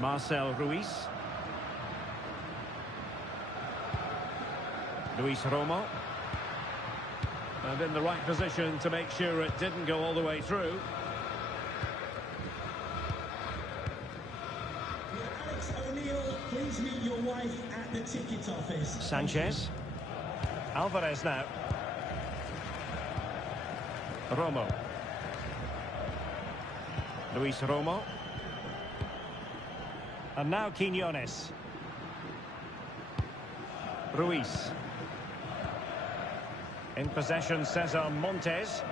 Marcel Ruiz. Luis Romo. And in the right position to make sure it didn't go all the way through. Alex O'Neill, please meet your wife at the ticket office. Sanchez. Alvarez now. Romo. Luis Romo. And now Quiñones. Ruiz. In possession, Cesar Montes.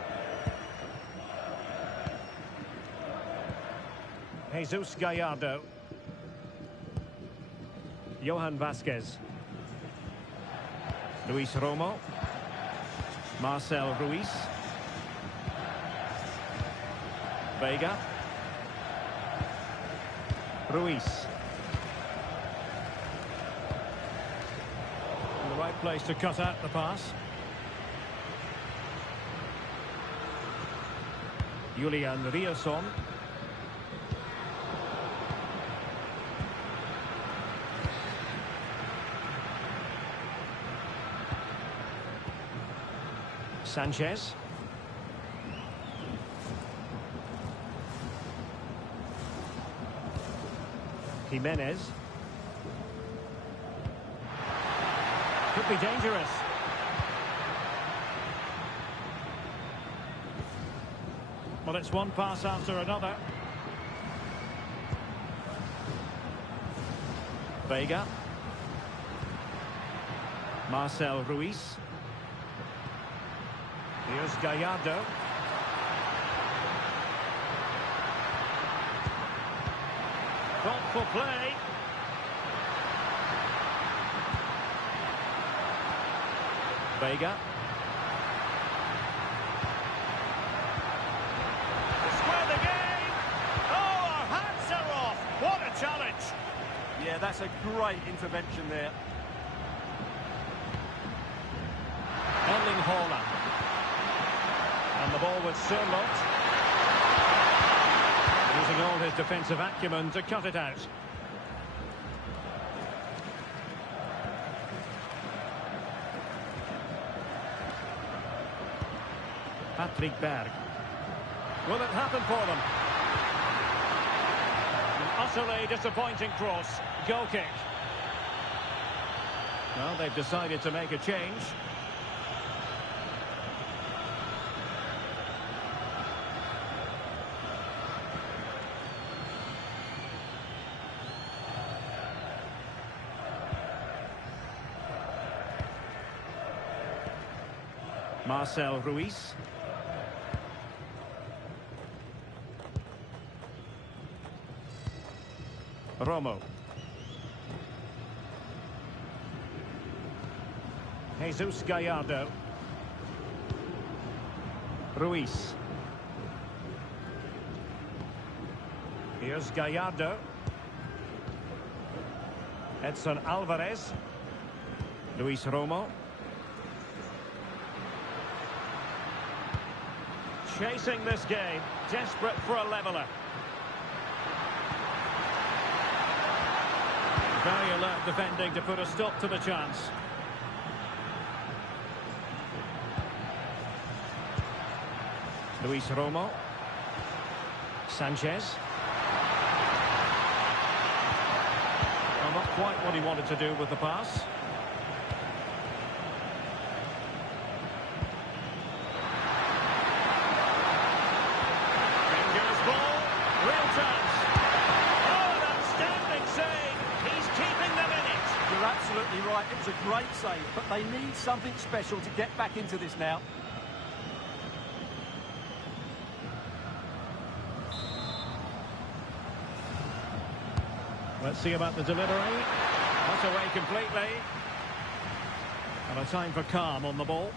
Jesus Gallardo. Johan Vasquez. Luis Romo. Marcel Ruiz. Vega. Ruiz. In the right place to cut out the pass. Julian Rierson. Sanchez. Jimenez. Could be dangerous. Well, it's one pass after another. Vega. Marcel Ruiz. Here's Gallardo. Thoughtful play. Vega. To square the game. Oh, our hats are off. What a challenge. Yeah, that's a great intervention there. Erling Haaland. And the ball with Sørloth. Using all his defensive acumen to cut it out. Patrick Berg. Will it happen for them? An utterly disappointing cross. Goal kick. Well, they've decided to make a change. Marcel Ruiz. Romo. Jesus Gallardo. Ruiz. Here's Gallardo. Edson Alvarez. Luis Romo. Chasing this game, desperate for a leveller. Very alert defending to put a stop to the chance. Luis Romo. Sanchez. Well, not quite what he wanted to do with the pass. Real chance. Oh, an outstanding save. He's keeping them in it. You're absolutely right. It was a great save, but they need something special to get back into this now. Let's see about the delivery. Not away completely. And a time for calm on the ball.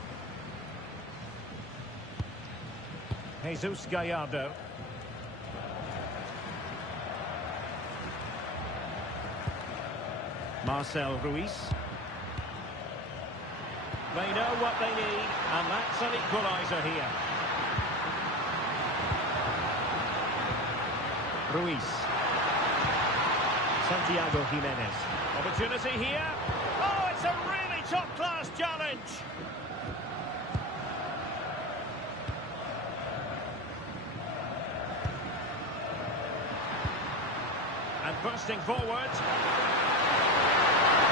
Jesus Gallardo. Marcel Ruiz. They know what they need, and that's an equaliser here. Ruiz. Santiago Jimenez. Opportunity here. Oh, it's a really top-class challenge. And bursting forward.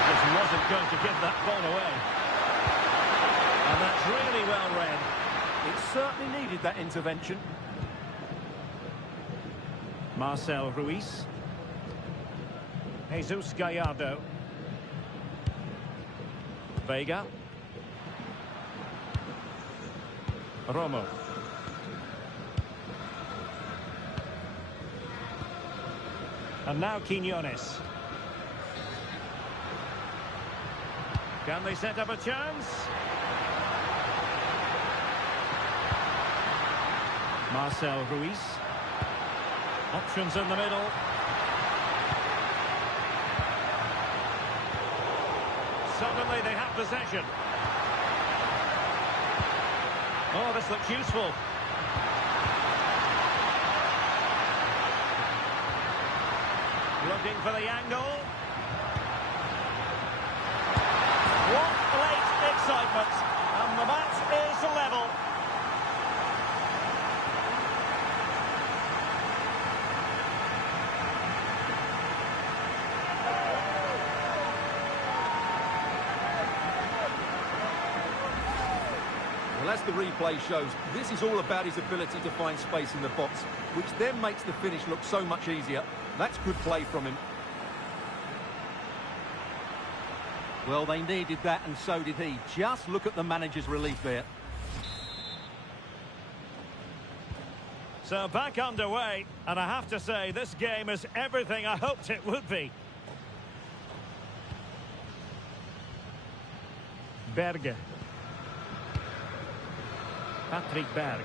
This wasn't going to give that ball away. And that's really well read. It certainly needed that intervention. Marcel Ruiz. Jesus Gallardo. Vega. Romo. And now Quiñones. Can they set up a chance? Marcel Ruiz. Options in the middle. Suddenly they have possession. Oh, this looks useful. Looking for the angle. What late excitement. And the match is level. Well, as the replay shows, this is all about his ability to find space in the box, which then makes the finish look so much easier. That's good play from him. Well, they needed that, and so did he. Just look at the manager's relief there. So back underway, and I have to say, this game is everything I hoped it would be. Berge. Patrick Berg.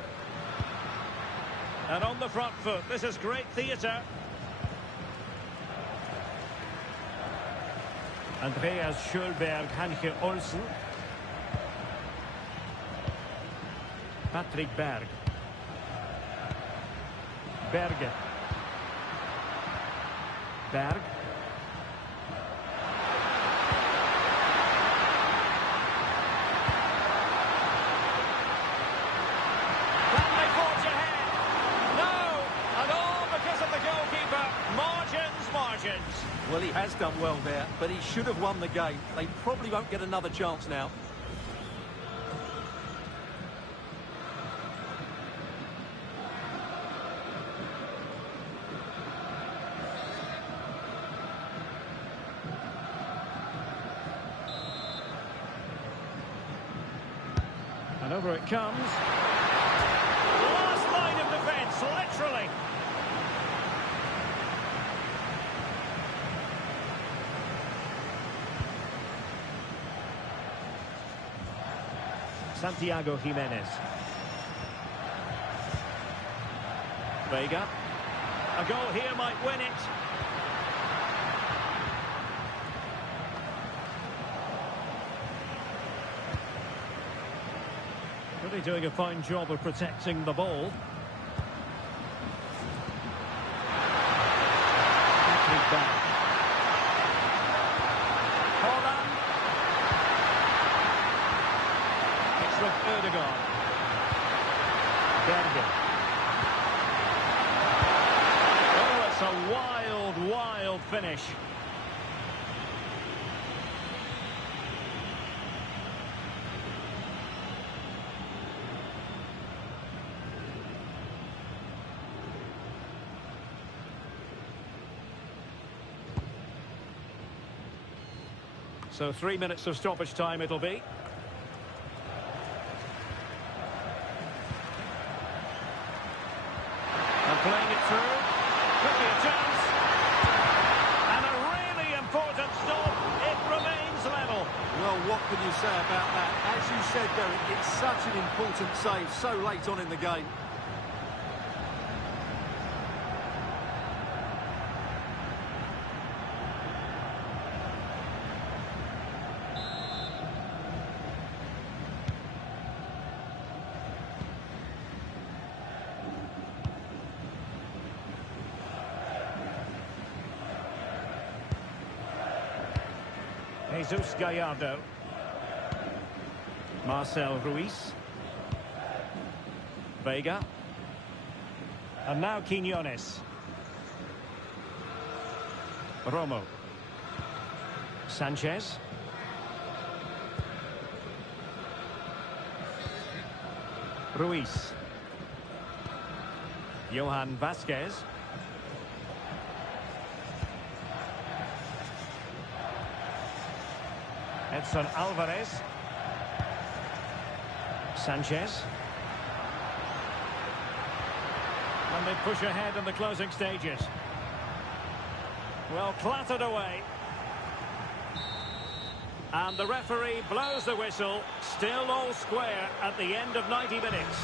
And on the front foot, this is great theatre. Andreas Schölberg, Hanke Olsen. Patrick Berg. Berge. Berg. Well, he has done well there, but he should have won the game. They probably won't get another chance now. And over it comes. Last line of defence, literally. Santiago Jimenez. Vega. A goal here might win it. Really doing a fine job of protecting the ball. Patrick Berg. With Erdogan. Berge. Oh, it's a wild, wild finish. So 3 minutes of stoppage time it'll be. Playing it through, could be a chance, and a really important stop. It remains level. Well, what can you say about that? As you said, Derek, it's such an important save so late on in the game. Jesus Gallardo. Marcel Ruiz. Vega. And now Quiñones. Romo. Sanchez. Ruiz. Johan Vasquez. Edson Alvarez. Sanchez. And they push ahead in the closing stages. Well, clattered away. And the referee blows the whistle. Still all square at the end of 90 minutes.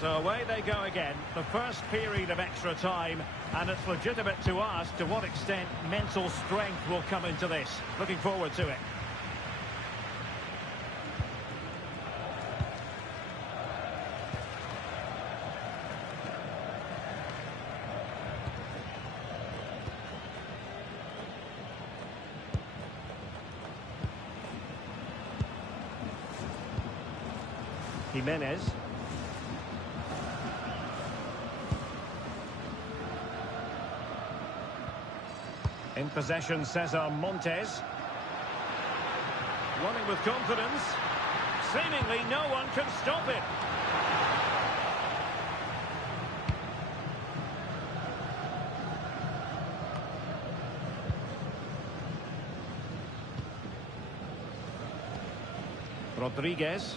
So away they go again, the first period of extra time, and it's legitimate to ask to what extent mental strength will come into this. Looking forward to it. Jimenez. In possession, Cesar Montes. Running with confidence. Seemingly no one can stop it. Rodriguez.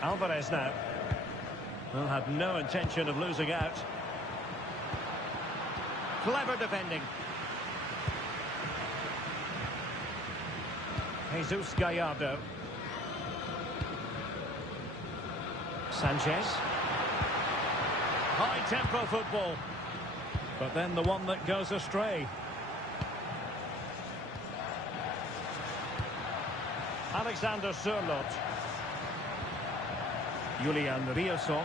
Alvarez now. Well, had no intention of losing out. Clever defending. Jesus Gallardo. Sanchez. High tempo football. But then the one that goes astray. Alexander Sørloth. Julian Riosson.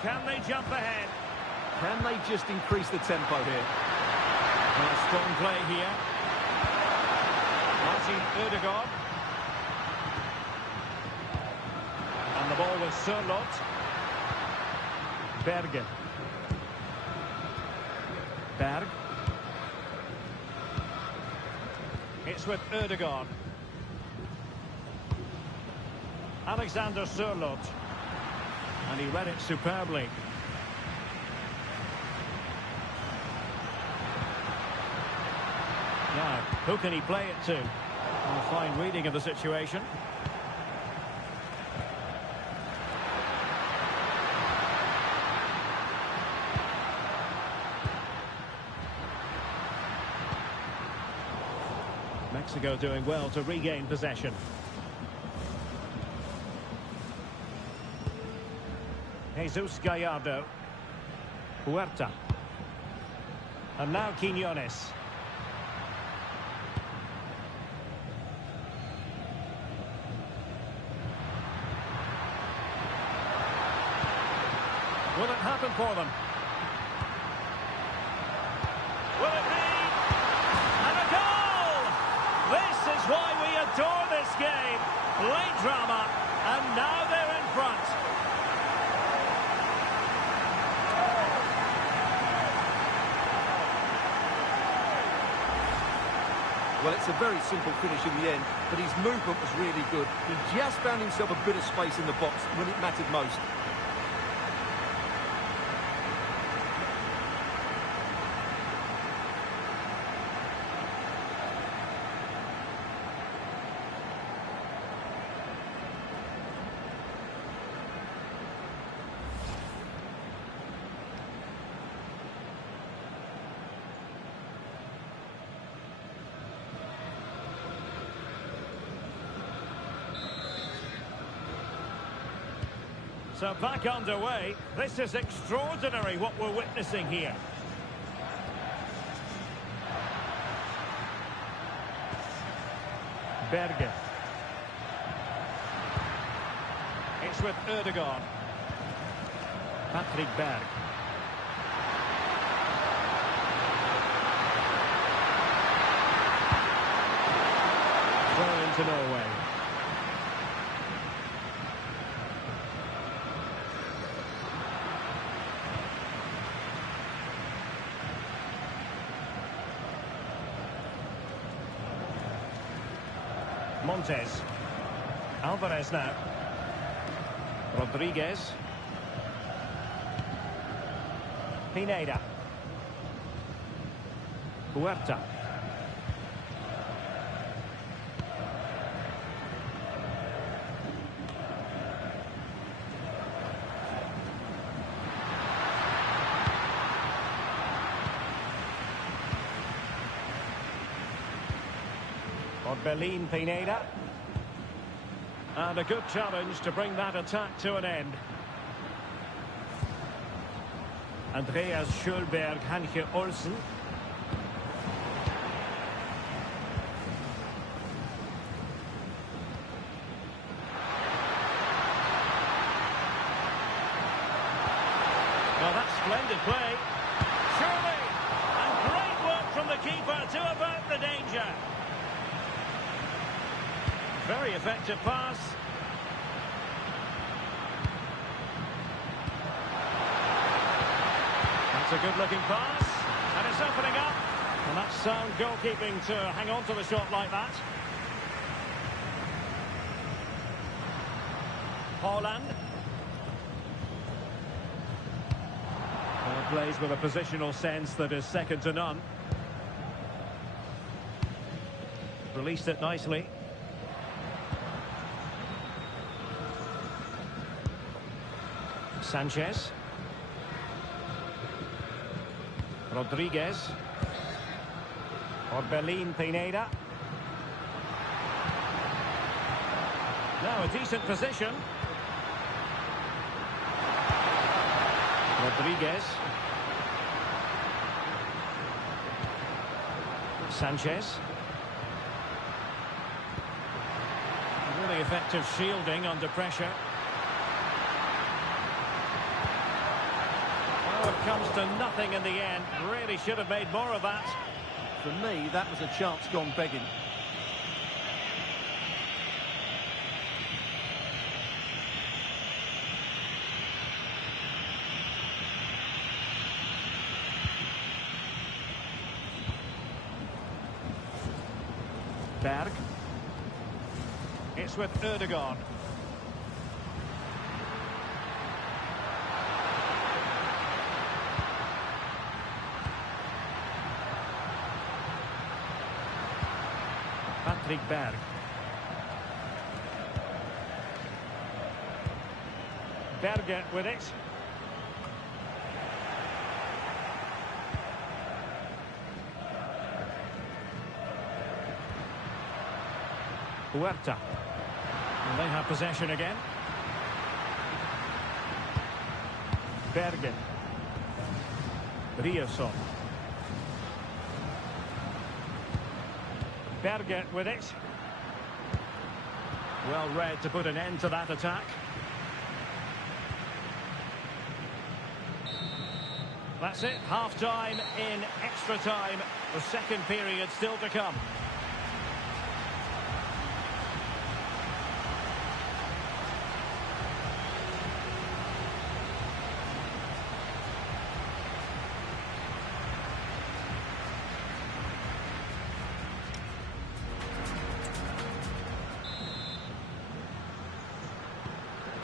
Can they jump ahead? Can they just increase the tempo here? Well, a strong play here. Martin Ødegaard. And the ball with Sørloth. Berge. Berg. It's with Ødegaard. Alexander Sørloth. And he read it superbly. Now, who can he play it to? A fine reading of the situation. Mexico doing well to regain possession. Jesus Gallardo. Huerta. And now Quiñones. Will it happen for them? Will it be? And a goal! This is why we adore this game. Late drama, and now they're in front. Well, it's a very simple finish in the end, but his movement was really good. He just found himself a bit of space in the box when it mattered most. So back underway. This is extraordinary what we're witnessing here. Berge. It's with Ødegaard. Patrick Berg. Throw into Norway. Montes. Alvarez now. Rodriguez. Pineda. Huerta. Orbelin Pineda. And a good challenge to bring that attack to an end. Andreas Schulberg, Hanke Olsen. Well, that's splendid play. Surely! And great work from the keeper to avert the danger. Very effective pass. That's a good-looking pass. And it's opening up. And that's sound goalkeeping to hang on to the shot like that. Haaland. Well, plays with a positional sense that is second to none. Released it nicely. Sanchez. Rodriguez. Orbelin Pineda. Now a decent position. Rodriguez. Sanchez. Really effective shielding under pressure. Oh, it comes to nothing in the end. Really should have made more of that. For me, that was a chance gone begging. Berg. It's with Ødegaard. Patrick Berg. Berge with it. Huerta. And they have possession again. Berge. Riosson. Berge with it. Well read to put an end to that attack. That's it, half-time in extra time. The second period still to come.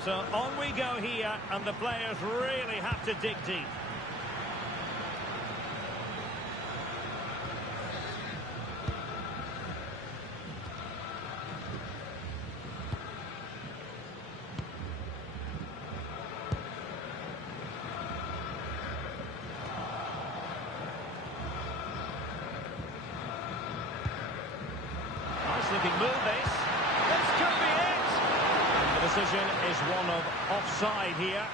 So on we go here, and the players really have to dig deep. Nice looking move, this. This could be it. And the decision is one of offside here.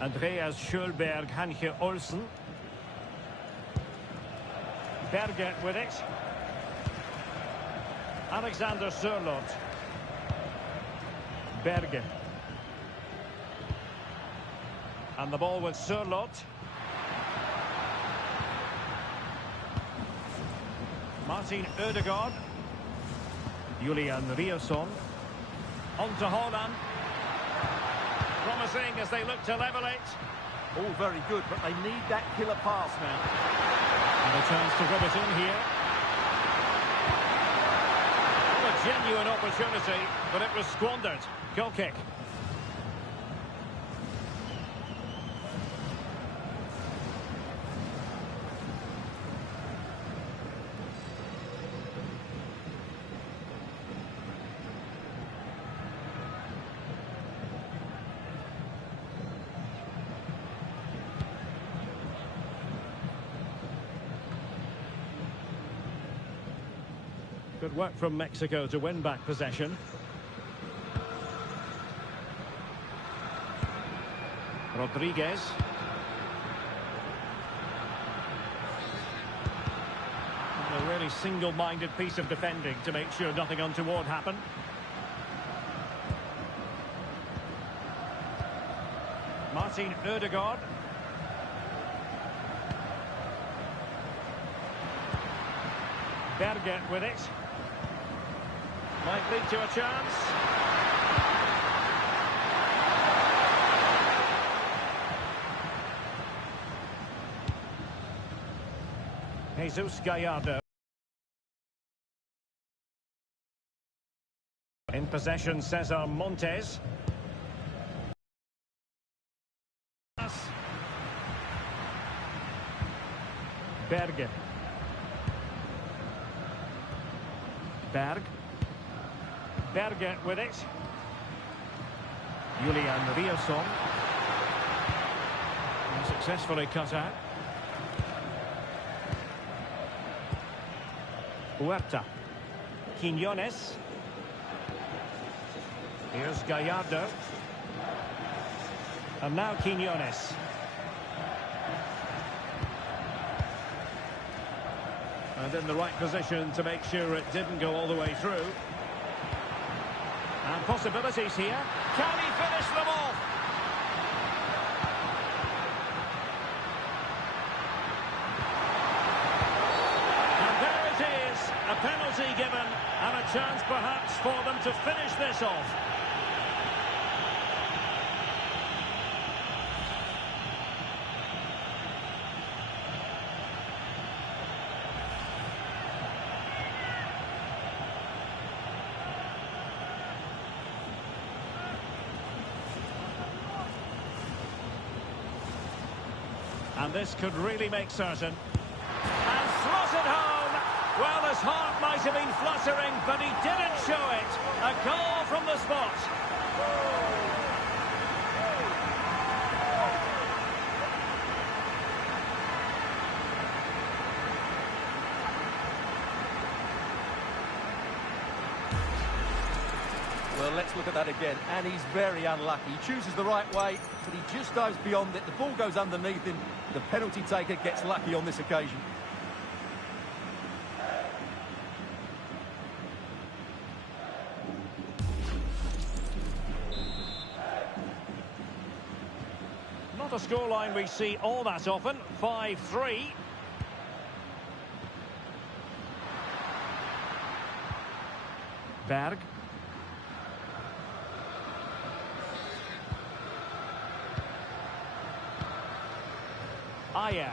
Andreas Schölberg, Hanche Olsen. Berge with it. Alexander Sørloth. Berge. And the ball with Sørloth. Martin Ødegaard. Julian Riasson. On to Haaland. Promising as they look to level it. All very good, but they need that killer pass now. And a chance to rub it in here. Well, a genuine opportunity, but it was squandered. Goal kick. Good work from Mexico to win back possession. Rodriguez. A really single-minded piece of defending to make sure nothing untoward happened. Martin Ødegaard. Berge with it. Might lead to a chance. Jesus Gallardo. In possession, Cesar Montes. Berge. Berg. Berge with it. Julian Riasson. Successfully cut out. Huerta. Quiñones. Here's Gallardo. And now Quiñones. And in the right position to make sure it didn't go all the way through. And possibilities here. Can he finish them off? And there it is. A penalty given and a chance perhaps for them to finish this off. And this could really make certain. And slotted home. Well, his heart might have been fluttering, but he didn't show it. A goal from the spot. Well, let's look at that again, and he's very unlucky. He chooses the right way, but he just dives beyond it. The ball goes underneath him. The penalty taker gets lucky on this occasion. Not a scoreline we see all that often. 5-3. Berg. Ayer.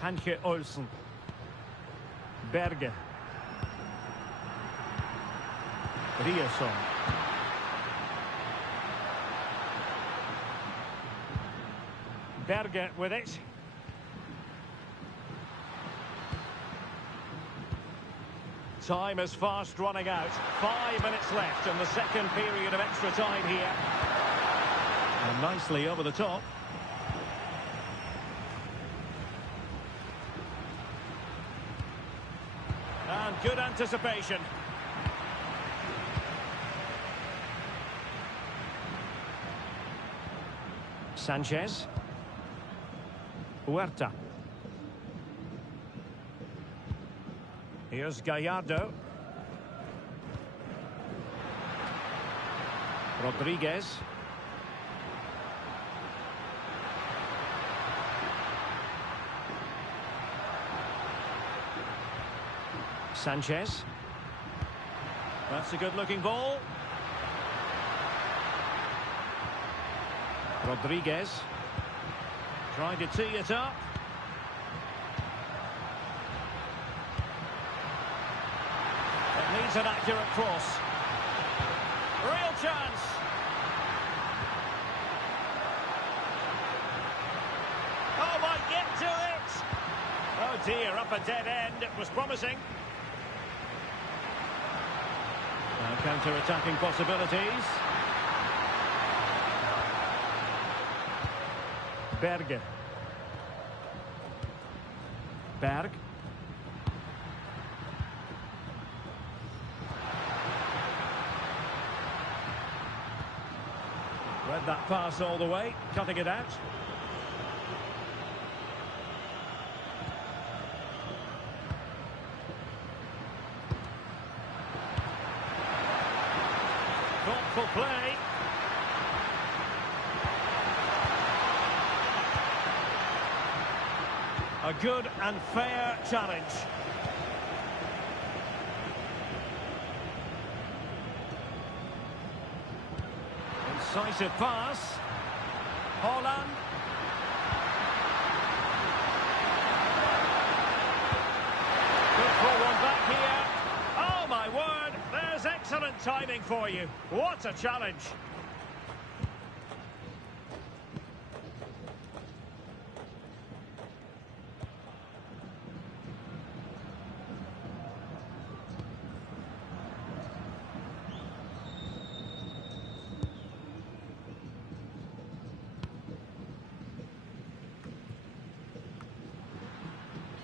Hanche Olsen. Berge. Riasson. Berger with it. Time is fast running out. 5 minutes left in the second period of extra time here. And nicely over the top. And good anticipation. Sanchez. Huerta. Here's Gallardo. Rodriguez. Sanchez. That's a good-looking ball. Rodriguez. Trying to tee it up. It needs an accurate cross. Real chance. Oh, might get to it. Oh dear, up a dead end. It was promising. Now counter-attacking possibilities. Berger. Berg. Read that pass all the way, cutting it out. Thoughtful play. A good and fair challenge. Incisive pass. Holland. Good for one back here. Oh my word, there's excellent timing for you. What a challenge.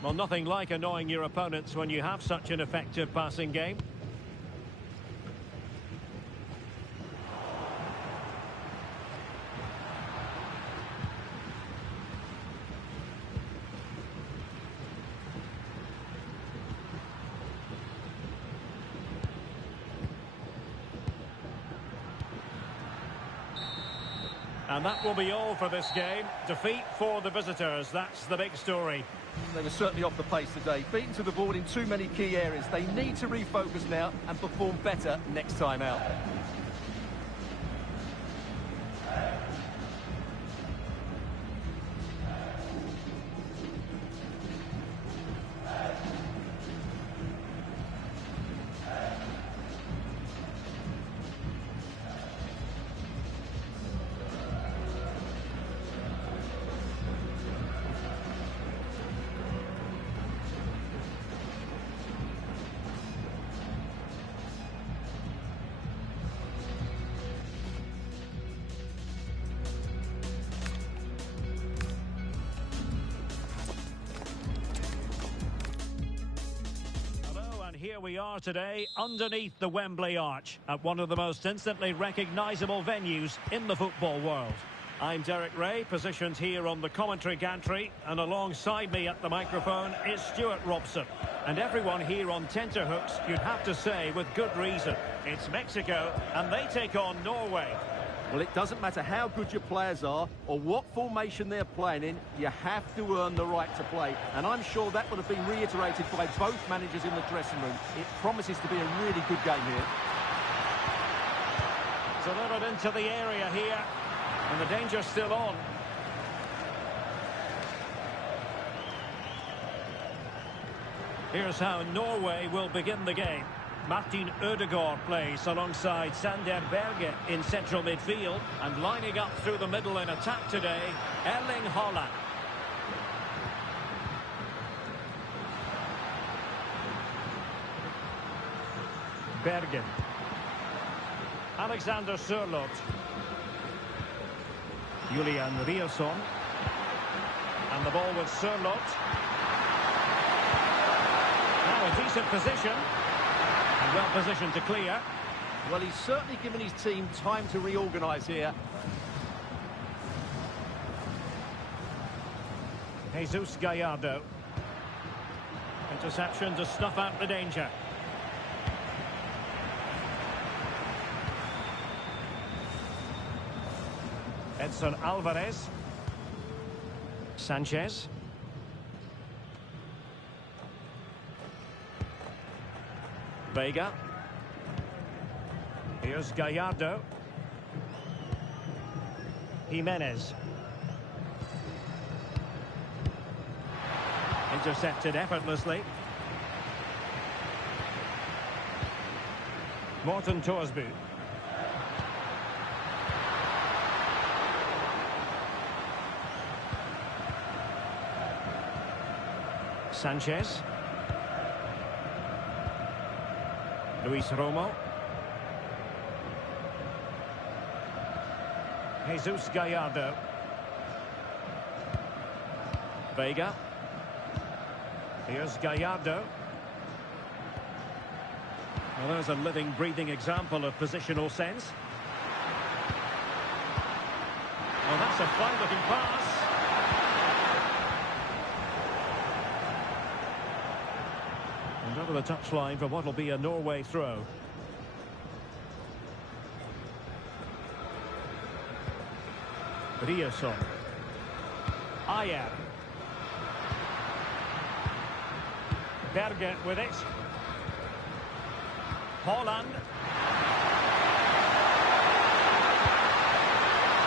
Well, nothing like annoying your opponents when you have such an effective passing game. And that will be all for this game. Defeat for the visitors, that's the big story. They were certainly off the pace today, beaten to the ball in too many key areas. They need to refocus now and perform better next time out. Here we are today underneath the Wembley Arch at one of the most instantly recognisable venues in the football world. I'm Derek Ray, positioned here on the commentary gantry, and alongside me at the microphone is Stuart Robson. And everyone here on tenterhooks, you'd have to say with good reason. It's Mexico and they take on Norway. Well, it doesn't matter how good your players are or what formation they're playing in, you have to earn the right to play. And I'm sure that would have been reiterated by both managers in the dressing room. It promises to be a really good game here. Delivered into the area here, and the danger's still on. Here's how Norway will begin the game. Martin Ødegaard plays alongside Sander Berge in central midfield. And lining up through the middle in attack today, Erling Haaland. Berge. Alexander Sørloth. Julian Rielson. And the ball with Sørloth. Now a decent position. And well positioned to clear. Well, he's certainly given his team time to reorganise here. Jesus Gallardo. Interception to snuff out the danger. Edson Alvarez. Sanchez. Vega. Here's Gallardo. Jimenez. Intercepted effortlessly. Morten Thorsby. Sanchez. Luis Romo. Jesus Gallardo. Vega. Here's Gallardo. Well, there's a living, breathing example of positional sense. Well, that's a fine-looking pass. And over the touchline for what will be a Norway throw. Rielson. Ayer. Berge with it. Haaland.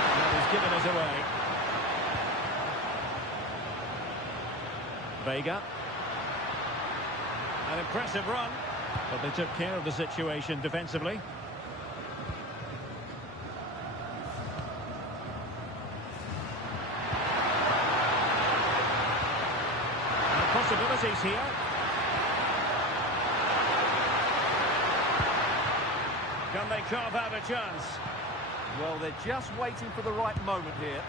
And he's given us away. Vega. An impressive run, but they took care of the situation defensively. And possibilities here. Can they carve out a chance? Well, they're just waiting for the right moment here.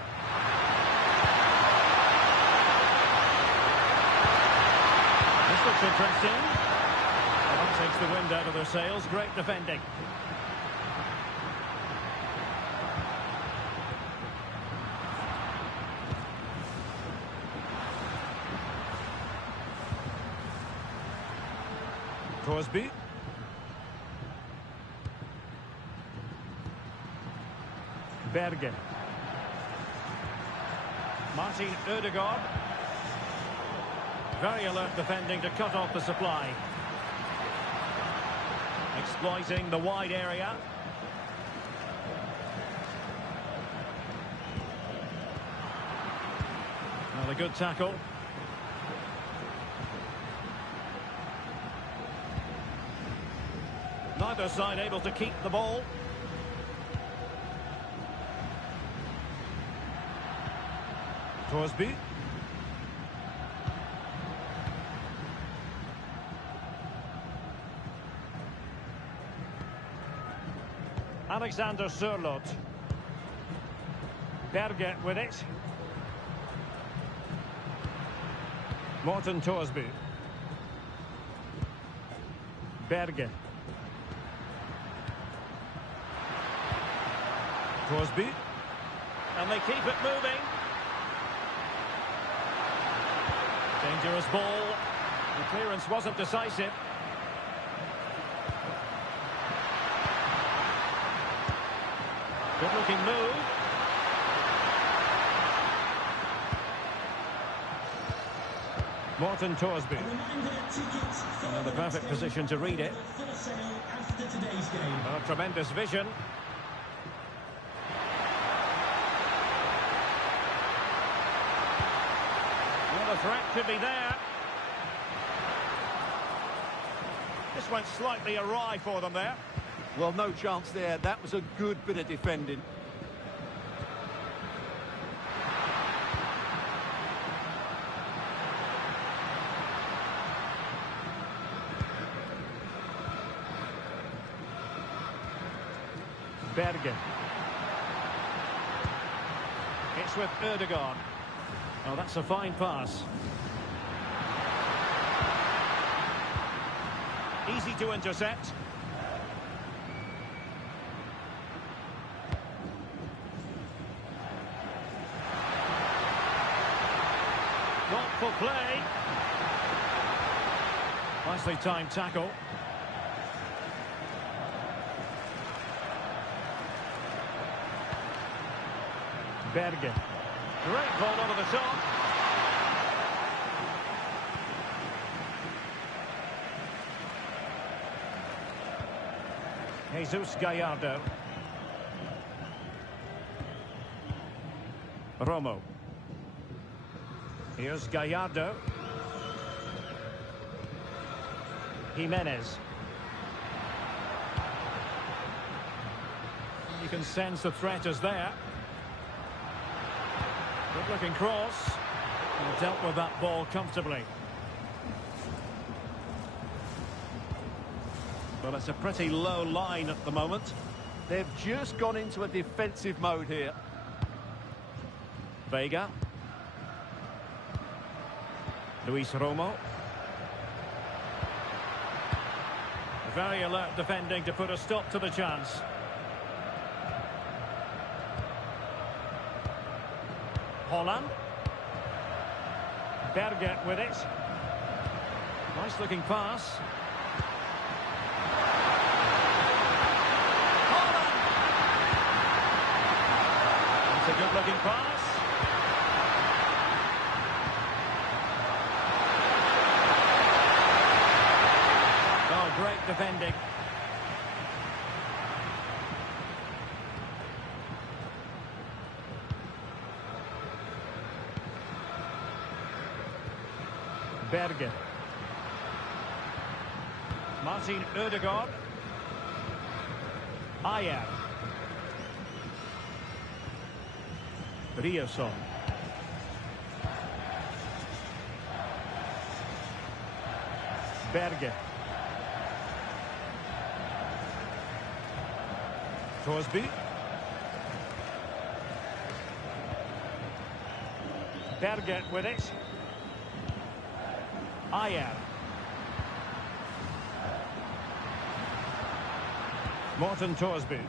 This looks interesting. Well, that takes the wind out of their sails. Great defending. Thorsby. Berge. Martin Ødegaard. Very alert defending to cut off the supply. Exploiting the wide area. Well, a good tackle. Neither side able to keep the ball. Thorsby. Alexander Sørloth. Berge with it. Morten Thorsby. Berge. Thorsby. And they keep it moving. Dangerous ball. The clearance wasn't decisive. Good-looking move. Morten Thorsby. And the perfect position to read it. Oh, tremendous vision. Well, the threat could be there. Just went slightly awry for them there. Well, no chance there. That was a good bit of defending. Bergen. It's with Erdogan. Oh, that's a fine pass. Easy to intercept. Thoughtful play. Nicely timed tackle. Bergen. Great ball over the top. Jesus Gallardo. Romo. Here's Gallardo. Jimenez. You can sense the threat is there. Good looking cross. And dealt with that ball comfortably. Well, it's a pretty low line at the moment. They've just gone into a defensive mode here. Vega. Luis Romo. Very alert defending to put a stop to the chance. Holland. Berger with it. Nice looking pass. Holland. It's a good looking pass. Oh, great defending. Berger. Martin Ødegaard. Ayer. Ryerson. Berger. Torsby. Berger with it. Ayer. Morten Torsby.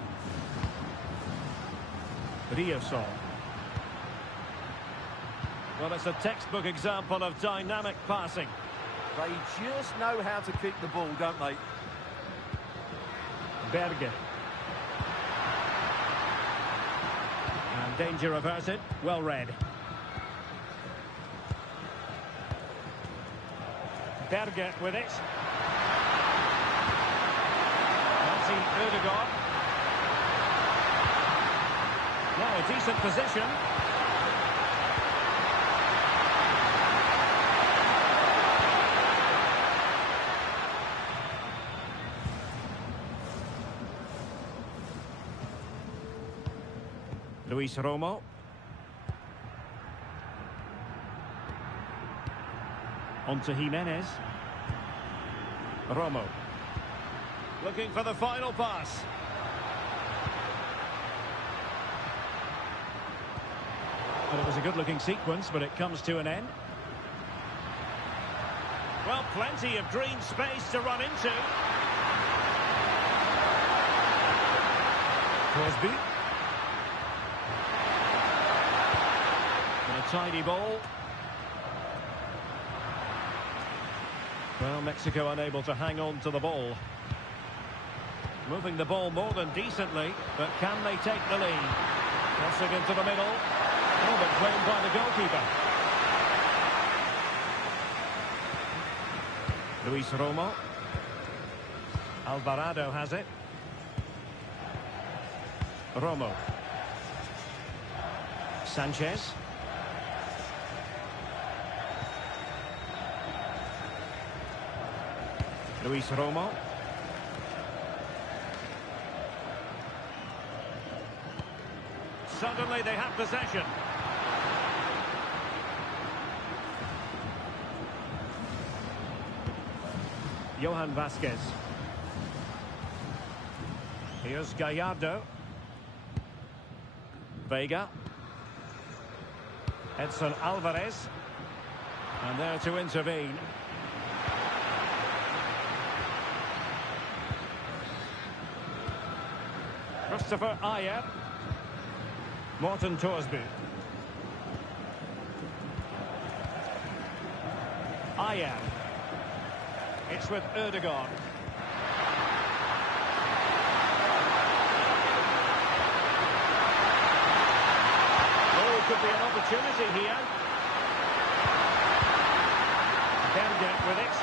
Ryerson. Well, it's a textbook example of dynamic passing. They just know how to keep the ball, don't they? Berger. And danger averted. Well read. Berger with it. Martin Ødegaard. Now a decent position. Luis Romo. On to Jimenez. Romo. Looking for the final pass. Well, it was a good-looking sequence, but it comes to an end. Well, plenty of green space to run into. Crosby. And a tidy ball. Well, Mexico unable to hang on to the ball. Moving the ball more than decently, but can they take the lead? Crossing into the middle. Oh, but claimed by the goalkeeper. Luis Romo. Alvarado has it. Romo. Sanchez. Luis Romo. Suddenly they have possession. Johan Vasquez. Here's Gallardo. Vega. Edson Alvarez. And there to intervene. Christopher Ayer. Morten Thorsby. Ayer. It's with Ødegaard. Oh, could be an opportunity here. Berger with it.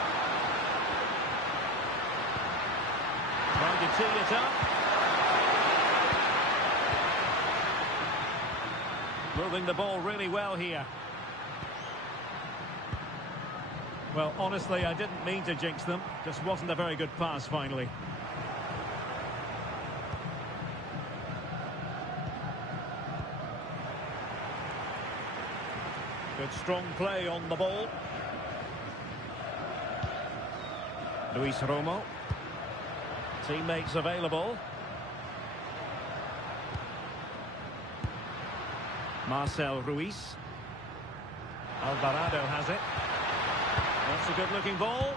Trying to tee it up. Moving the ball really well here. Well, honestly, I didn't mean to jinx them. Just wasn't a very good pass, finally. Good strong play on the ball. Luis Romo. Teammates available. Marcel Ruiz. Alvarado has it. That's a good-looking ball.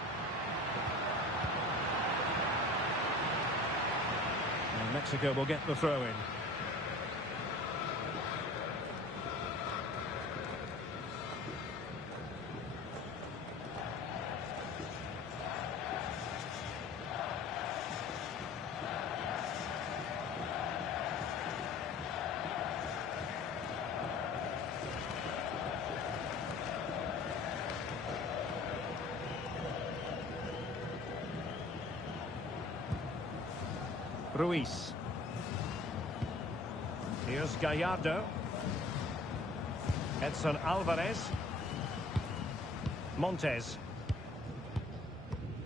And Mexico will get the throw-in. Ruiz. Here's Gallardo. Edson Alvarez. Montes.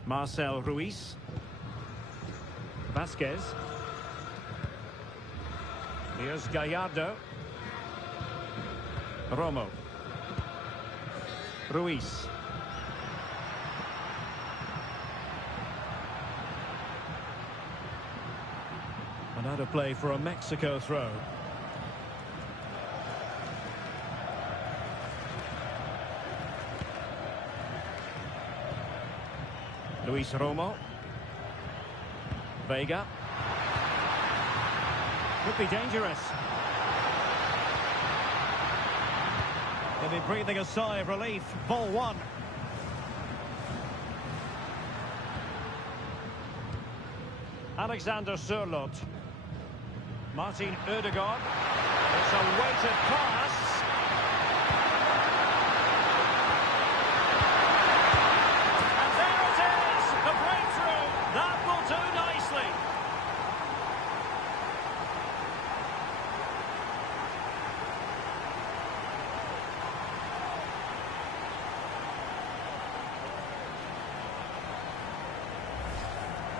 Marcel Ruiz. Vasquez. Here's Gallardo. Romo. Ruiz. And out of play for a Mexico throw. Luis Romo. Vega. Could be dangerous. They'll be breathing a sigh of relief. Ball one. Alexander Sørloth. Martin Ødegaard. It's a weighted pass. And there it is! The breakthrough! That will do nicely.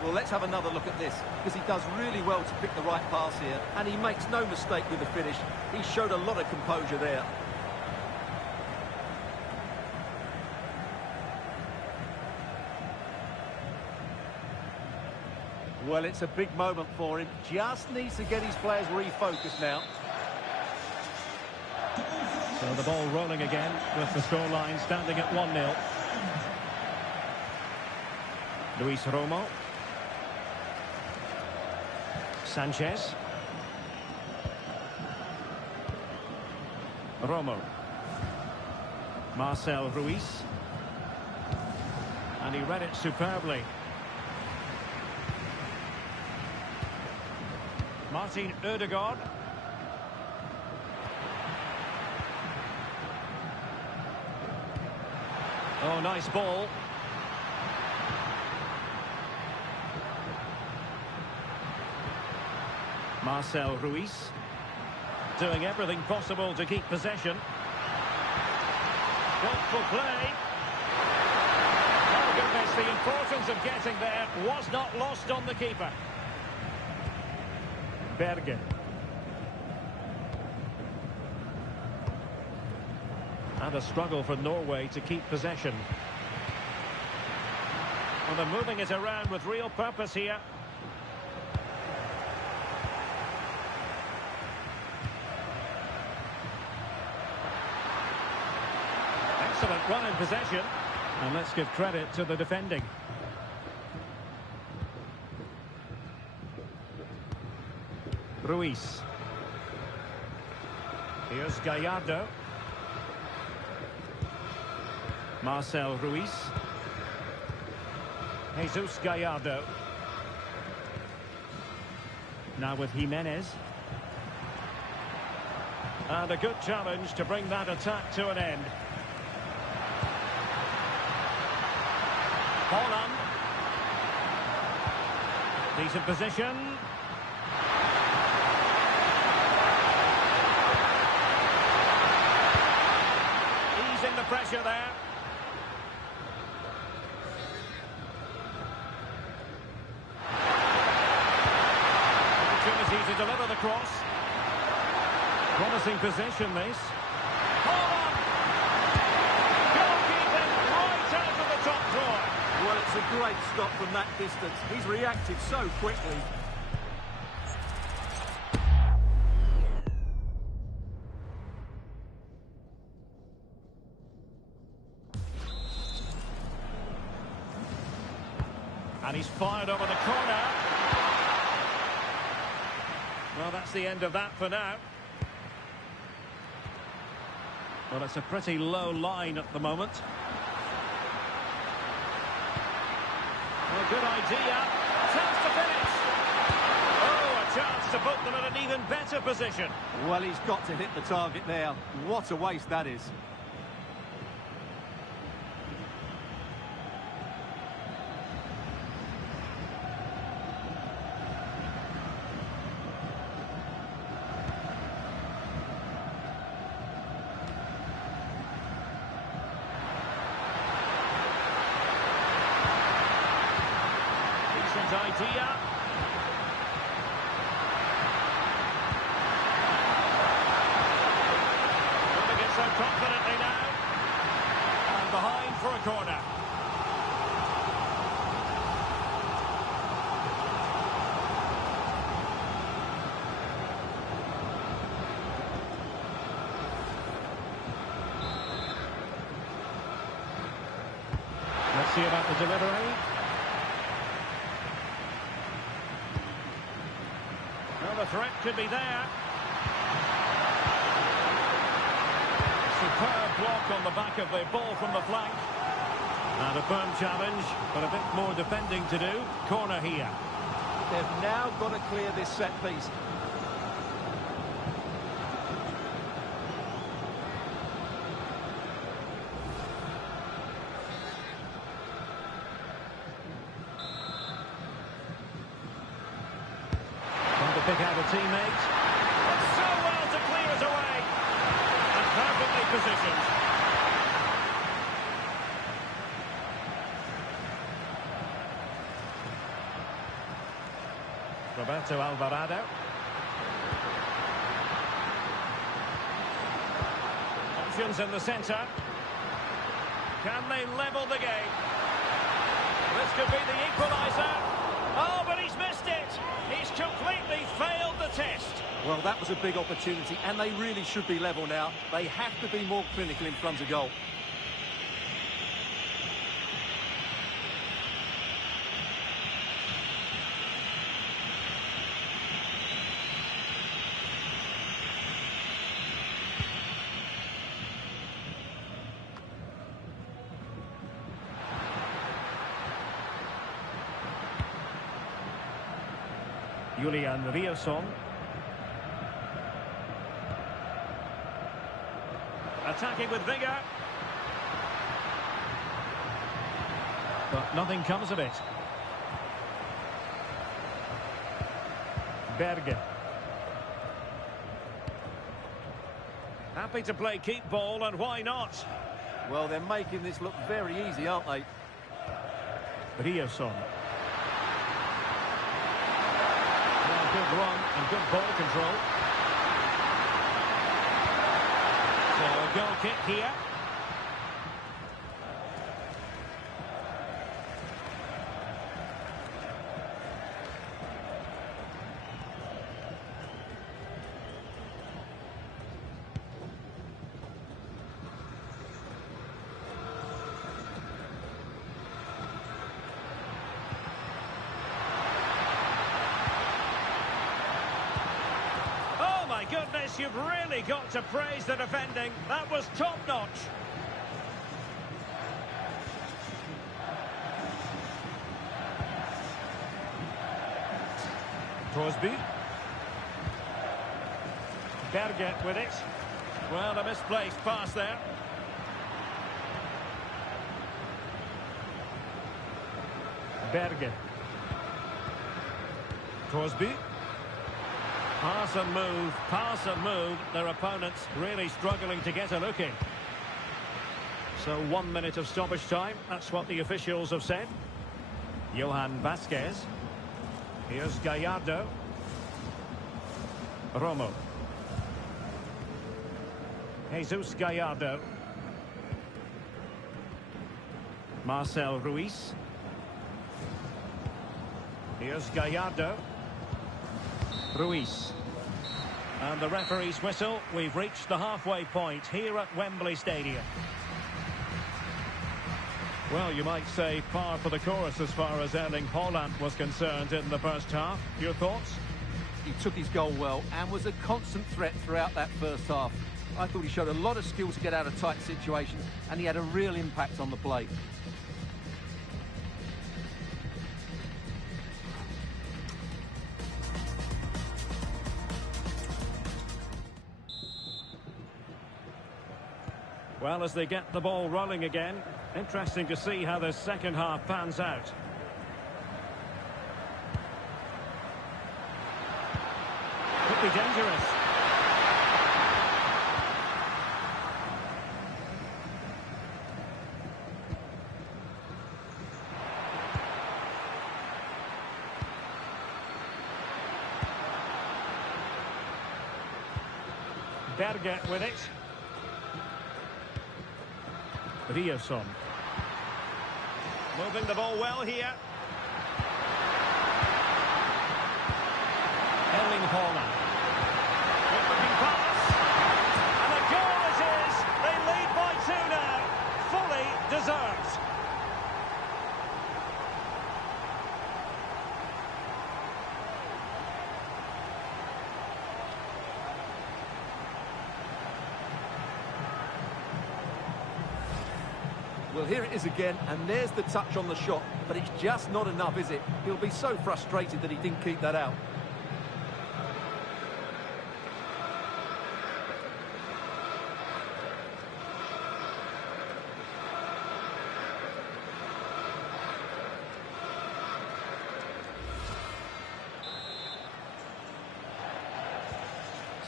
Well, let's have another look at this, because he does really well to pick the right pass here, and he makes no mistake with the finish. He showed a lot of composure there. Well, it's a big moment for him. Just needs to get his players refocused now. So the ball rolling again with the scoreline standing at 1-0. Luis Romo. Sanchez. Romo. Marcel Ruiz. And he read it superbly. Martin Ødegaard. Oh, nice ball. Marcel Ruiz doing everything possible to keep possession. Thoughtful play. Oh goodness, the importance of getting there was not lost on the keeper. Berger. And a struggle for Norway to keep possession. Well, they're moving it around with real purpose here. Excellent run in possession. And let's give credit to the defending. Ruiz. Here's Gallardo. Marcel Ruiz. Jesus Gallardo. Now with Jimenez. And a good challenge to bring that attack to an end. Holland. Decent position. Easing the pressure there. Opportunity to deliver the cross. Promising position, this. Holland! Goalkeeping right out of the top drawer. Well, it's a great stop from that distance. He's reacted so quickly. And he's fired over the corner. Well, that's the end of that for now. Well, it's a pretty low line at the moment. Well, good idea. Chance to finish. Oh, a chance to put them in an even better position. Well, he's got to hit the target there. What a waste that is. Idea. Moving it so confidently now. And behind for a corner. Let's see about the delivery. The threat could be there. Superb block on the back of the ball from the flank. And a firm challenge, but a bit more defending to do. Corner here. They've now got to clear this set piece. Pick out a teammate. So well to clear it away. And perfectly positioned. Roberto Alvarado. Options in the centre. Can they level the game? This could be the equaliser. Oh, but he's missed it. He's completely failed the test. Well, that was a big opportunity, and they really should be level now. They have to be more clinical in front of goal. Julian Riosson. Attacking with vigour. But nothing comes of it. Berge. Happy to play keep ball, and why not? Well, they're making this look very easy, aren't they? Riosson. Good run and good ball control. So a goal kick here. you've really got to praise the defending. That was top-notch. Crosby. Berge with it. Well, a misplaced pass there. Berge. Crosby. Pass and move, pass and move. Their opponents really struggling to get a look in. So 1 minute of stoppage time. That's what the officials have said. Johan Vasquez. Here's Gallardo. Romo. Jesus Gallardo. Marcel Ruiz. Here's Gallardo. Ruiz. And the referee's whistle. We've reached the halfway point here at Wembley Stadium. Well, you might say par for the course as far as Erling Haaland was concerned in the first half. Your thoughts? He took his goal well and was a constant threat throughout that first half. I thought he showed a lot of skills to get out of tight situations, and he had a real impact on the play. Well, as they get the ball rolling again, interesting to see how the second half pans out. Could be dangerous. Berge with it. Riasson. Moving the ball well here. Erling Haaland. Good-looking pass. And a goal it is. They lead by 2 now. Fully deserved. Well, here it is again, and there's the touch on the shot, but it's just not enough, is it? He'll be so frustrated that he didn't keep that out.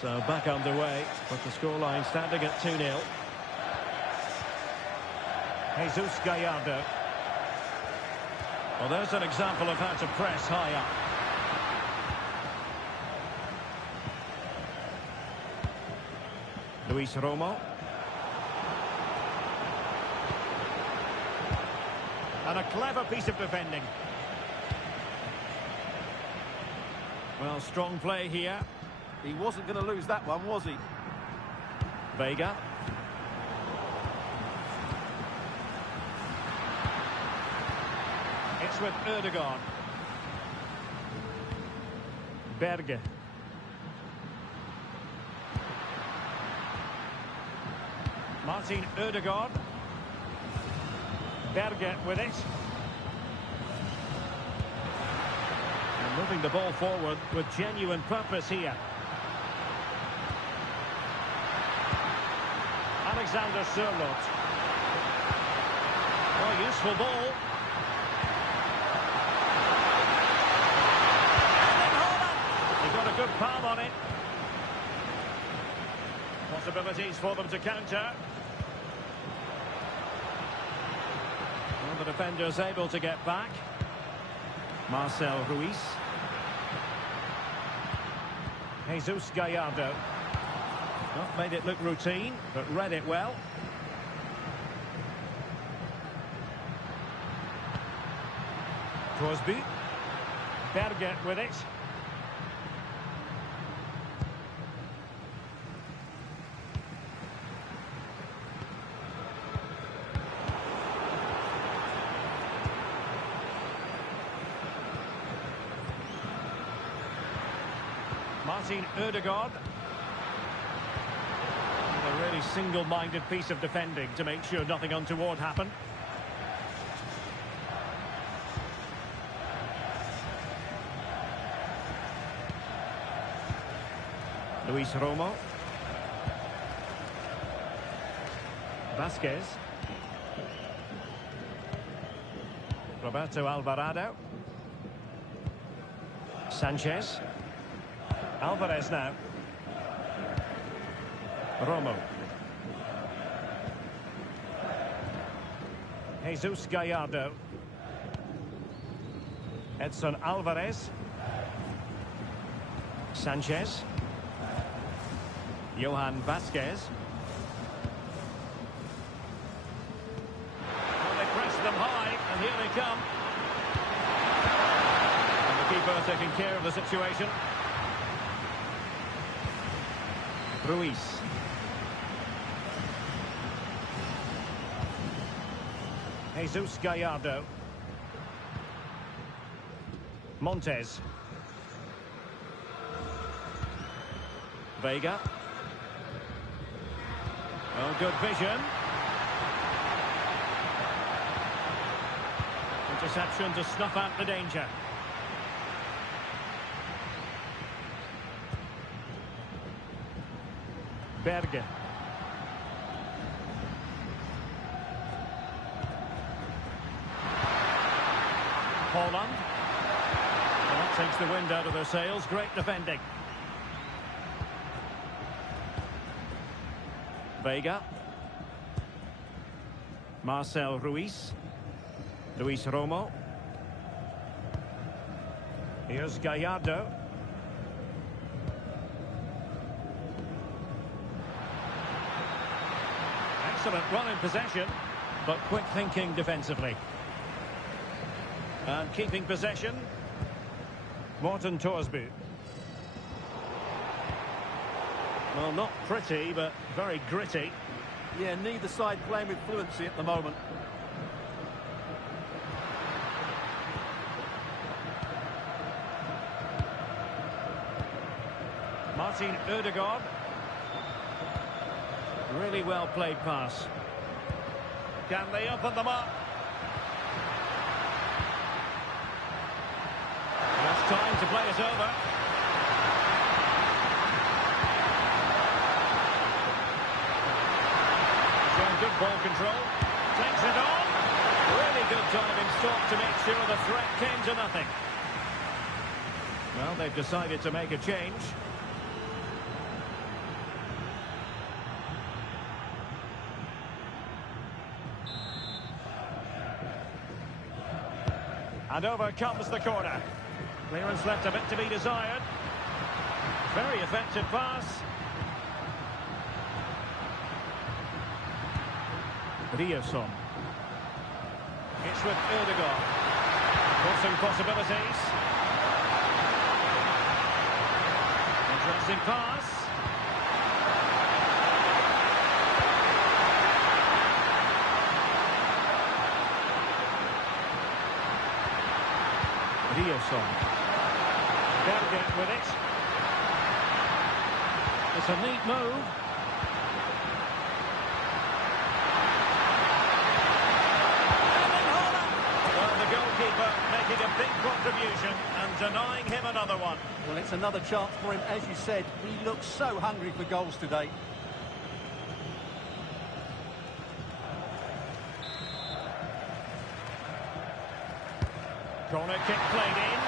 So back underway, but the scoreline standing at 2-0. Jesus Gallardo. Well, there's an example of how to press high up. Luis Romo. And a clever piece of defending. Well, strong play here. He wasn't going to lose that one, was he? Vega. It's with Ødegaard. Berge. Martin Ødegaard. Berge with it. And moving the ball forward with genuine purpose here. Alexander Sørloth. Oh, useful ball. He got a good palm on it. Possibilities for them to counter. Well, the defender's able to get back. Marcel Ruiz. Jesus Gallardo. Not made it look routine, but read it well. Crosby. Berge with it. Martin Ødegaard. very single-minded piece of defending to make sure nothing untoward happened. Luis Romo. Vasquez. Roberto Alvarado. Sanchez. Alvarez now. Romo. Jesus Gallardo. Edson Alvarez. Sanchez. Johan Vasquez. Well, they press them high, and here they come. And the keeper taking care of the situation. Ruiz. Jesus Gallardo. Montes. Vega. Oh, good vision. Interception to snuff out the danger. Berge. Holland. Well, that takes the wind out of their sails. Great defending. Vega. Marcel Ruiz. Luis Romo. Here's Gallardo. Excellent run in possession, but quick thinking defensively. And keeping possession. Morten Thorsby. Well, not pretty, but very gritty. Yeah, neither side playing with fluency at the moment. Martin Ødegaard. Really well played pass. Can they open them up? It's time to play it over. Showing good ball control. Takes it on. Really good diving stop to make sure the threat came to nothing. Well, they've decided to make a change. And over comes the corner. Clearance left a bit to be desired. Very effective pass. Riasson. It's with Ødegaard. Crossing possibilities. Interesting pass. Riasson. Berge with it. It's a neat move. Well, the goalkeeper making a big contribution and denying him another one. Well, it's another chance for him. As you said, he looks so hungry for goals today. Corner kick played in.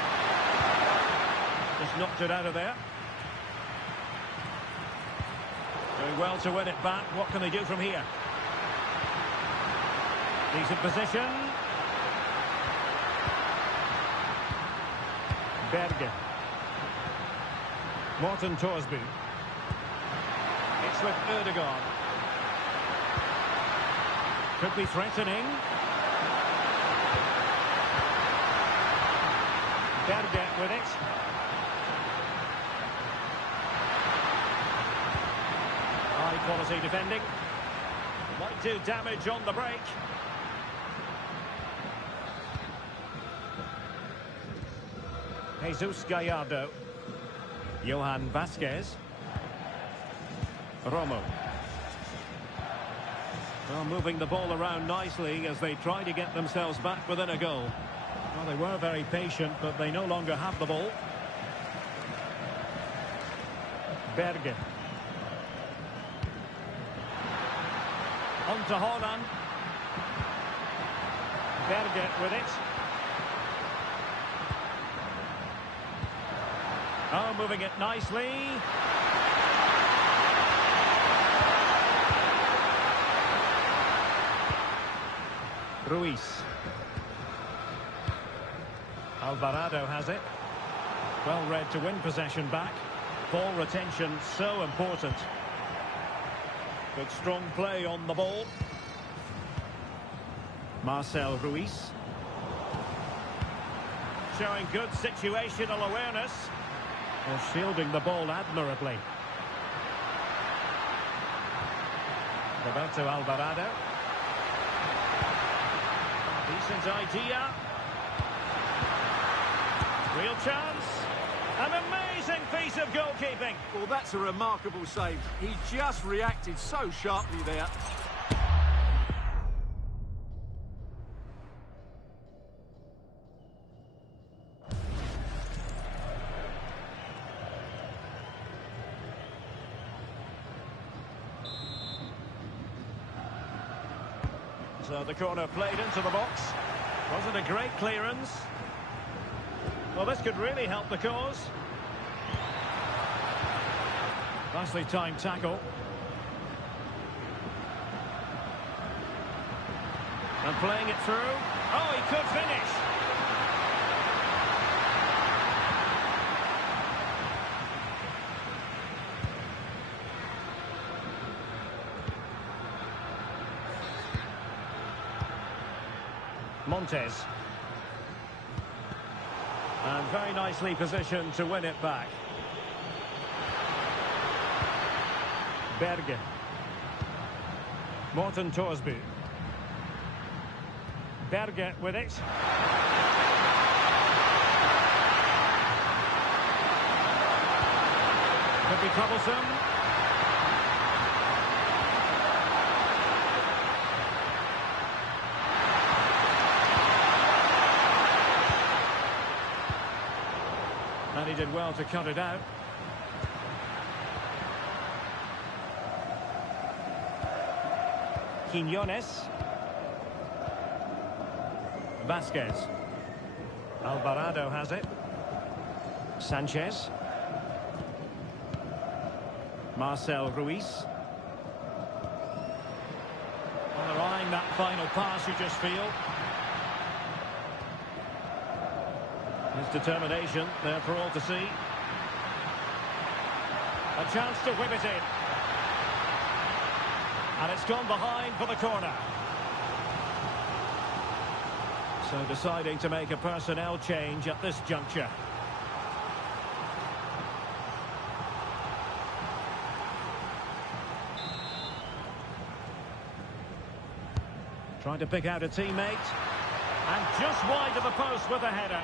Just knocked it out of there. Doing well to win it back. What can they do from here? Decent position. Berge. Morten Thorsby. It's with Ødegaard. Could be threatening. Berge with it. High quality defending. Might do damage on the break. Jesus Gallardo. Johan Vasquez. Romo. Well, moving the ball around nicely as they try to get themselves back within a goal. Well, they were very patient, but they no longer have the ball. Berge. On to Holland. Berge with it. Oh, moving it nicely. Ruiz. Alvarado has it. Well read to win possession back. Ball retention so important. Good strong play on the ball. Marcel Ruiz. Showing good situational awareness. Well, shielding the ball admirably. Roberto Alvarado. Decent idea. Real chance. An amazing piece of goalkeeping. Well, that's a remarkable save. He just reacted so sharply there. So the corner played into the box. Wasn't a great clearance. Well, this could really help the cause. Nicely timed tackle. And playing it through. Oh, he could finish. Montes. And very nicely positioned to win it back. Berge. Morten Thorsby. Berge with it. Could be troublesome. And he did well to cut it out. Quiñones. Vasquez. Alvarado has it. Sanchez. Marcel Ruiz. Well, they're eyeing that final pass, you just feel. His determination there for all to see. A chance to whip it in. And it's gone behind for the corner. So deciding to make a personnel change at this juncture. Trying to pick out a teammate. And just wide of the post with a header.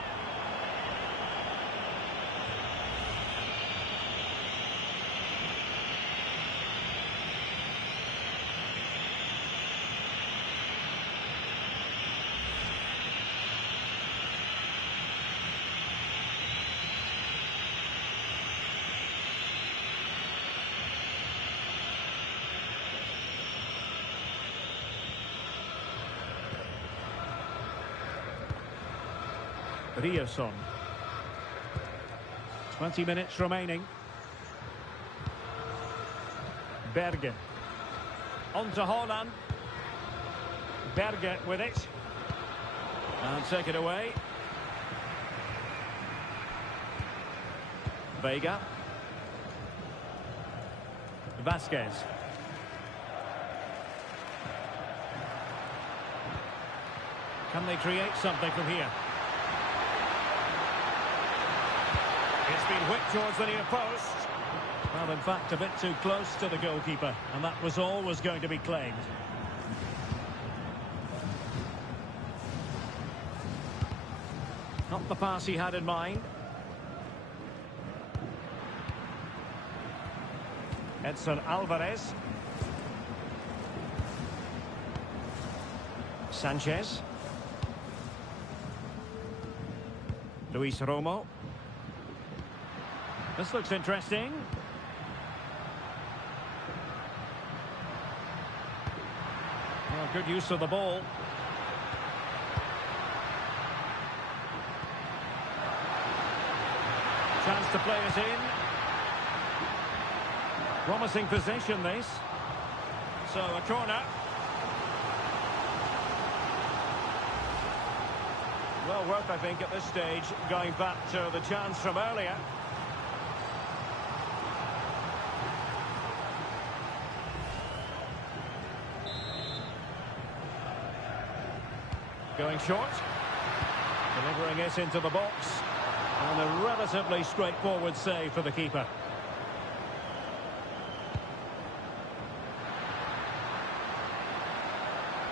Rierson. 20 minutes remaining. Berge. On to Holland. Berge with it. And take it away. Vega. Vasquez. Can they create something from here? It's been whipped towards the near post. Well, in fact, a bit too close to the goalkeeper, and that was always going to be claimed. Not the pass he had in mind. Edson Alvarez. Sanchez. Luis Romo. This looks interesting. Oh, good use of the ball. Chance to play it in. Promising position, this. So, a corner. Well worth, I think, at this stage, going back to the chance from earlier. Going short. Delivering it into the box. And a relatively straightforward save for the keeper.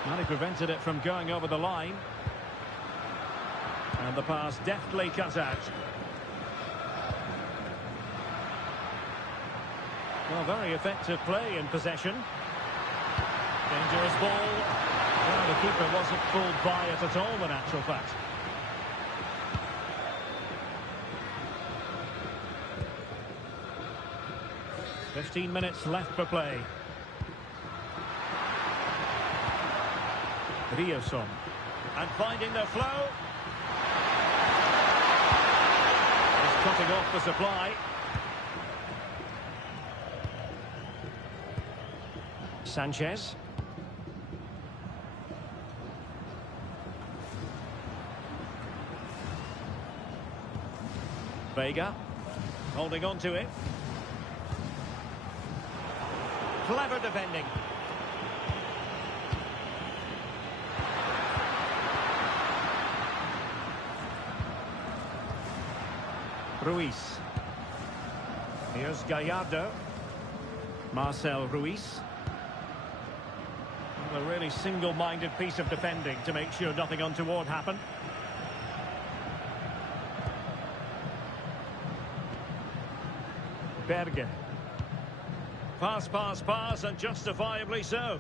Well, he prevented it from going over the line. And the pass deftly cut out. Well, very effective play in possession. Dangerous ball. Well, the keeper wasn't fooled by it at all, in actual fact. "15 minutes left for play. Rioson. And finding the flow. He's cutting off the supply. Sanchez. Vega. Holding on to it. Clever defending. Ruiz. Here's Gallardo. Marcel Ruiz. A really single-minded piece of defending to make sure nothing untoward happened. Berge. Pass, pass, pass, and justifiably so.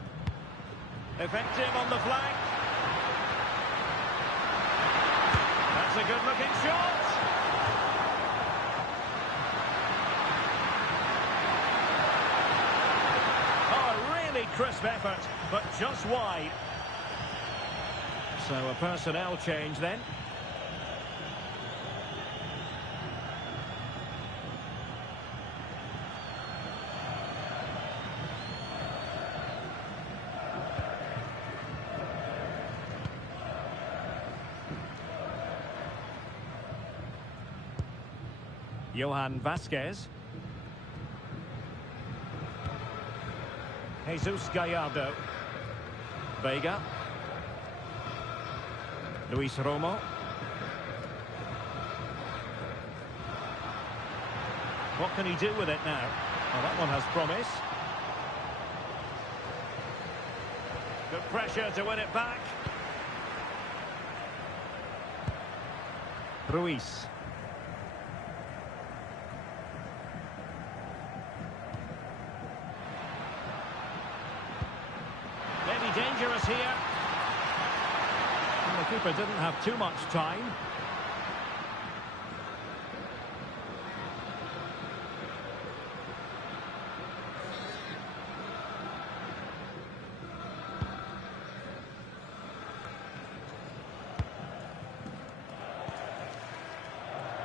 Effective on the flank. That's a good-looking shot. Crisp effort, but just wide. So a personnel change then. Johan Vasquez. Jesus Gallardo. Vega. Luis Romo. What can he do with it now? Well, that one has promise. Good pressure to win it back. Ruiz. Dangerous here. And the keeper didn't have too much time.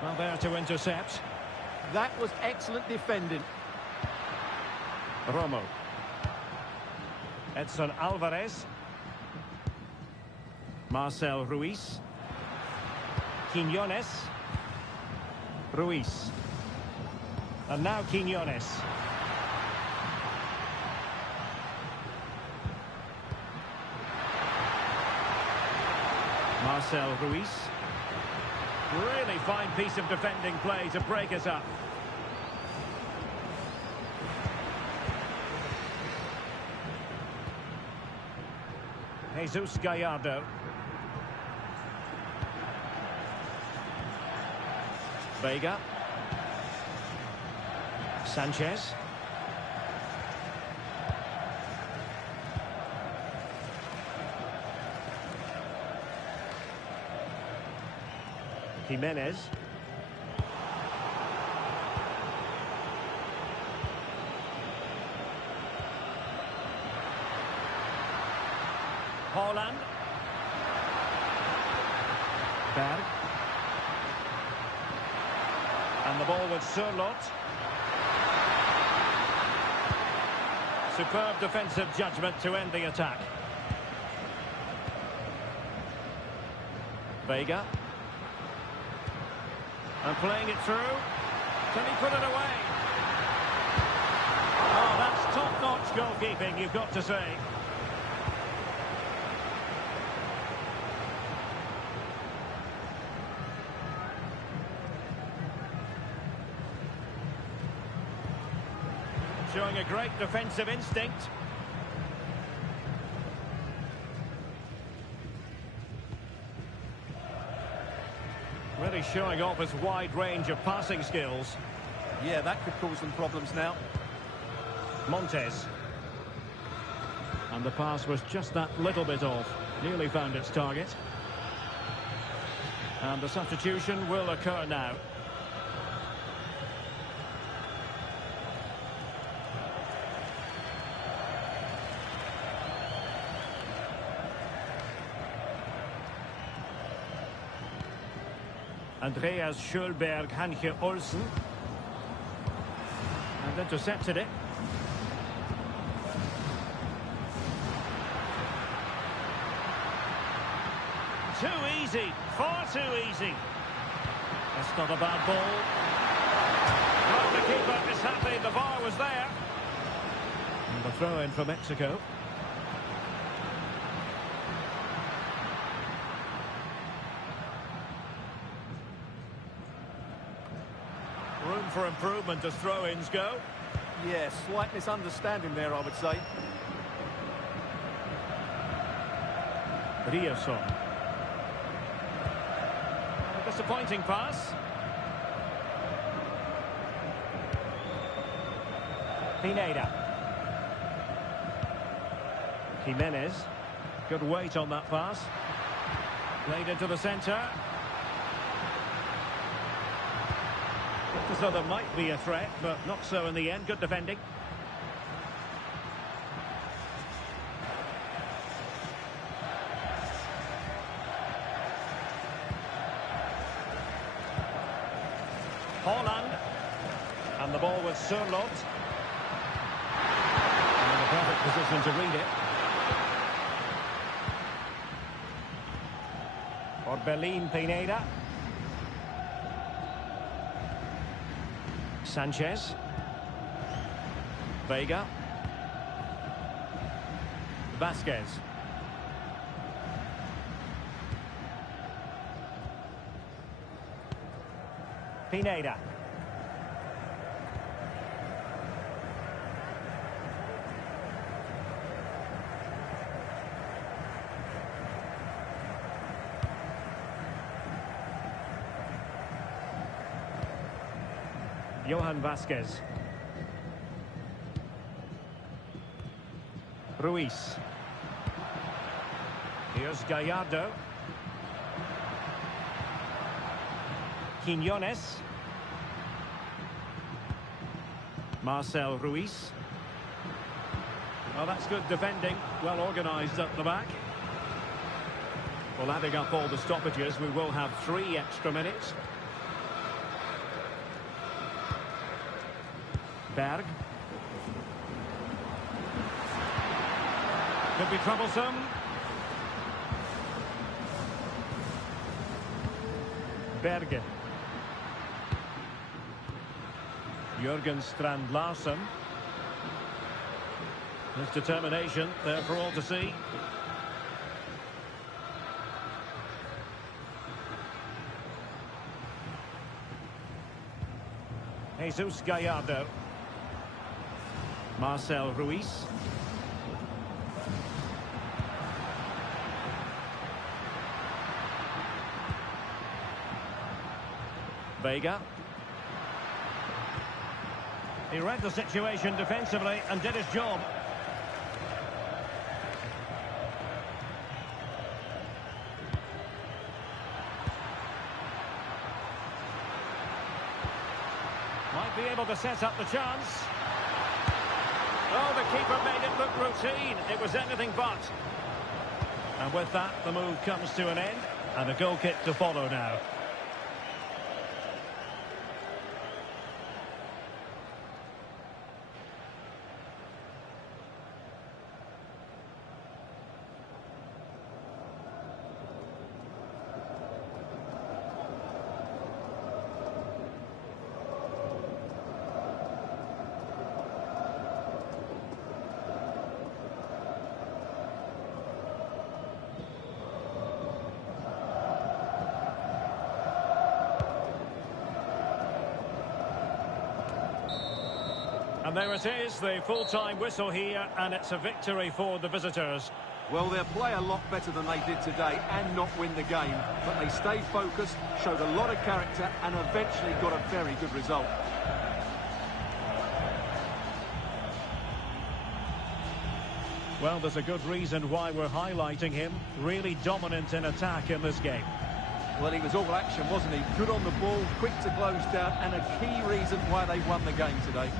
Well, there to intercept. That was excellent defending. Romo. Edson Alvarez. Marcel Ruiz. Quiñones. Ruiz. And now Quiñones. Marcel Ruiz. Really fine piece of defending play to break us up. Jesus Gallardo. Vega. Sanchez. Jimenez. Holland. Berg. And the ball with Sørloth. Superb defensive judgment to end the attack. Vega. And playing it through. Can he put it away? Oh, that's top-notch goalkeeping, you've got to say. Showing a great defensive instinct. Really showing off his wide range of passing skills. Yeah, that could cause them problems now. Montes. And the pass was just that little bit off. Nearly found its target. And the substitution will occur now. Andreas Schölberg, Hanche Olsen. And intercepted it. Too easy, far too easy. That's not a bad ball. Well, the keeper is happy the VAR was there. And the throw in for Mexico. Room for improvement as throw-ins go. Yeah, slight misunderstanding there, I would say. Ryerson. Disappointing pass. Pineda. Jimenez. Good weight on that pass. Played into the centre. So there might be a threat, but not so in the end. Good defending. Holland. And the ball with Sørloth. And in the perfect position to read it. Orbelin Pineda. Sanchez. Vega. Vasquez. Pineda. Johan Vasquez. Ruiz. Here's Gallardo. Quiñones. Marcel Ruiz. Well, that's good defending. Well organised at the back. Well, adding up all the stoppages, we will have 3 extra minutes. Berg. Could be troublesome. Berge. Jørgen Strand Larsen. His determination there for all to see. Jesus Gallardo. Marcel Ruiz. Vega. He read the situation defensively and did his job. able to set up the chance. Oh, the keeper made it look routine. It was anything but. And with that, the move comes to an end. And a goal kick to follow now. And there it is, the full-time whistle here, and it's a victory for the visitors. Well, they'll play a lot better than they did today and not win the game. But they stayed focused, showed a lot of character, and eventually got a very good result. Well, there's a good reason why we're highlighting him. Really dominant in attack in this game. Well, he was all action, wasn't he? Good on the ball, quick to close down, and a key reason why they won the game today.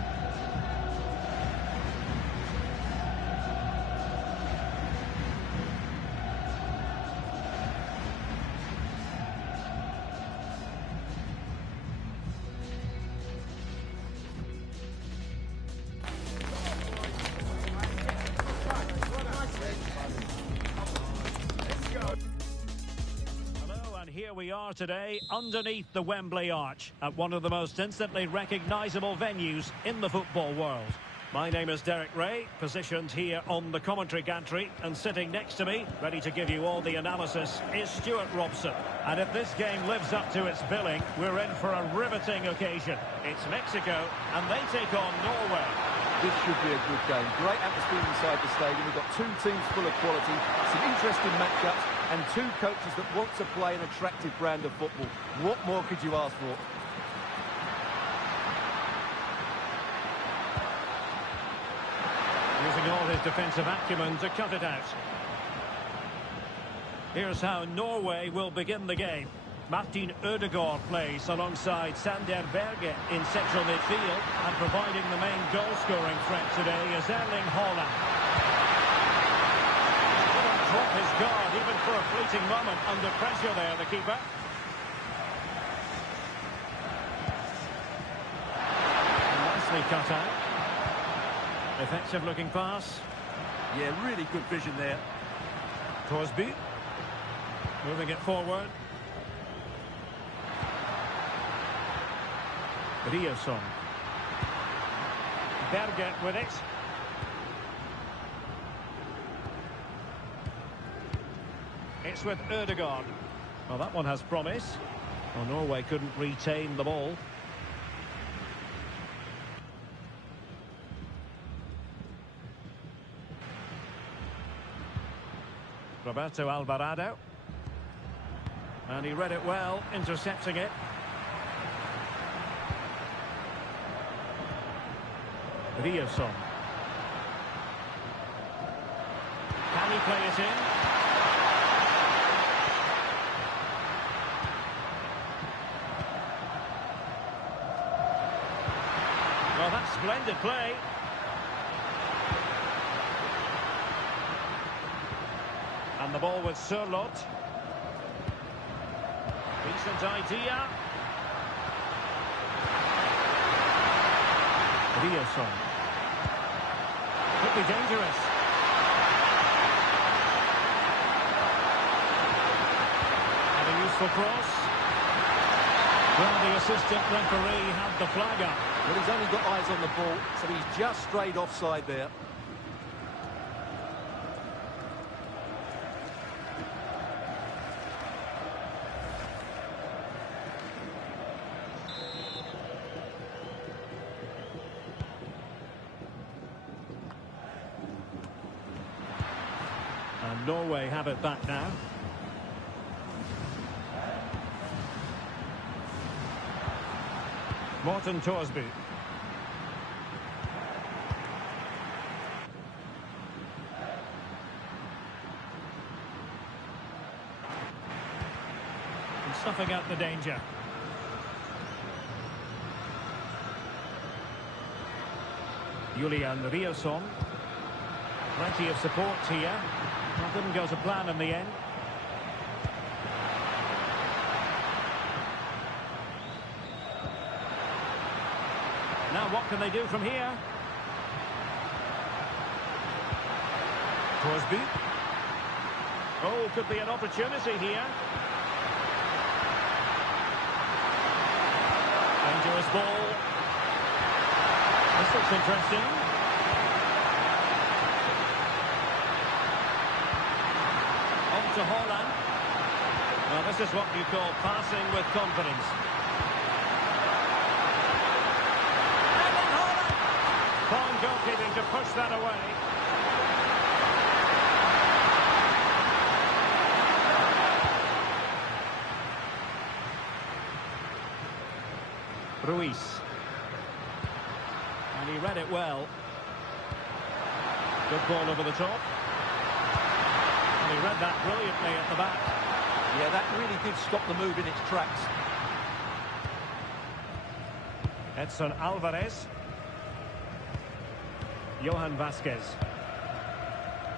Here we are today, underneath the Wembley Arch, at one of the most instantly recognisable venues in the football world. My name is Derek Ray, positioned here on the commentary gantry, and sitting next to me, ready to give you all the analysis, is Stuart Robson. And if this game lives up to its billing, we're in for a riveting occasion. It's Mexico, and they take on Norway. This should be a good game. Great atmosphere inside the stadium. We've got two teams full of quality, some interesting matchups, and two coaches that want to play an attractive brand of football. What more could you ask for? Using all his defensive acumen to cut it out. Here's how Norway will begin the game. Martin Ødegaard plays alongside Sander Berge in central midfield, and providing the main goal-scoring threat today is Erling Haaland. Didn't drop his guard even for a fleeting moment under pressure there, the keeper. Nicely cut out. Effective looking pass. Yeah, really good vision there. Torsby. Moving it forward. Riosson. Berge with it. It's with Ødegaard. Well, that one has promise. Well, Norway couldn't retain the ball. Roberto Alvarado. And he read it well, intercepting it. Riosson. Can he play it in? Well, that's splendid play. And the ball with Sørloth. Decent idea. Riosson. Could be dangerous. And a useful cross. Well, the assistant referee had the flag up. Well, he's only got eyes on the ball, so he's just strayed offside there. And Norway have it back now. Morten Torsby. And snuffing out the danger. Julian Riosson. Plenty of support here. Well, didn't go to plan in the end. Now what can they do from here? Torsby. Oh, could be an opportunity here. Dangerous ball. This looks interesting. On to Holland. Well, this is what you call passing with confidence. Fine goalkeeping to push that away. Ruiz. And he read it well. Good ball over the top. And he read that brilliantly at the back. Yeah, that really did stop the move in its tracks. Edson Alvarez. Johan Vasquez.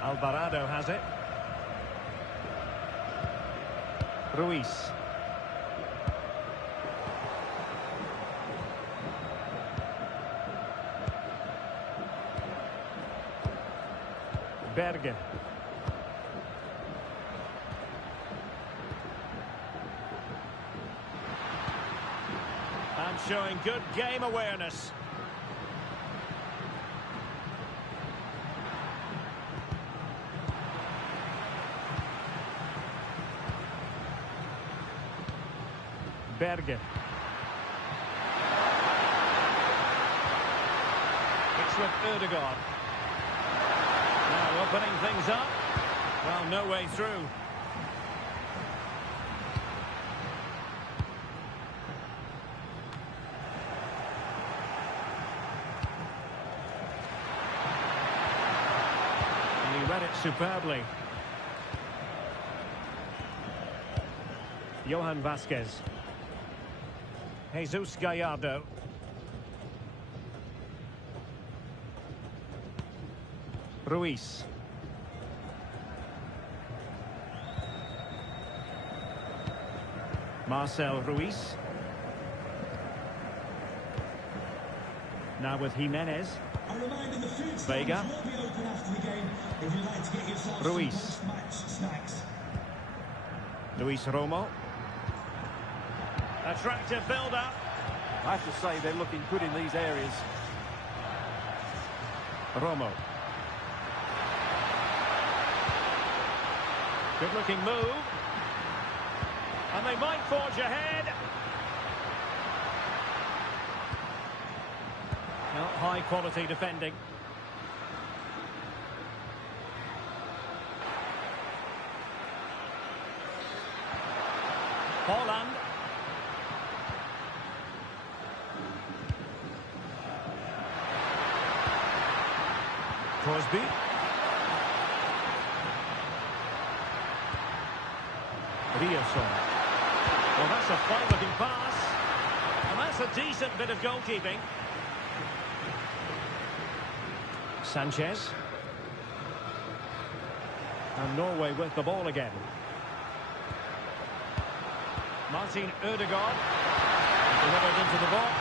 Alvarado has it. Ruiz. Bergen. And showing good game awareness. Bergen. It's with Ødegaard. Now opening things up. Well, no way through. And he read it superbly. Johan Vasquez. Jesus Gallardo. Ruiz. Marcel Ruiz. Now with Jimenez. A reminder, the food Vega. stands will be open after the game if you'd like to get yourself Ruiz. some post-match snacks. Luis Romo. Attractive build-up. I have to say they're looking good in these areas. Romo. Good-looking move. And they might forge ahead. Well, high-quality defending. Holland. Torsby. Riosson. Well, that's a fine-looking pass. And that's a decent bit of goalkeeping. Sanchez. And Norway with the ball again. Martin Ødegaard. Delivered into the box.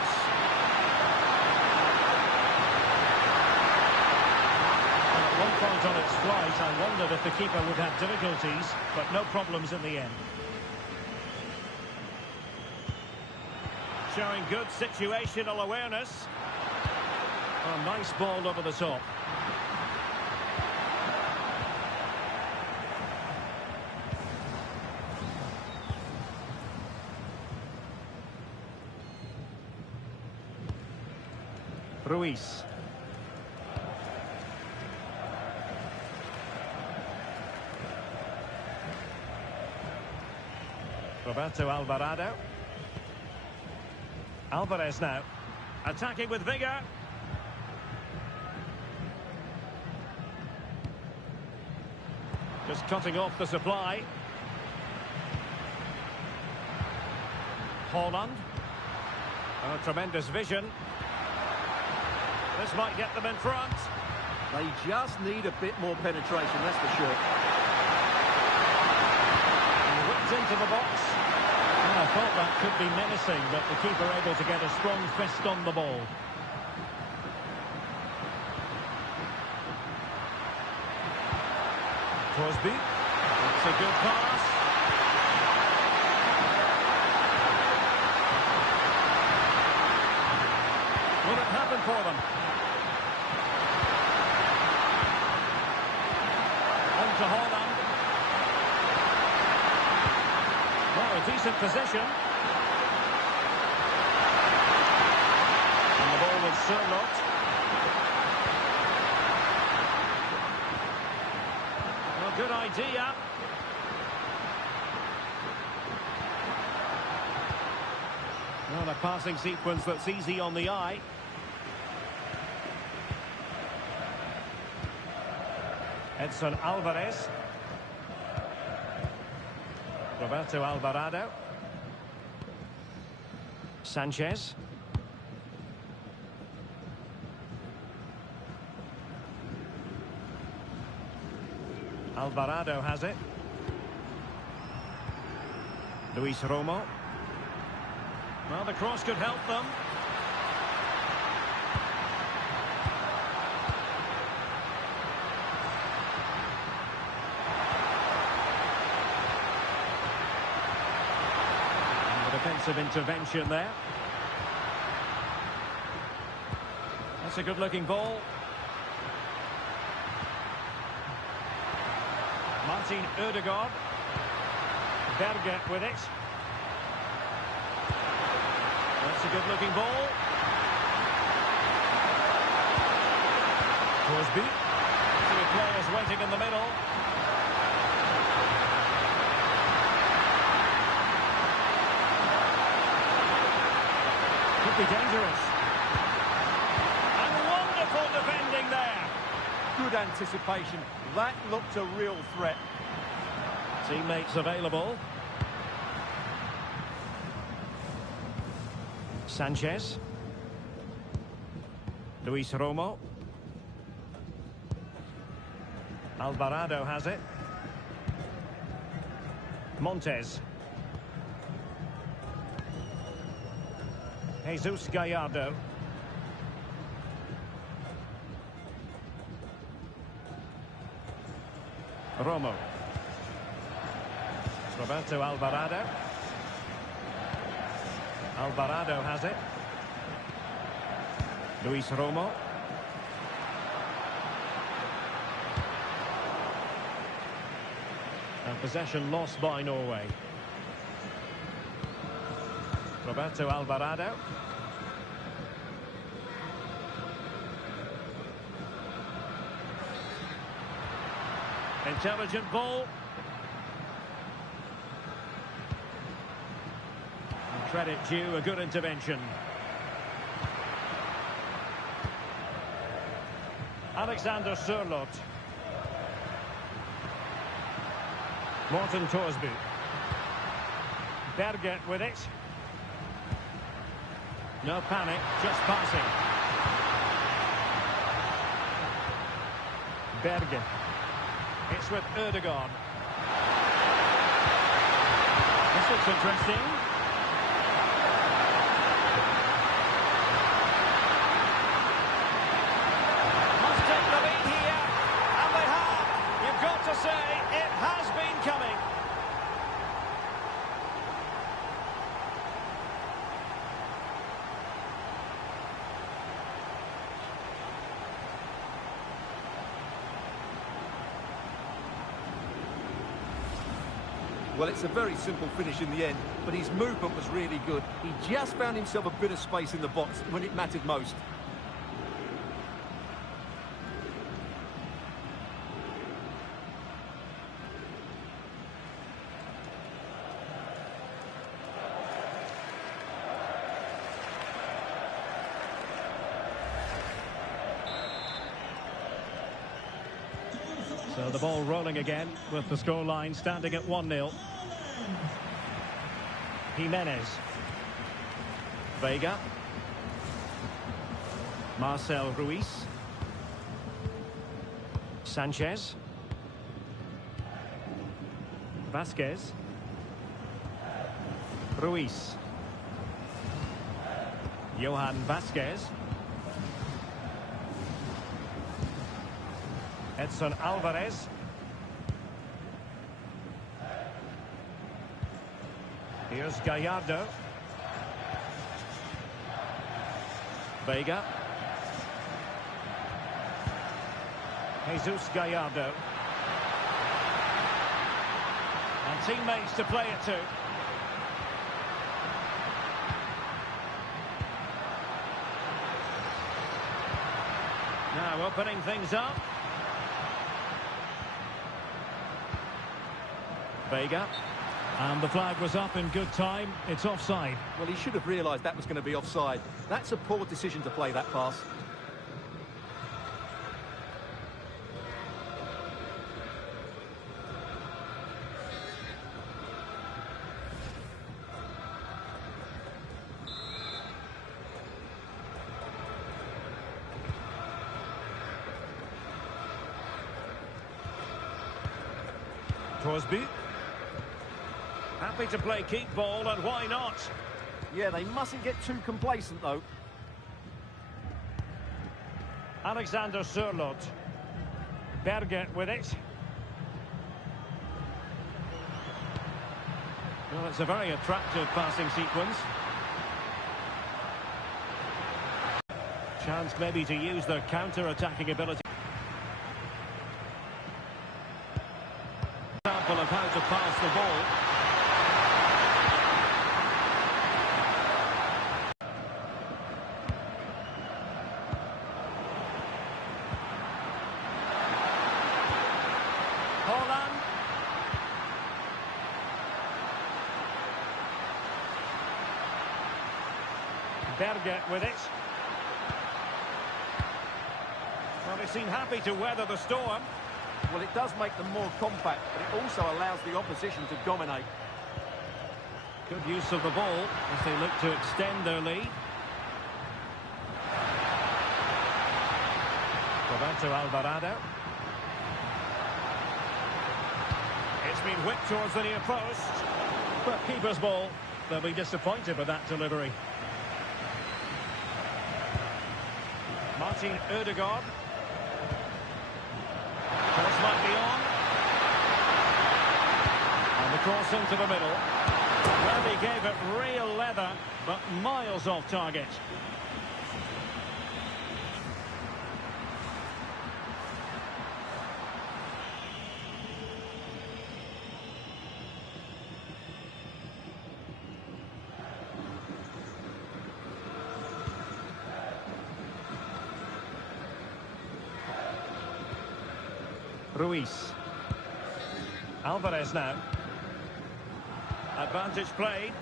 At one point on its flight, I wondered if the keeper would have difficulties, but no problems in the end. Showing good situational awareness. A nice ball over the top. Ruiz. Roberto Alvarado. Alvarez now. Attacking with vigour. Just cutting off the supply. Holland. Oh, tremendous vision. This might get them in front. They just need a bit more penetration, that's for sure. Whipped into the box. Well, I thought that could be menacing, but the keeper able to get a strong fist on the ball. Crosby. It's a good pass. Will it happen for them? On to Holland. Well, a decent position. And the ball with Sørloth. Well, good idea. Well, a passing sequence that's easy on the eye. Edson Alvarez. Roberto Alvarado. Sanchez. Alvarado has it. Luis Romo. Well, the cross could help them. Defensive intervention there. That's a good-looking ball. Martin Ødegaard. Berge with it. That's a good-looking ball. Crosby. Two players waiting in the middle. Could be dangerous. And wonderful defending there. Good anticipation. That looked a real threat. Teammates available. Sanchez. Luis Romo. Alvarado has it. Montes. Jesus Gallardo. Romo. Roberto Alvarado. Alvarado has it. Luis Romo. And possession lost by Norway. Roberto Alvarado. Intelligent ball. And credit due, a good intervention. Alexander Sørloth. Morten Thorsby. Berge with it. No panic, just passing. Berge. It's with Ødegaard. This looks interesting. Must take the lead here. And they have. You've got to say, it has been coming. Well, it's a very simple finish in the end, but his movement was really good. He just found himself a bit of space in the box when it mattered most. So the ball rolling again with the scoreline standing at 1-0. Jimenez. Vega. Marcel Ruiz. Sanchez. Vasquez. Ruiz. Johan Vasquez. Edson Alvarez. Here's Gallardo. Vega. Jesus Gallardo. And teammates to play it to. Now opening things up. Vega. And the flag was up in good time. It's offside. Well, he should have realised that was going to be offside. That's a poor decision to play that pass. Crosby. Happy to play keep ball, and why not? Yeah, they mustn't get too complacent, though. Alexander Sørloth. Berge with it. Well, it's a very attractive passing sequence. Chance maybe to use their counter-attacking ability. Example of how to pass the ball. Berge with it. Well, they seem happy to weather the storm. Well, it does make them more compact, but it also allows the opposition to dominate. Good use of the ball as they look to extend their lead. Roberto Alvarado. It's been whipped towards the near post. But keeper's ball. They'll be disappointed with that delivery. Martin Ødegaard. Cross might be on. And the cross into the middle. Well, he gave it real leather, but miles off target. Ruiz. Alvarez now. Advantage played.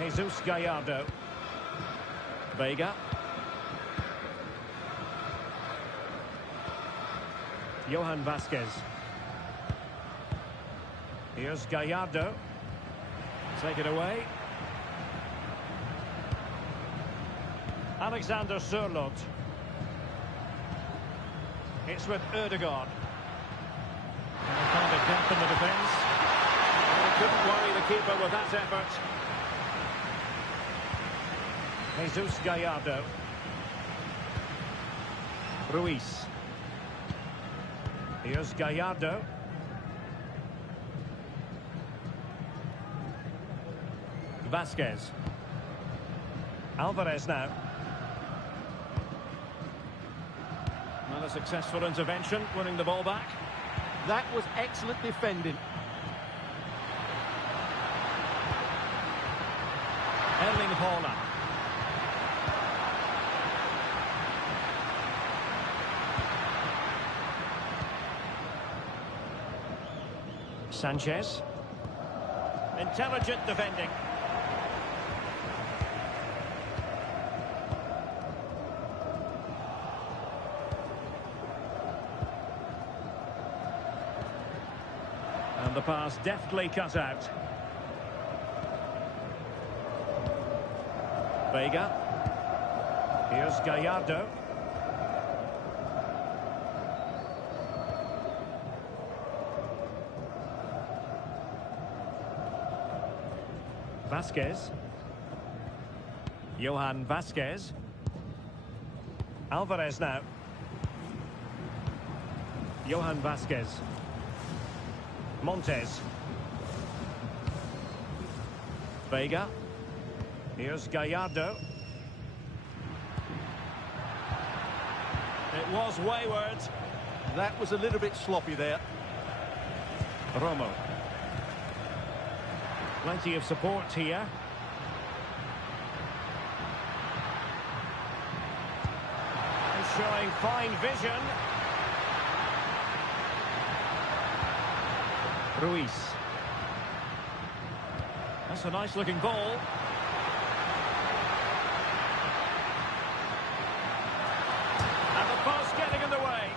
Jesus Gallardo. Vega. Johan Vasquez. Here's Gallardo. Take it away. Alexander Sørloth. It's with Ødegaard. And they found a gap in the defence. They couldn't worry the keeper with that effort. Jesus Gallardo. Ruiz. Here's Gallardo. Vasquez. Alvarez now. Well, a successful intervention, winning the ball back. That was excellent defending. Erling Haaland. Sanchez. Intelligent defending. And the pass deftly cut out. Vega. Here's Gallardo. Vasquez. Johan Vasquez. Alvarez now. Johan Vasquez. Montes. Vega. Here's Gallardo. It was wayward. That was a little bit sloppy there. Romo. Plenty of support here. And showing fine vision. Ruiz. That's a nice looking ball. And the pass getting in the way.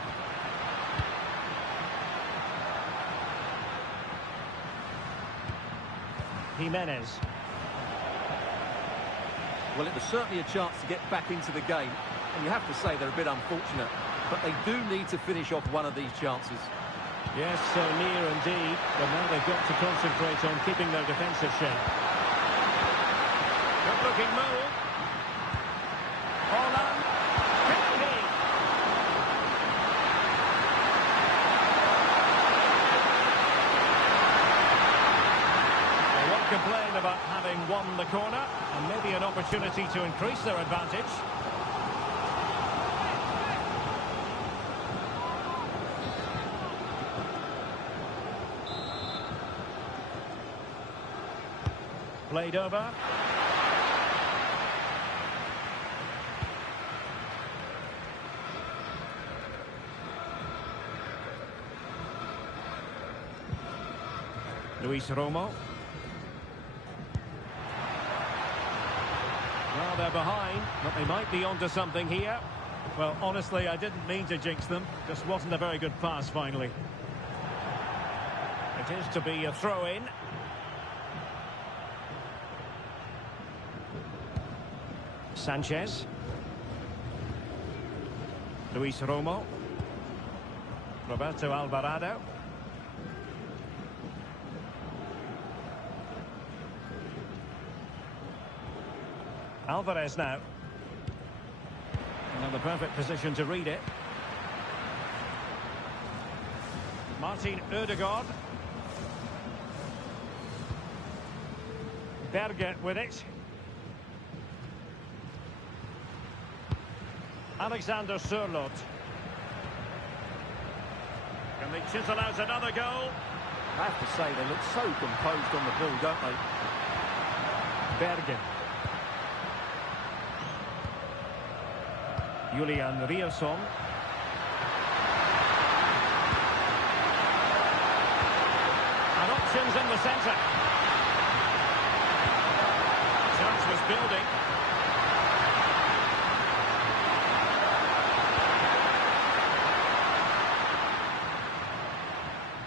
Jimenez. Well, it was certainly a chance to get back into the game, and you have to say they're a bit unfortunate, but they do need to finish off one of these chances. Yes, so near indeed, but now they've got to concentrate on keeping their defensive shape. Good looking move. Holland. Kennedy. They won't complain about having won the corner, and maybe an opportunity to increase their advantage. Played over. Luis Romo. Well, they're behind, but they might be onto something here. Well, honestly, I didn't mean to jinx them. Just wasn't a very good pass, finally. It is to be a throw-in. Sanchez. Luis Romo. Roberto Alvarado. Alvarez now. And in the perfect position to read it. Martin Ødegaard. Berge with it. Alexander Sørloth. Can they chisel out another goal? I have to say, they look so composed on the ball, don't they? Berge. Julian Rierson. And options in the centre. Chance was building.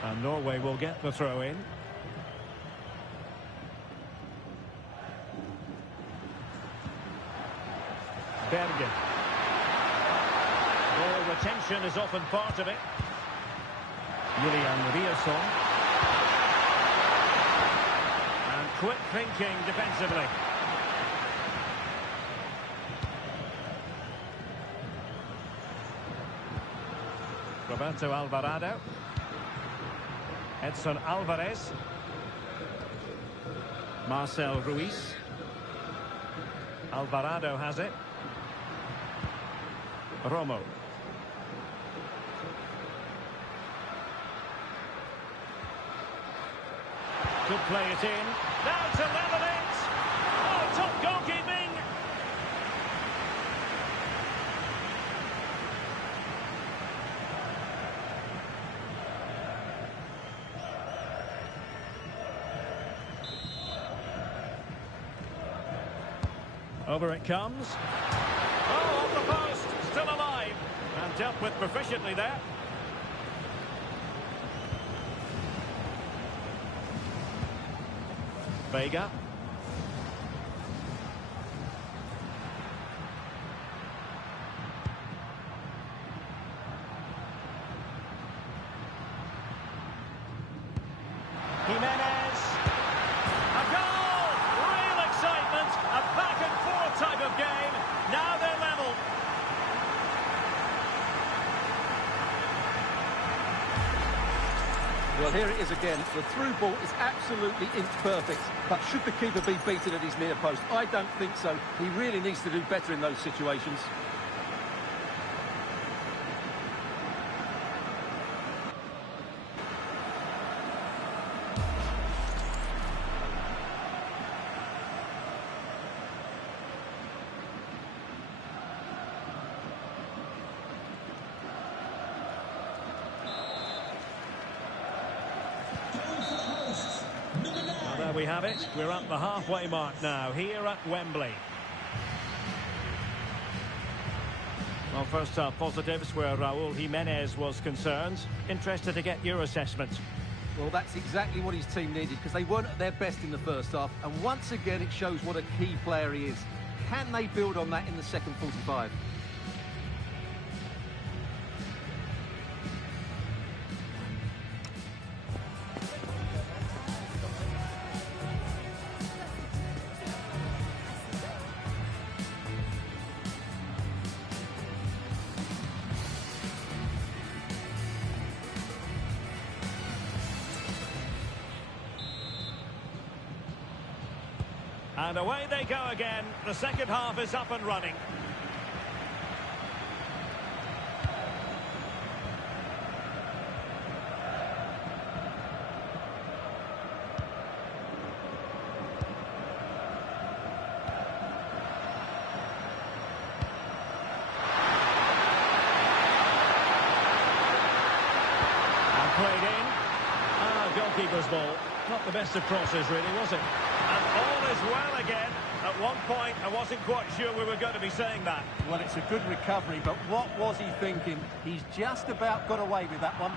And Norway will get the throw in. Berge. Ball retention is often part of it. Julian Rierson. And quick thinking defensively. Roberto Alvarado. Edson Alvarez. Marcel Ruiz. Alvarado has it. Romo. Could play it in. Now to level it. Oh, top goalkeeping. Over it comes. Oh, off the post. Still alive. And dealt with proficiently there. Vega. Jimenez. A goal! Real excitement. A back-and-forth type of game. Now they're level. Well, here it is again. The through ball is absolutely inch perfect. But should the keeper be beaten at his near post? I don't think so. He really needs to do better in those situations. Well, there we have it. We're at the halfway mark now, here at Wembley. Well, first half positives where Raúl Jimenez was concerned. Interested to get your assessment. Well, that's exactly what his team needed, because they weren't at their best in the first half. And once again, it shows what a key player he is. Can they build on that in the second 45? And away they go again. The second half is up and running. And played in. Goalkeeper's ball. Not the best of crosses, really, was it? And all is well again. At one point, I wasn't quite sure we were going to be saying that. Well, it's a good recovery, but what was he thinking? He's just about got away with that one.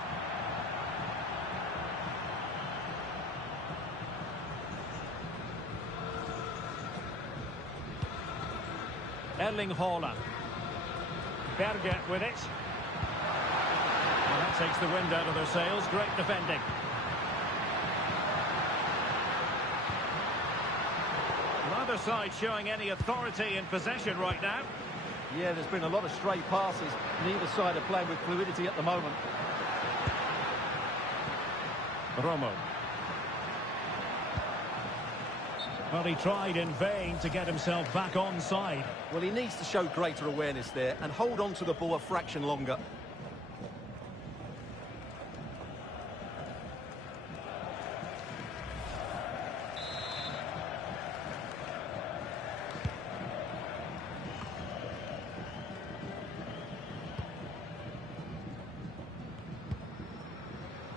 Erling Haaland. Berger with it. Well, that takes the wind out of their sails. Great defending. Neither side showing any authority in possession right now. Yeah, there's been a lot of stray passes. Neither side are playing with fluidity at the moment. Romo. Well, he tried in vain to get himself back onside. Well, he needs to show greater awareness there and hold on to the ball a fraction longer.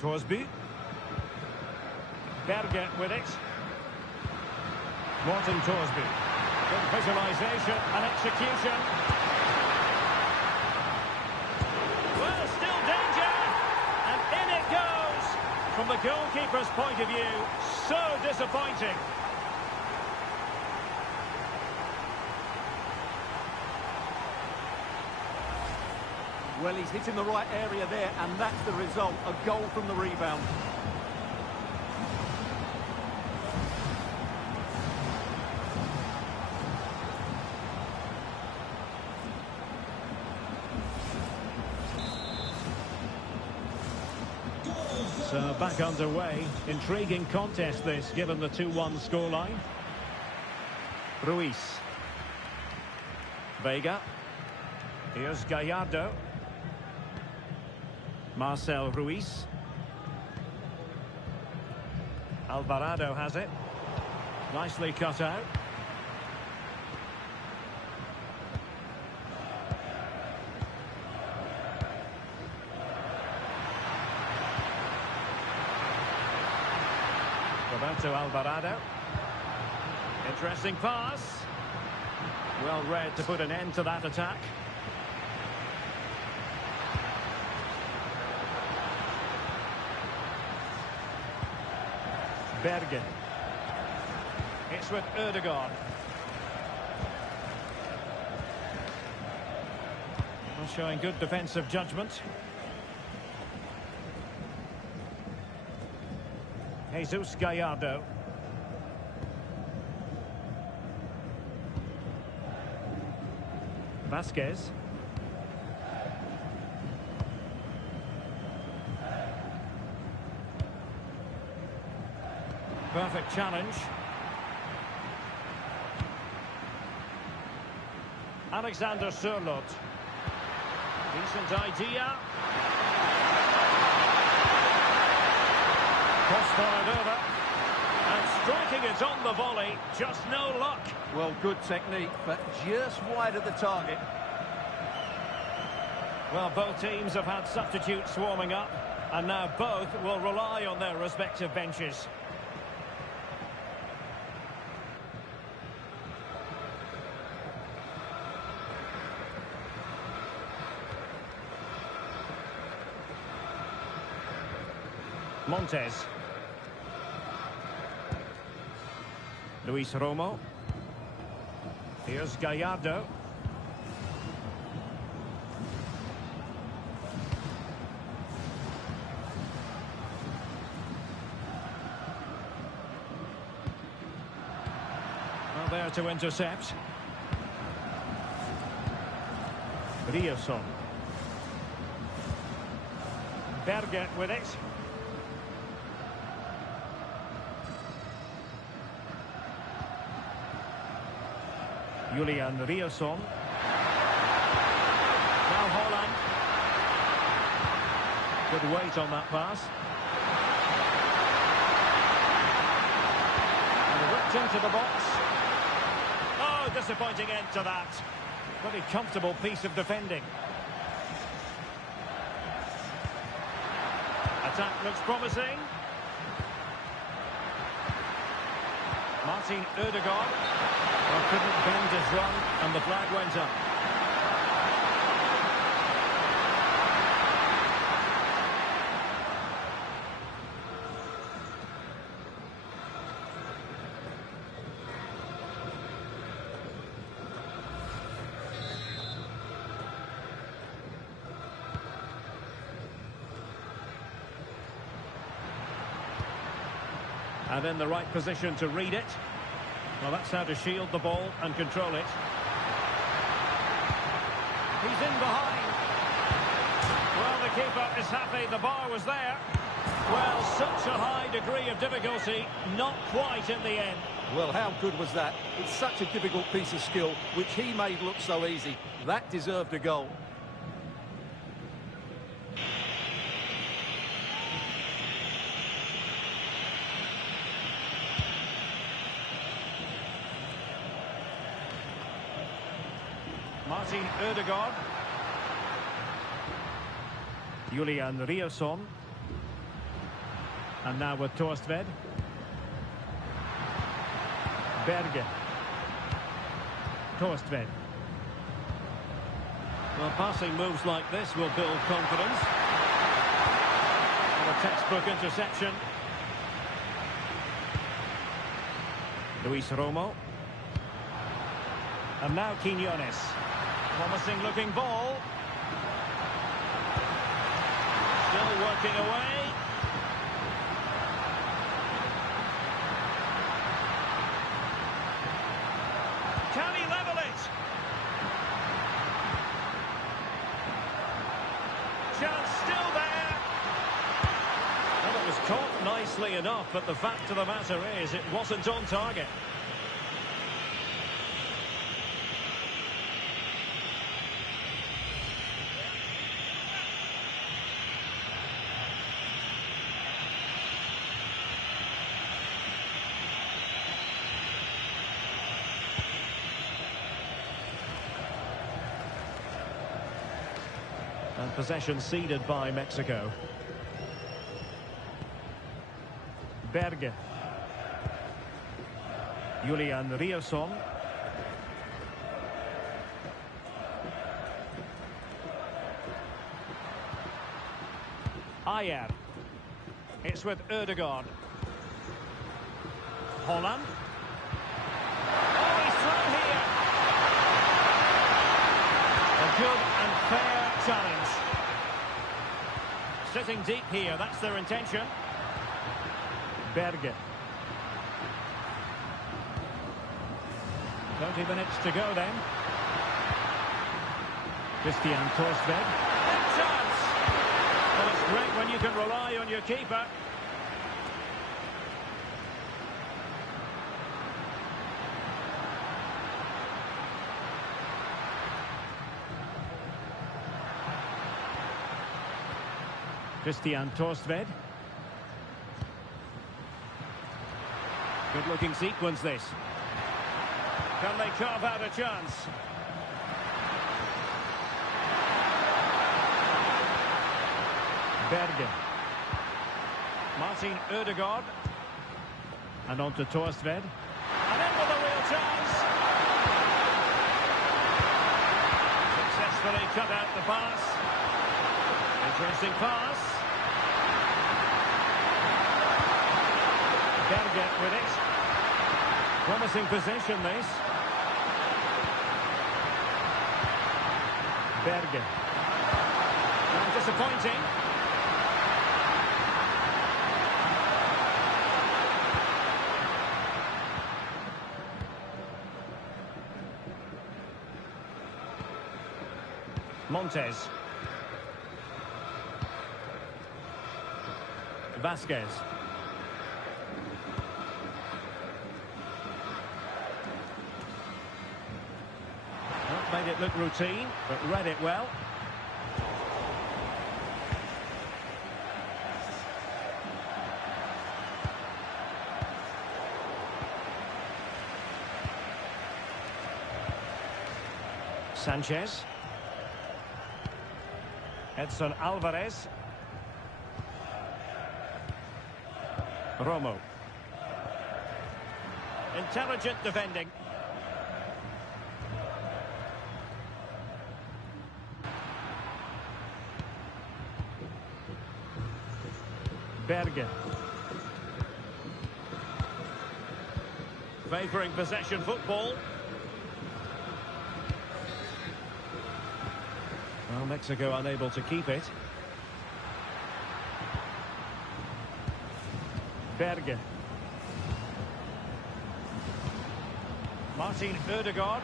Torsby. Berger with it. Morten Torsby. Good visualisation and execution. Well, still danger. And in it goes. From the goalkeeper's point of view, so disappointing. Well, he's hitting the right area there, and that's the result, a goal from the rebound. So back underway. Intriguing contest this, given the 2-1 scoreline. Ruiz. Vega. Here's Gallardo. Marcel Ruiz. Alvarado has it. Nicely cut out. Roberto Alvarado. Interesting pass. Well read to put an end to that attack. Bergen. It's with Ødegaard. Well, showing good defensive judgment. Jesus Gallardo. Vasquez. Perfect challenge. Alexander Sørloth. Decent idea. Cross-fired over. And striking it on the volley. Just no luck. Well, good technique, but just wide of the target. Well, both teams have had substitutes warming up, and now both will rely on their respective benches. Montes. Luis Romo. Here's Gallardo. Well, there to intercept. Ryerson. Berge with it. Julian Ryerson. Now Holland. Good weight on that pass. And whipped into the box. Oh, disappointing end to that. Pretty comfortable piece of defending. Attack looks promising. Martin Ødegaard. Well, couldn't bend his run, and the flag went up. And in the right position to read it. Well, that's how to shield the ball and control it. He's in behind. Well, the keeper is happy the bar was there. Well, such a high degree of difficulty, not quite in the end. Well, how good was that? It's such a difficult piece of skill, which he made look so easy. That deserved a goal. Martin Ødegaard. Julian Ryerson. And now with Torstvedt. Berge. Torstvedt. Well, passing moves like this will build confidence. And a textbook interception. Luis Romo. And now Quiñones. Promising looking ball. Still working away. Can he level it? Chance still there. Well, it was caught nicely enough, but the fact of the matter is it wasn't on target. And possession ceded by Mexico. Berge. Julian Ryerson. Ayer. It's with Ødegaard. Holland. Oh, he's through here. A good and fair challenge. Sitting deep here, that's their intention. Berge. 20 minutes to go then. Christian Torsved. Chance! Well, it's great when you can rely on your keeper. Christian Torsved. Good looking sequence this. Can they carve out a chance? Berge. Martin Ødegaard. And on to Torsved. And in with a real chance. Successfully cut out the pass. Interesting pass. Berge with it. Promising position this. Berge. And disappointing. Montes. Vasquez. Made it look routine, but read it well. Sanchez. Edson Alvarez. Romo. Intelligent defending. Berge. Favouring possession football. Well, Mexico unable to keep it. Berge. Martin Ødegaard.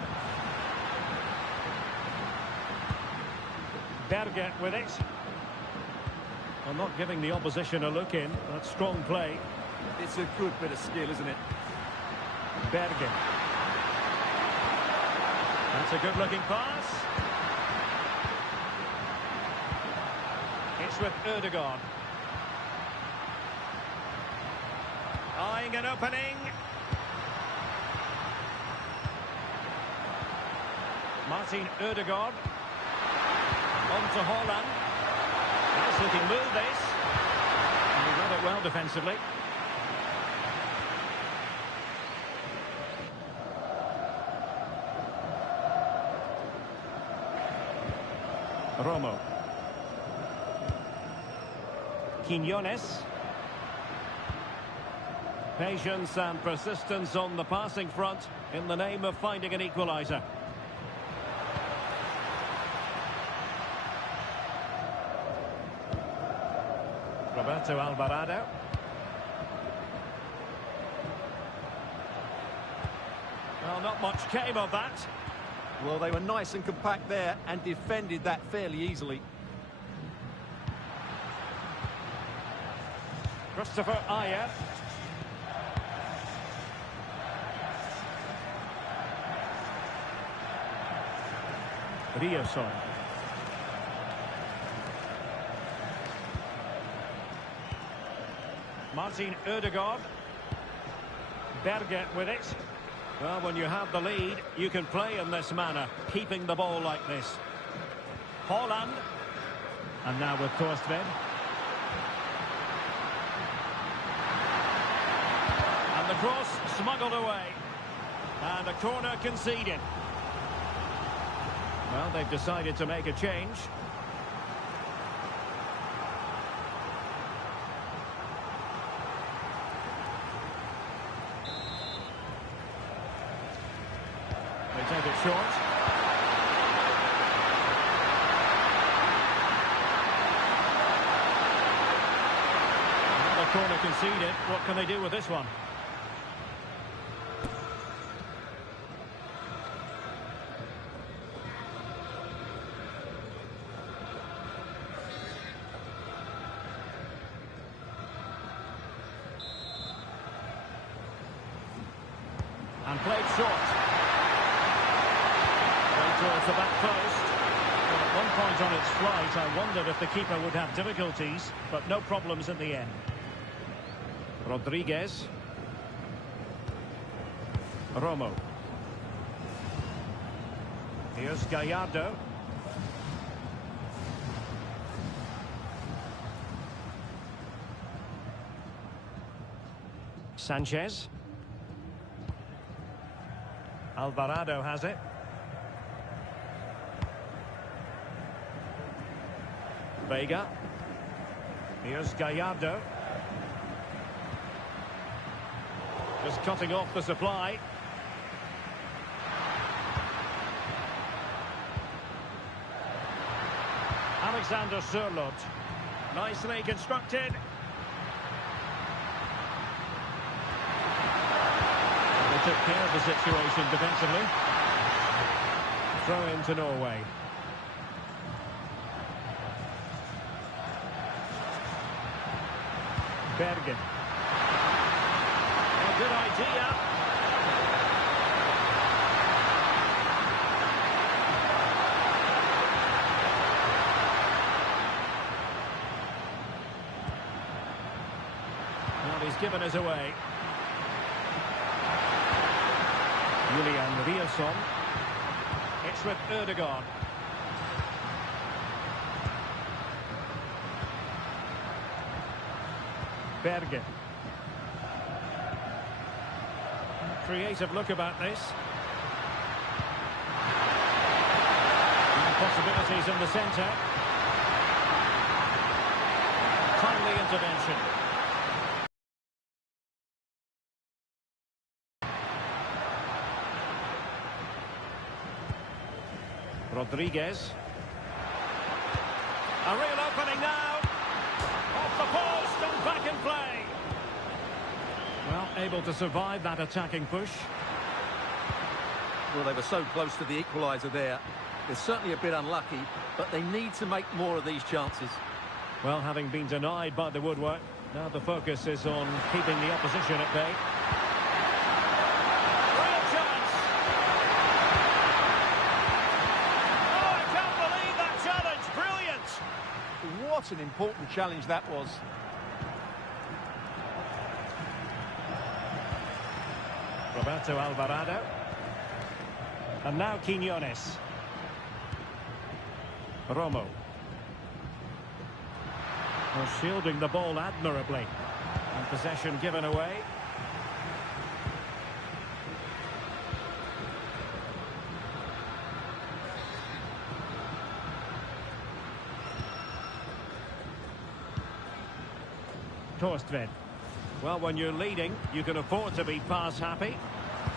Berge with it. Well, not giving the opposition a look in. That's strong play. It's a good bit of skill, isn't it? Berge. That's a good-looking pass. It's with Ødegaard. Eyeing an opening. Martin Ødegaard. On to Haaland. Nice looking move this. And he read it well defensively. Romo. Quiñones. Patience and persistence on the passing front in the name of finding an equaliser. Roberto Alvarado. Well, not much came of that. Well, they were nice and compact there and defended that fairly easily. Christopher Ayer. Rioson. Martin Ødegaard. Berge with it. Well, when you have the lead, you can play in this manner, keeping the ball like this. Haaland. And now with Torsved. And the cross smuggled away. And a corner conceded. Well, they've decided to make a change. They take it short. Another corner conceded. What can they do with this one? And played short. Going towards the back post. Well, at one point on its flight, I wondered if the keeper would have difficulties, but no problems in the end. Rodriguez. Romo. Here's Gallardo. Sanchez. Alvarado has it. Vega. Here's Gallardo. Just cutting off the supply. Alexander Sørloth. Nicely constructed. They took care of the situation defensively. Throw in to Norway. Bergen. A good idea. Well, he's given us away. Julian Riasson. It's with Ødegaard. Bergen. Creative look about this. And possibilities in the centre. Timely intervention. Rodriguez. A real opening now. Off the post and back in play. Well, able to survive that attacking push. Well, they were so close to the equaliser there. They're certainly a bit unlucky, but they need to make more of these chances. Well, having been denied by the woodwork, now the focus is on keeping the opposition at bay. Real chance! Oh, I can't believe that challenge! Brilliant! What an important challenge that was. Roberto Alvarado. And now Quiñones. Romo. Well, shielding the ball admirably. And possession given away. Torstvedt. Well, when you're leading, you can afford to be pass happy.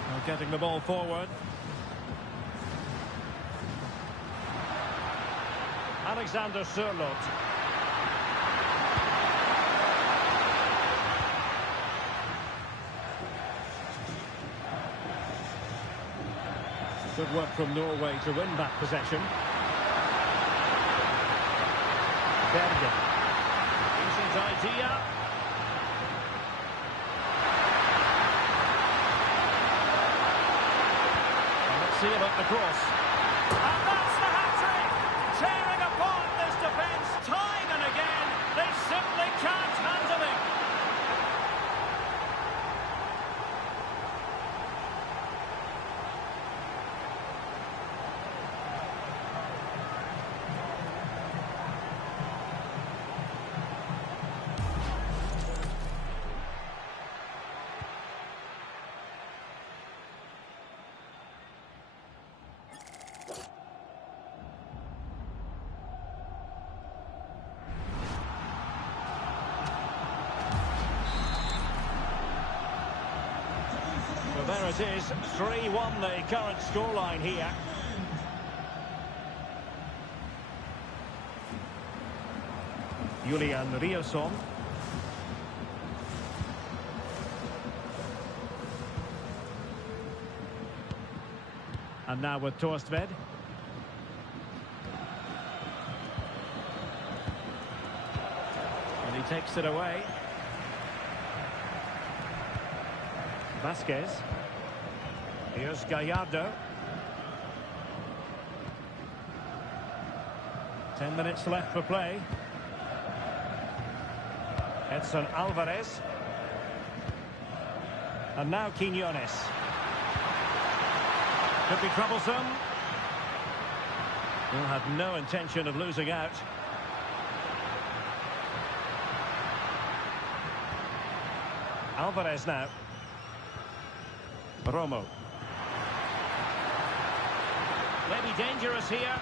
Well, getting the ball forward. Alexander Sørloth. Good work from Norway to win back possession. Bergen. Decent idea. See about the cross. And that's the hat-trick! Tearing apart this defence time and again. They simply can't handle him. There it is, 3-1 the current scoreline here. Julian Riasson. And now with Torstvedt. And he takes it away. Vasquez. Here's Gallardo. 10 minutes left for play. Edson Alvarez. And now Quiñones. Could be troublesome. He'll have no intention of losing out. Alvarez now. Romo. Maybe dangerous here.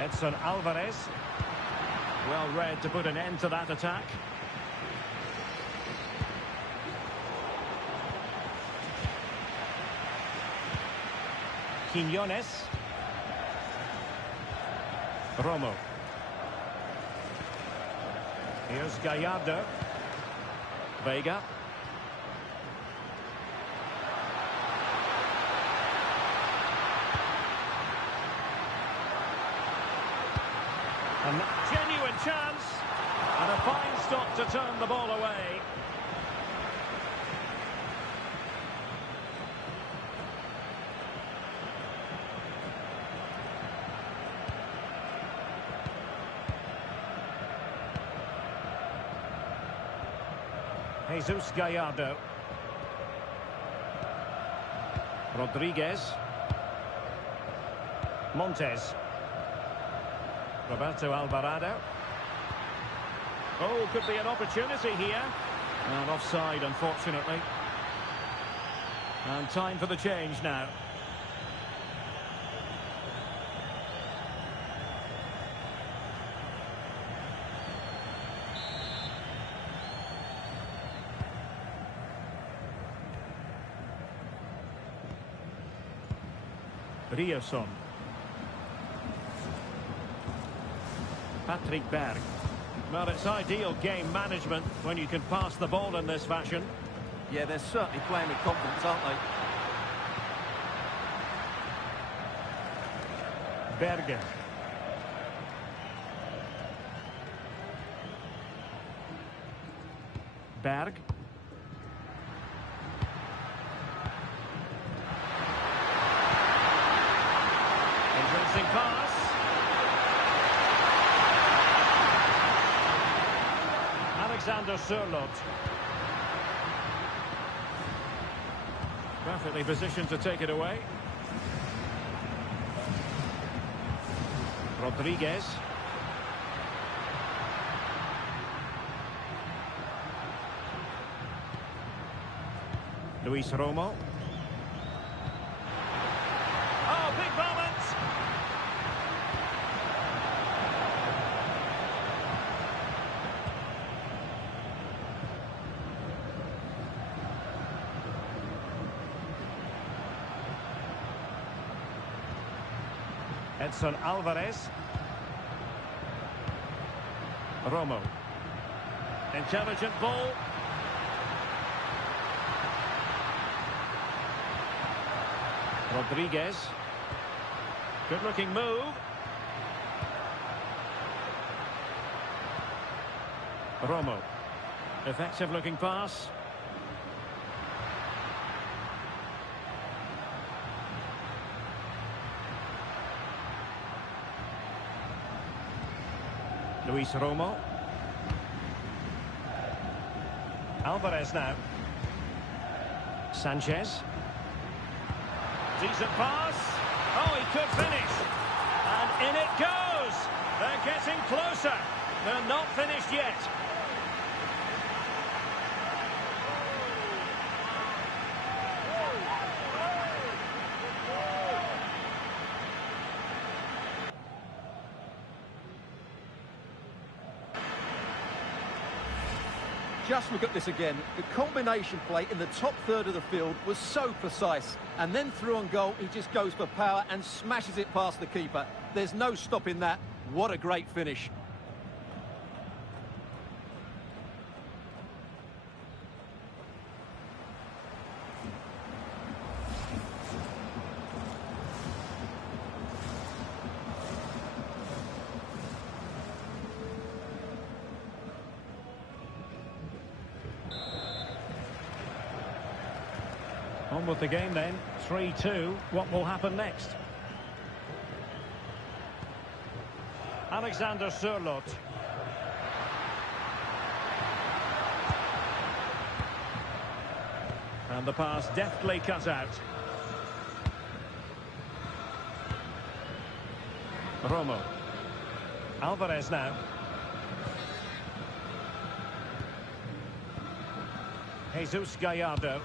Edson Alvarez. Well read to put an end to that attack. Quiñones. Romo. Here's Gallardo. Vega. A genuine chance. And a fine stop to turn the ball away. Jesus Gallardo. Rodriguez. Montes. Roberto Alvarado. Oh, could be an opportunity here. And offside, unfortunately. And time for the change now. Riosson. Patrick Berg. Well, it's ideal game management when you can pass the ball in this fashion. Yeah, they're certainly playing with confidence, aren't they? Berger. Berg. Interesting pass. Alexander Sørloth. Perfectly positioned to take it away. Rodriguez. Luis Romo. Oh, big moment! Edson Alvarez. Romo. Intelligent ball. Rodriguez. Good looking move. Romo. Effective looking pass. Luis Romo. Alvarez now. Sanchez. Decent pass. Oh, he could finish. And in it goes. They're getting closer. They're not finished yet. Just look at this again. The combination play in the top third of the field was so precise. And then through on goal, he just goes for power and smashes it past the keeper. There's no stopping that. What a great finish. On with the game then, 3-2. What will happen next? Alexander Sørloth. And the pass deftly cut out. Romo. Alvarez now. Jesus Gallardo.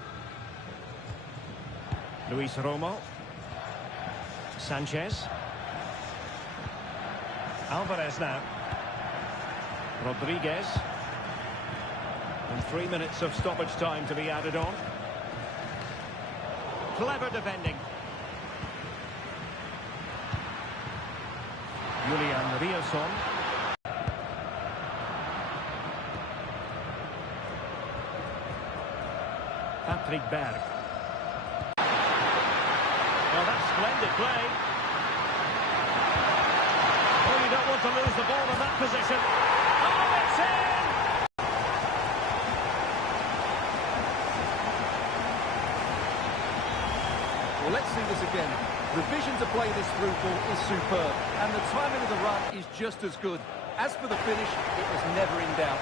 Luis Romo. Sanchez. Alvarez now. Rodriguez. And 3 minutes of stoppage time to be added on. Clever defending. Julian Rielson. Patrick Berg. Well, that's splendid play. Oh, you don't want to lose the ball in that position. Oh, it's in! Well, let's see this again. The vision to play this through ball is superb, and the timing of the run is just as good. As for the finish, it was never in doubt.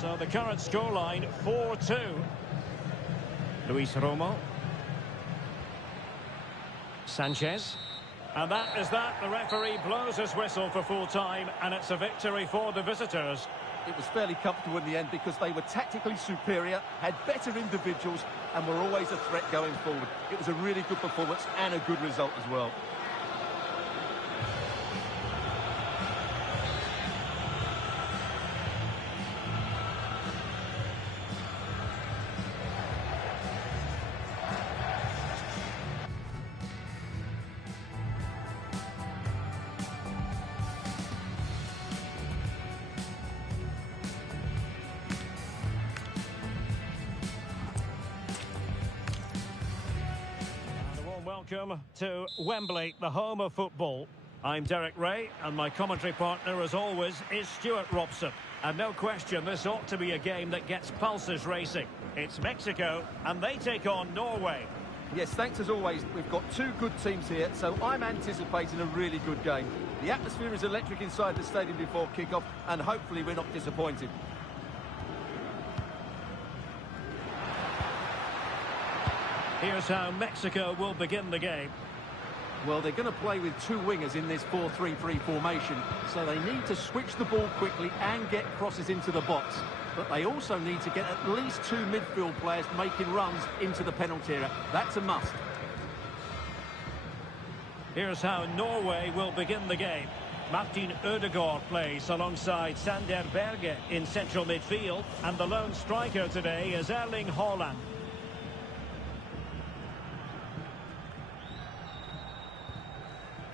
So the current scoreline, 4-2. Luis Romo. Sanchez. And that is that. The referee blows his whistle for full time, and it's a victory for the visitors. It was fairly comfortable in the end because they were tactically superior, had better individuals, and were always a threat going forward. It was a really good performance and a good result as well. Welcome to Wembley, the home of football. I'm Derek Ray, and my commentary partner, as always, is Stuart Robson. And no question, this ought to be a game that gets pulses racing. It's Mexico, and they take on Norway. Yes, thanks as always. We've got two good teams here, so I'm anticipating a really good game. The atmosphere is electric inside the stadium before kick-off, and hopefully we're not disappointed. Here's how Mexico will begin the game. Well, they're going to play with two wingers in this 4-3-3 formation, so they need to switch the ball quickly and get crosses into the box. But they also need to get at least two midfield players making runs into the penalty area. That's a must. Here's how Norway will begin the game. Martin Ødegaard plays alongside Sander Berge in central midfield, and the lone striker today is Erling Haaland.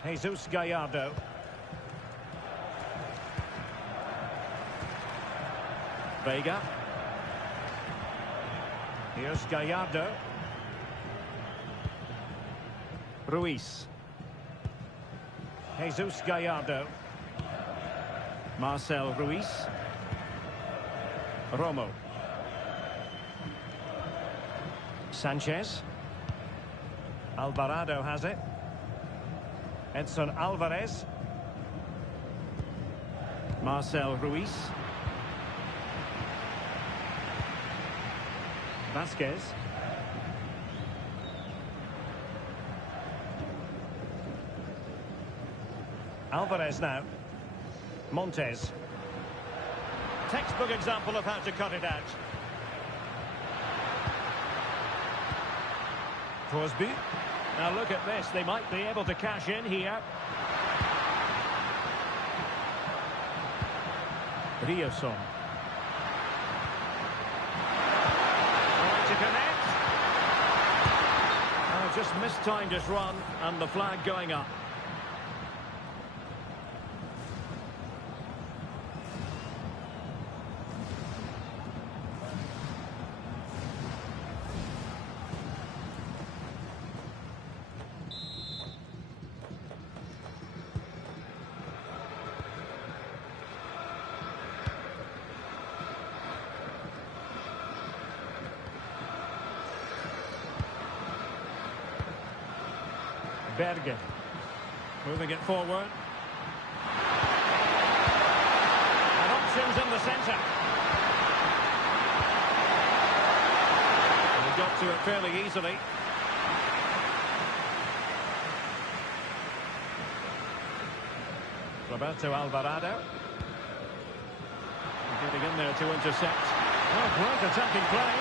Jesus Gallardo. Vega. Here's Gallardo. Ruiz. Jesus Gallardo. Marcel Ruiz. Romo. Sanchez. Alvarado has it. Edson Alvarez. Marcel Ruiz. Vasquez. Alvarez now. Montes. Textbook example of how to cut it out. Crosby. Now look at this, they might be able to cash in here. Rielson. Trying to connect. Oh, just mistimed his run, and the flag going up. Berge. Moving it forward. And options in the centre. And he got to it fairly easily. Roberto Alvarado. Getting in there to intercept. Oh, great attacking play.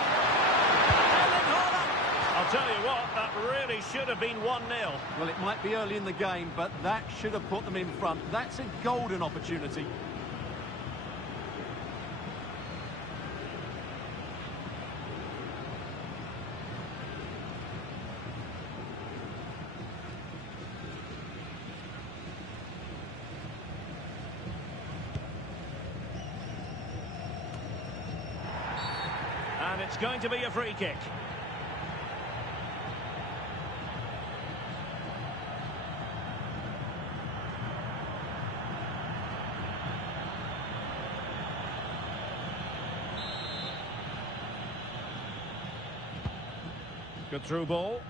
Erling Haaland! I'll tell you what, that really should have been 1-0. Well, it might be early in the game, but that should have put them in front. That's a golden opportunity. And it's going to be a free kick. Good through ball.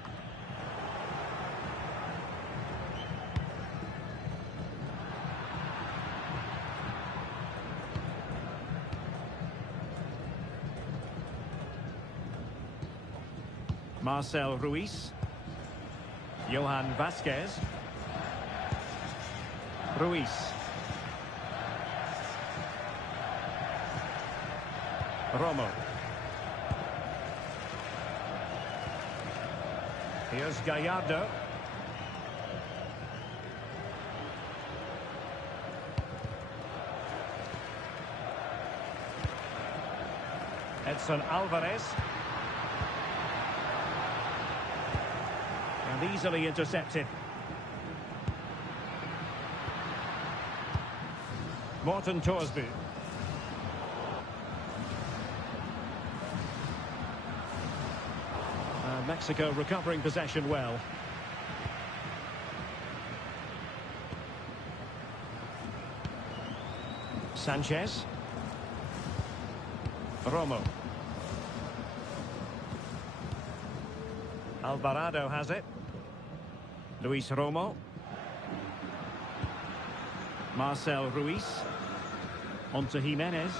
Marcel Ruiz. Johan Vasquez. Ruiz. Romo. Here's Gallardo. Edson Alvarez. And easily intercepted. Morten Thorsby. Mexico recovering possession well. Sanchez. Romo. Alvarado has it. Luis Romo. Marcel Ruiz. Onto Jimenez.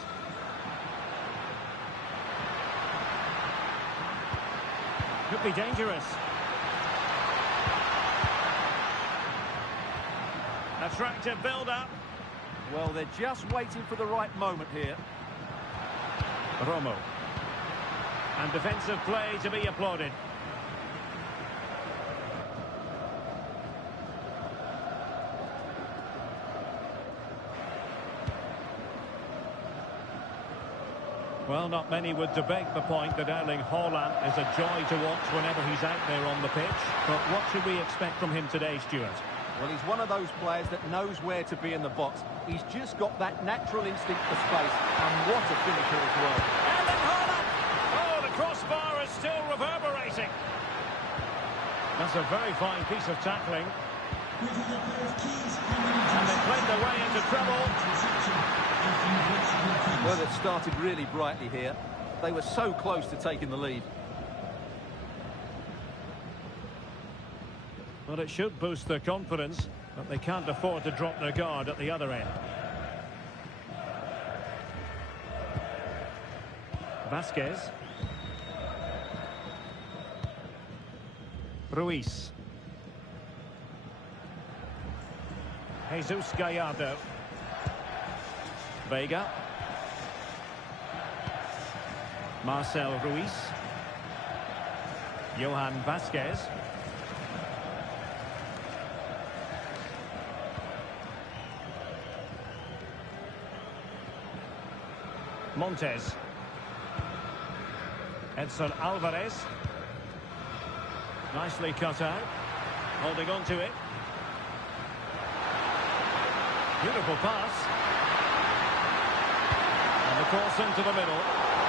Could be dangerous. Attractive build-up. Well, they're just waiting for the right moment here. Romo. And defensive play to be applauded. Well, not many would debate the point that Erling Haaland is a joy to watch whenever he's out there on the pitch. But what should we expect from him today, Stuart? Well, he's one of those players that knows where to be in the box. He's just got that natural instinct for space, and what a finisher as well. Erling Haaland! Oh, the crossbar is still reverberating. That's a very fine piece of tackling. And they played their way into trouble. Well, it started really brightly here. They were so close to taking the lead. Well, it should boost their confidence, but they can't afford to drop their guard at the other end. Vasquez. Ruiz. Jesus Gallardo. Vega. Marcel Ruiz. Johan Vasquez. Montes. Edson Alvarez. Nicely cut out. Holding on to it. Beautiful pass. And the cross into the middle.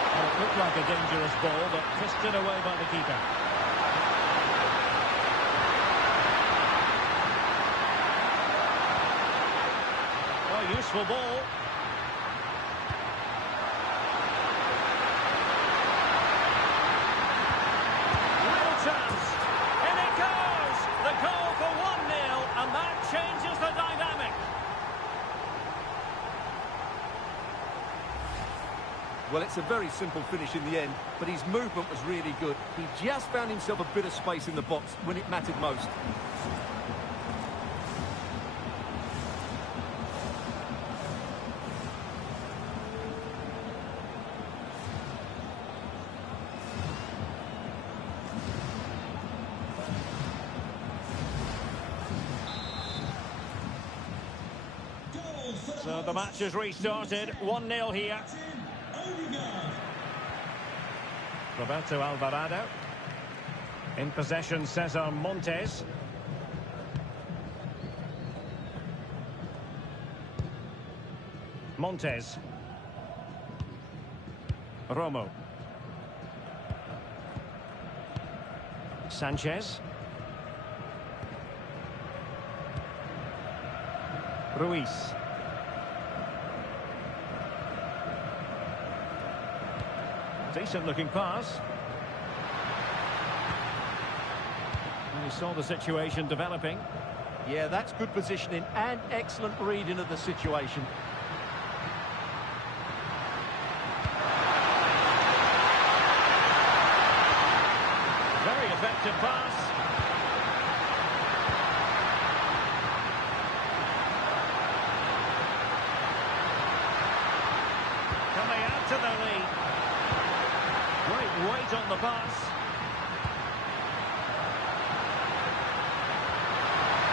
Well, it looked like a dangerous ball, but twisted away by the keeper. Oh, useful ball. Real chance. In it goes. The goal for 1-0. Well, it's a very simple finish in the end, but his movement was really good. He just found himself a bit of space in the box when it mattered most. So the match has restarted, 1-0 here. Roberto Alvarado. In possession, Cesar Montes. Montes. Romo. Sanchez. Ruiz. Decent looking pass. And he saw the situation developing. Yeah, that's good positioning and excellent reading of the situation. Very effective pass. Can they add to their lead? Great weight on the pass.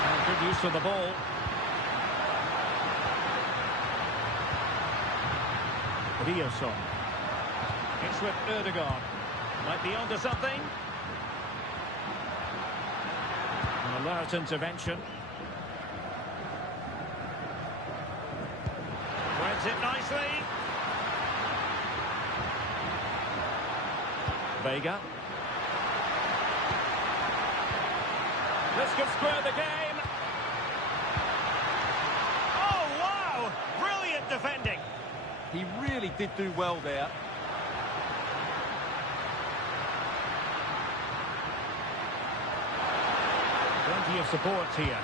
And good use of the ball. Rioson. It's with Ødegaard. Might be onto something. An alert intervention. Threads it nicely. Vega. This could square the game. Oh, wow! Brilliant defending. He really did do well there. Plenty of support here.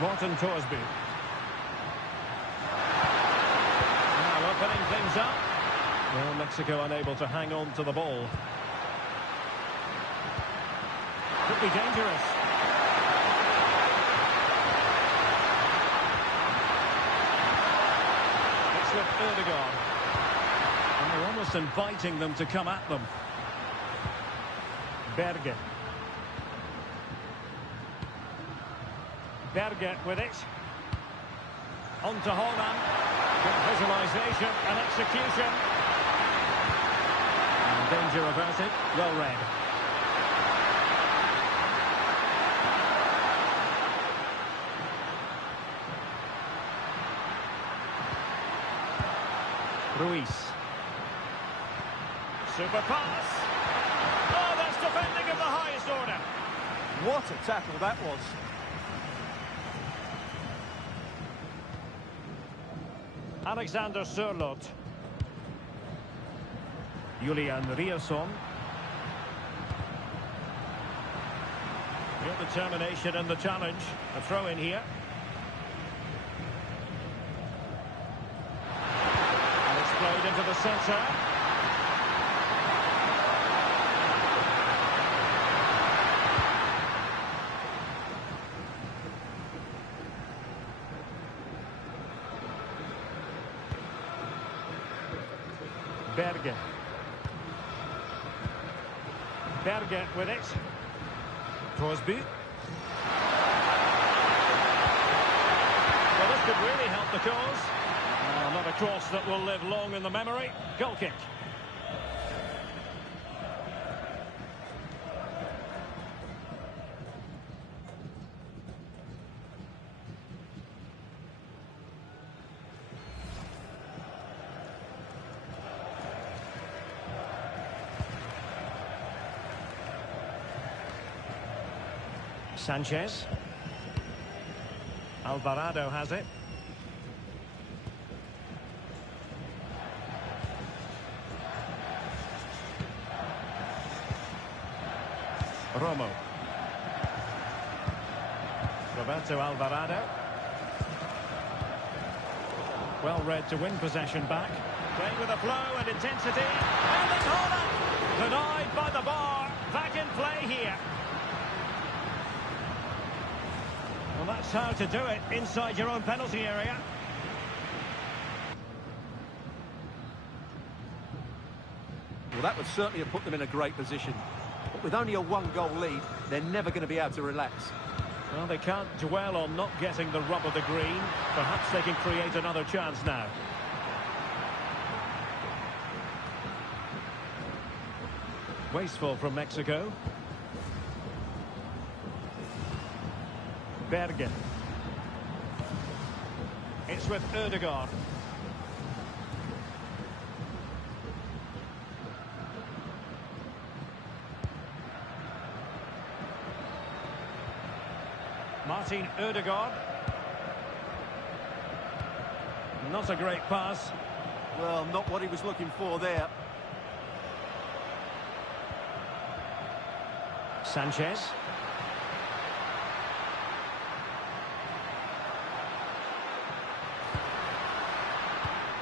Morten Thorsby. Now opening things up. Well, Mexico unable to hang on to the ball. Could be dangerous. It's with Ødegaard. And they're almost inviting them to come at them. Berge. Berge with it. On to Holland. Good visualisation and execution. And danger averted. Well read. Ruiz. Super pass. Oh, that's defending of the highest order. What a tackle that was. Alexander Sørloth. Julian Rioson. Real determination in the challenge. A throw in here. And it's played into the centre. Berge. Berge with it. Thorsby. Well, this could really help the cause. Not a cross that will live long in the memory. Goal kick. Sanchez. Alvarado has it. Romo. Roberto Alvarado. Well read to win possession back. Playing with a flow and intensity. Erling Haaland! Denied by the bar. Back in play here. Well, that's how to do it inside your own penalty area. Well, that would certainly have put them in a great position. But with only a one-goal lead, they're never going to be able to relax. Well, they can't dwell on not getting the rub of the green. Perhaps they can create another chance now. Wasteful from Mexico. Berge. It's with Ødegaard. Martin Ødegaard. Not a great pass. Well, not what he was looking for there. Sanchez.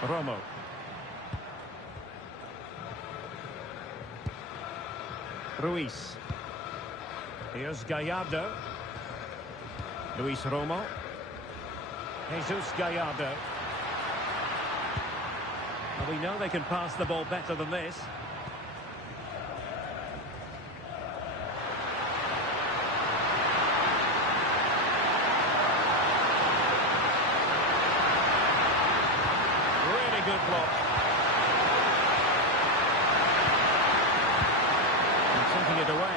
Romo. Ruiz. Here's Gallardo. Luis Romo. Jesus Gallardo. Well, we know they can pass the ball better than this. Really good block. And taking it away.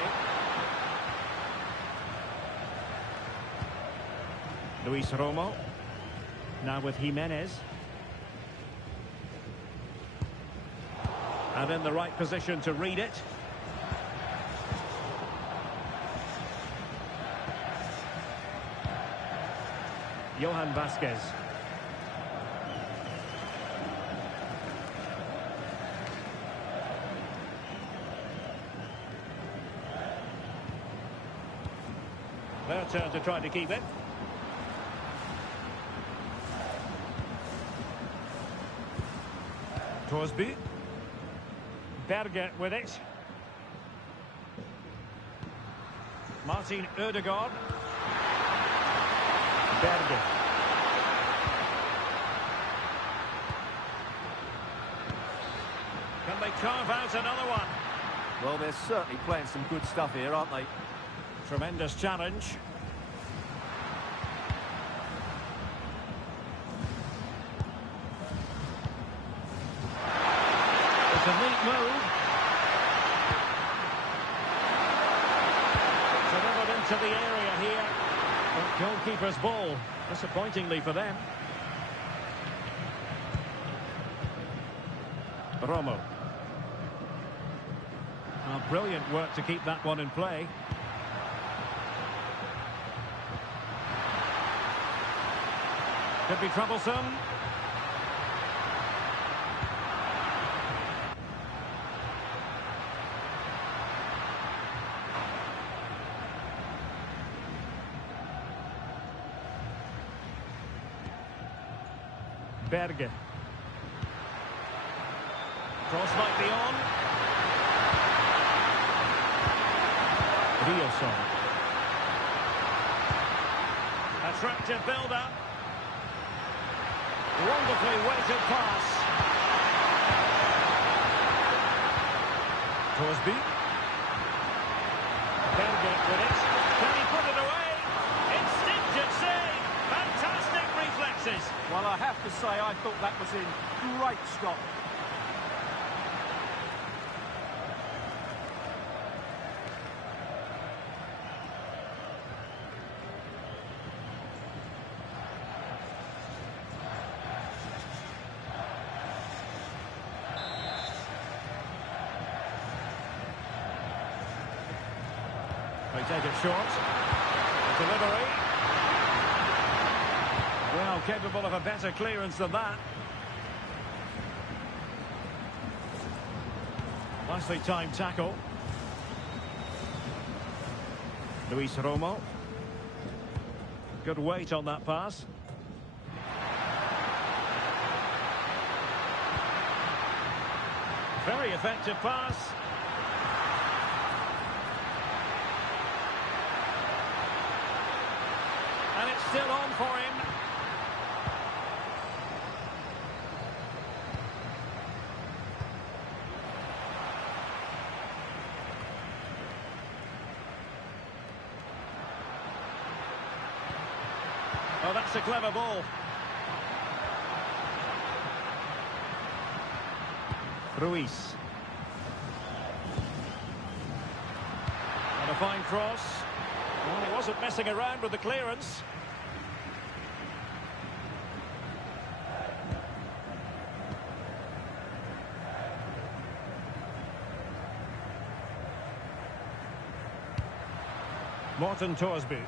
Luis Romo. Now with Jimenez. And in the right position to read it. Johan Vasquez. Their turn to try to keep it. Torsby. Berge with it. Martin Ødegaard. Berge. Can they carve out another one? Well, they're certainly playing some good stuff here, aren't they? Tremendous challenge. It's a neat move. Delivered into the area here. But goalkeeper's ball, disappointingly for them. Romo. Oh, brilliant work to keep that one in play. Could be troublesome. Berge. Cross might be on. Riosson. Attractive build-up. Wonderfully weighted pass. Torsby. Berge with it. Can he put it away? Instinctive save. Fantastic reflexes. Well, I have to say, I thought that was in. Great stop. They take it short. Delivery. Well, capable of a better clearance than that. Nicely timed tackle. Luis Romo. Good weight on that pass. Very effective pass. And it's still on for him. Oh, that's a clever ball. Ruiz. And a fine cross. Well, he wasn't messing around with the clearance. Morten Thorsby.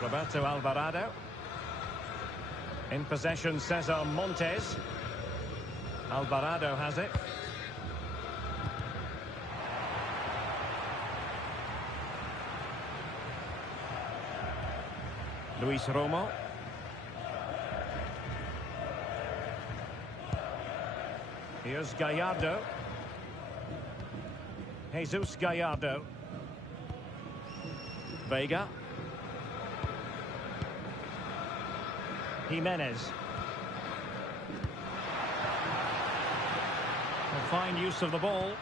Roberto Alvarado. In possession, Cesar Montes. Alvarado has it. Luis Romo. Here's Gallardo. Jesus Gallardo. Vega. Jimenez. A fine use of the ball.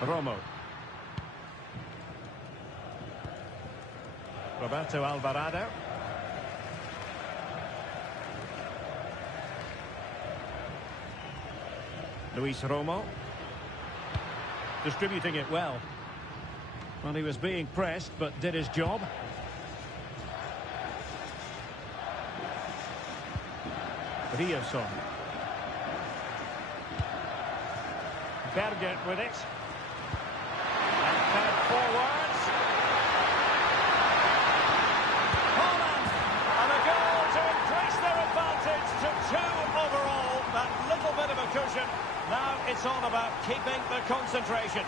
Romo. Roberto Alvarado. Luis Romo. Distributing it well. Well, he was being pressed, but did his job. Riasson. Berger with it. And fed forwards. Holland! And a goal to increase their advantage to 2 overall. That little bit of a cushion. Now it's all about keeping the concentration.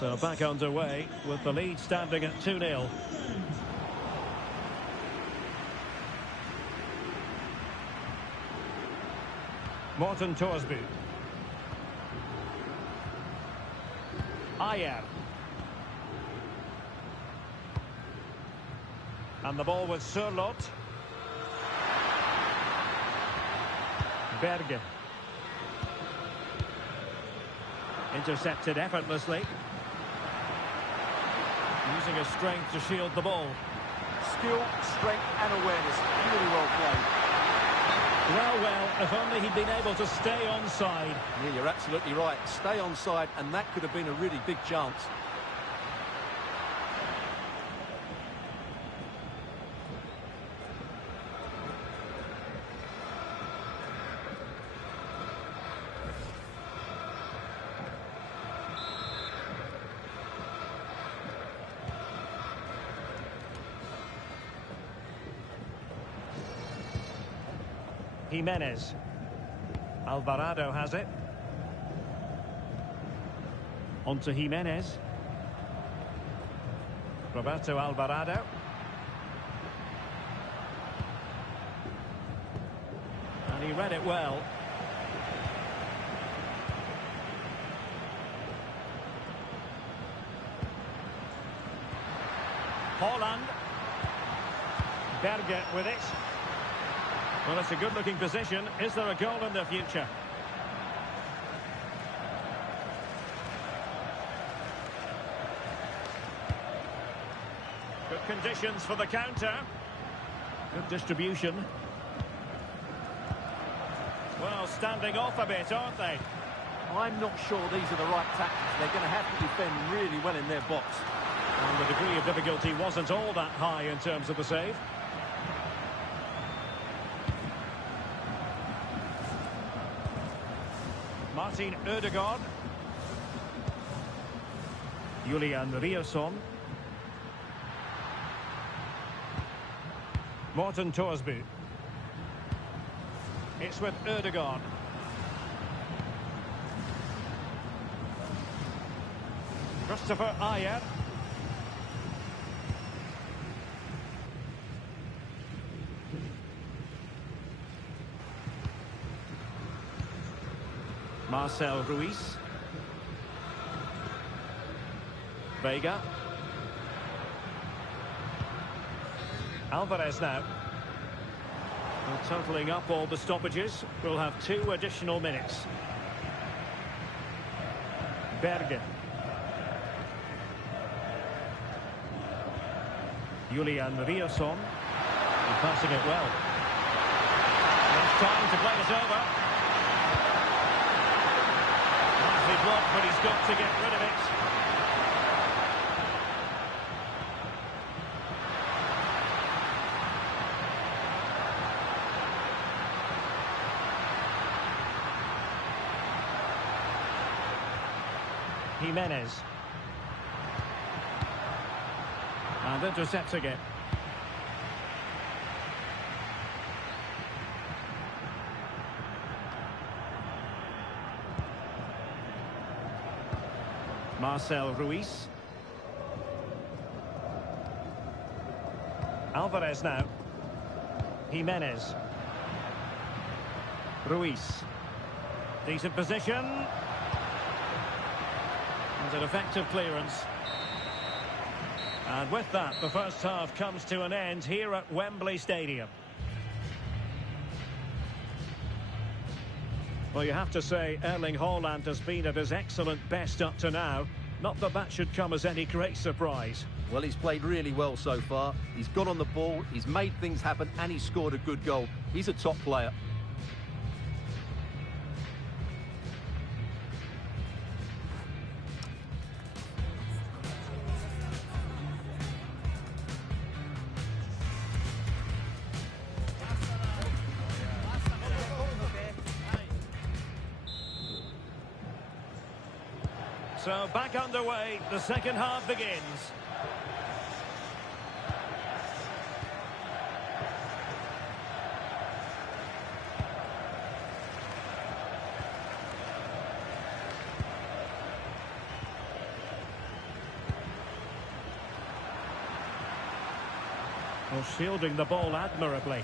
So back underway with the lead standing at 2-0. Morten Thorsby. Ayer. And the ball with Sørloth. Berger. Intercepted effortlessly. Using his strength to shield the ball. Skill, strength and awareness. Really well played. Well, if only he'd been able to stay onside. Yeah, you're absolutely right. Stay onside, and that could have been a really big chance. Jimenez. Alvarado has it. On to Jimenez. Roberto Alvarado. And he read it well. Holland. Berger with it. Well, it's a good-looking position. Is there a goal in the future? Good conditions for the counter. Good distribution. Well, standing off a bit, aren't they? I'm not sure these are the right tactics. They're going to have to defend really well in their box. And the degree of difficulty wasn't all that high in terms of the save. Martin Ødegaard. Julian Riasson. Morten Thorsby. It's with Ødegaard. Christopher Ayer. Marcel Ruiz. Vega. Alvarez now. Well, totalling up all the stoppages, we'll have 2 additional minutes. Berge. Julian Riasson. Passing it well. It's time to play this over. Nicely blocked, but he's got to get rid of it. Jimenez. And intercepting it. Marcel Ruiz. Alvarez now. Jimenez. Ruiz. Decent position. And an effective clearance. And with that, the first half comes to an end here at Wembley Stadium. Well, you have to say Erling Haaland has been at his excellent best up to now. Not that that should come as any great surprise. Well, he's played really well so far. He's got on the ball, he's made things happen, and he's scored a good goal. He's a top player. So back underway, the second half begins. Well, shielding the ball admirably.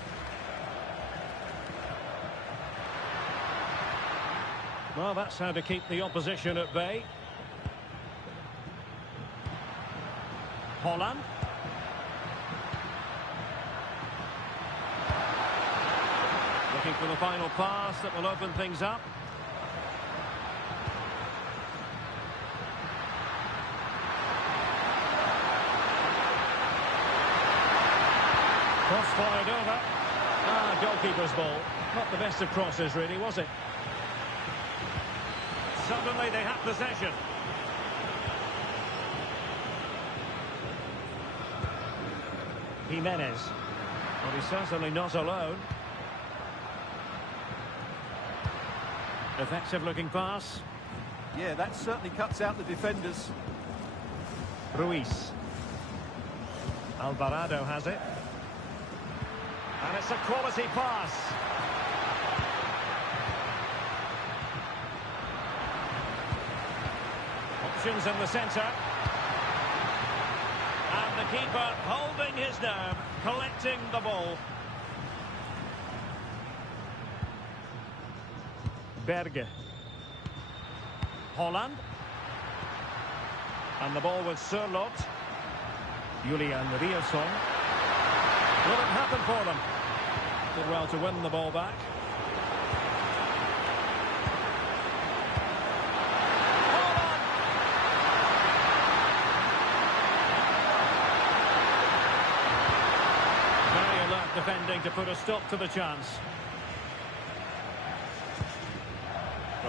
Well, that's how to keep the opposition at bay. Haaland. Looking for the final pass that will open things up. Cross fired over. Goalkeeper's ball. Not the best of crosses, really, was it? Suddenly they have possession. Jimenez. Well, he's certainly not alone. Effective looking pass. Yeah, that certainly cuts out the defenders. Ruiz. Alvarado has it. And it's a quality pass. Options in the centre. And the keeper holding his nerve, collecting the ball. Berge. Haaland. And the ball with Sørloth. Julian Riasson. Will it happen for them? Did well to win the ball back. Very alert defending to put a stop to the chance.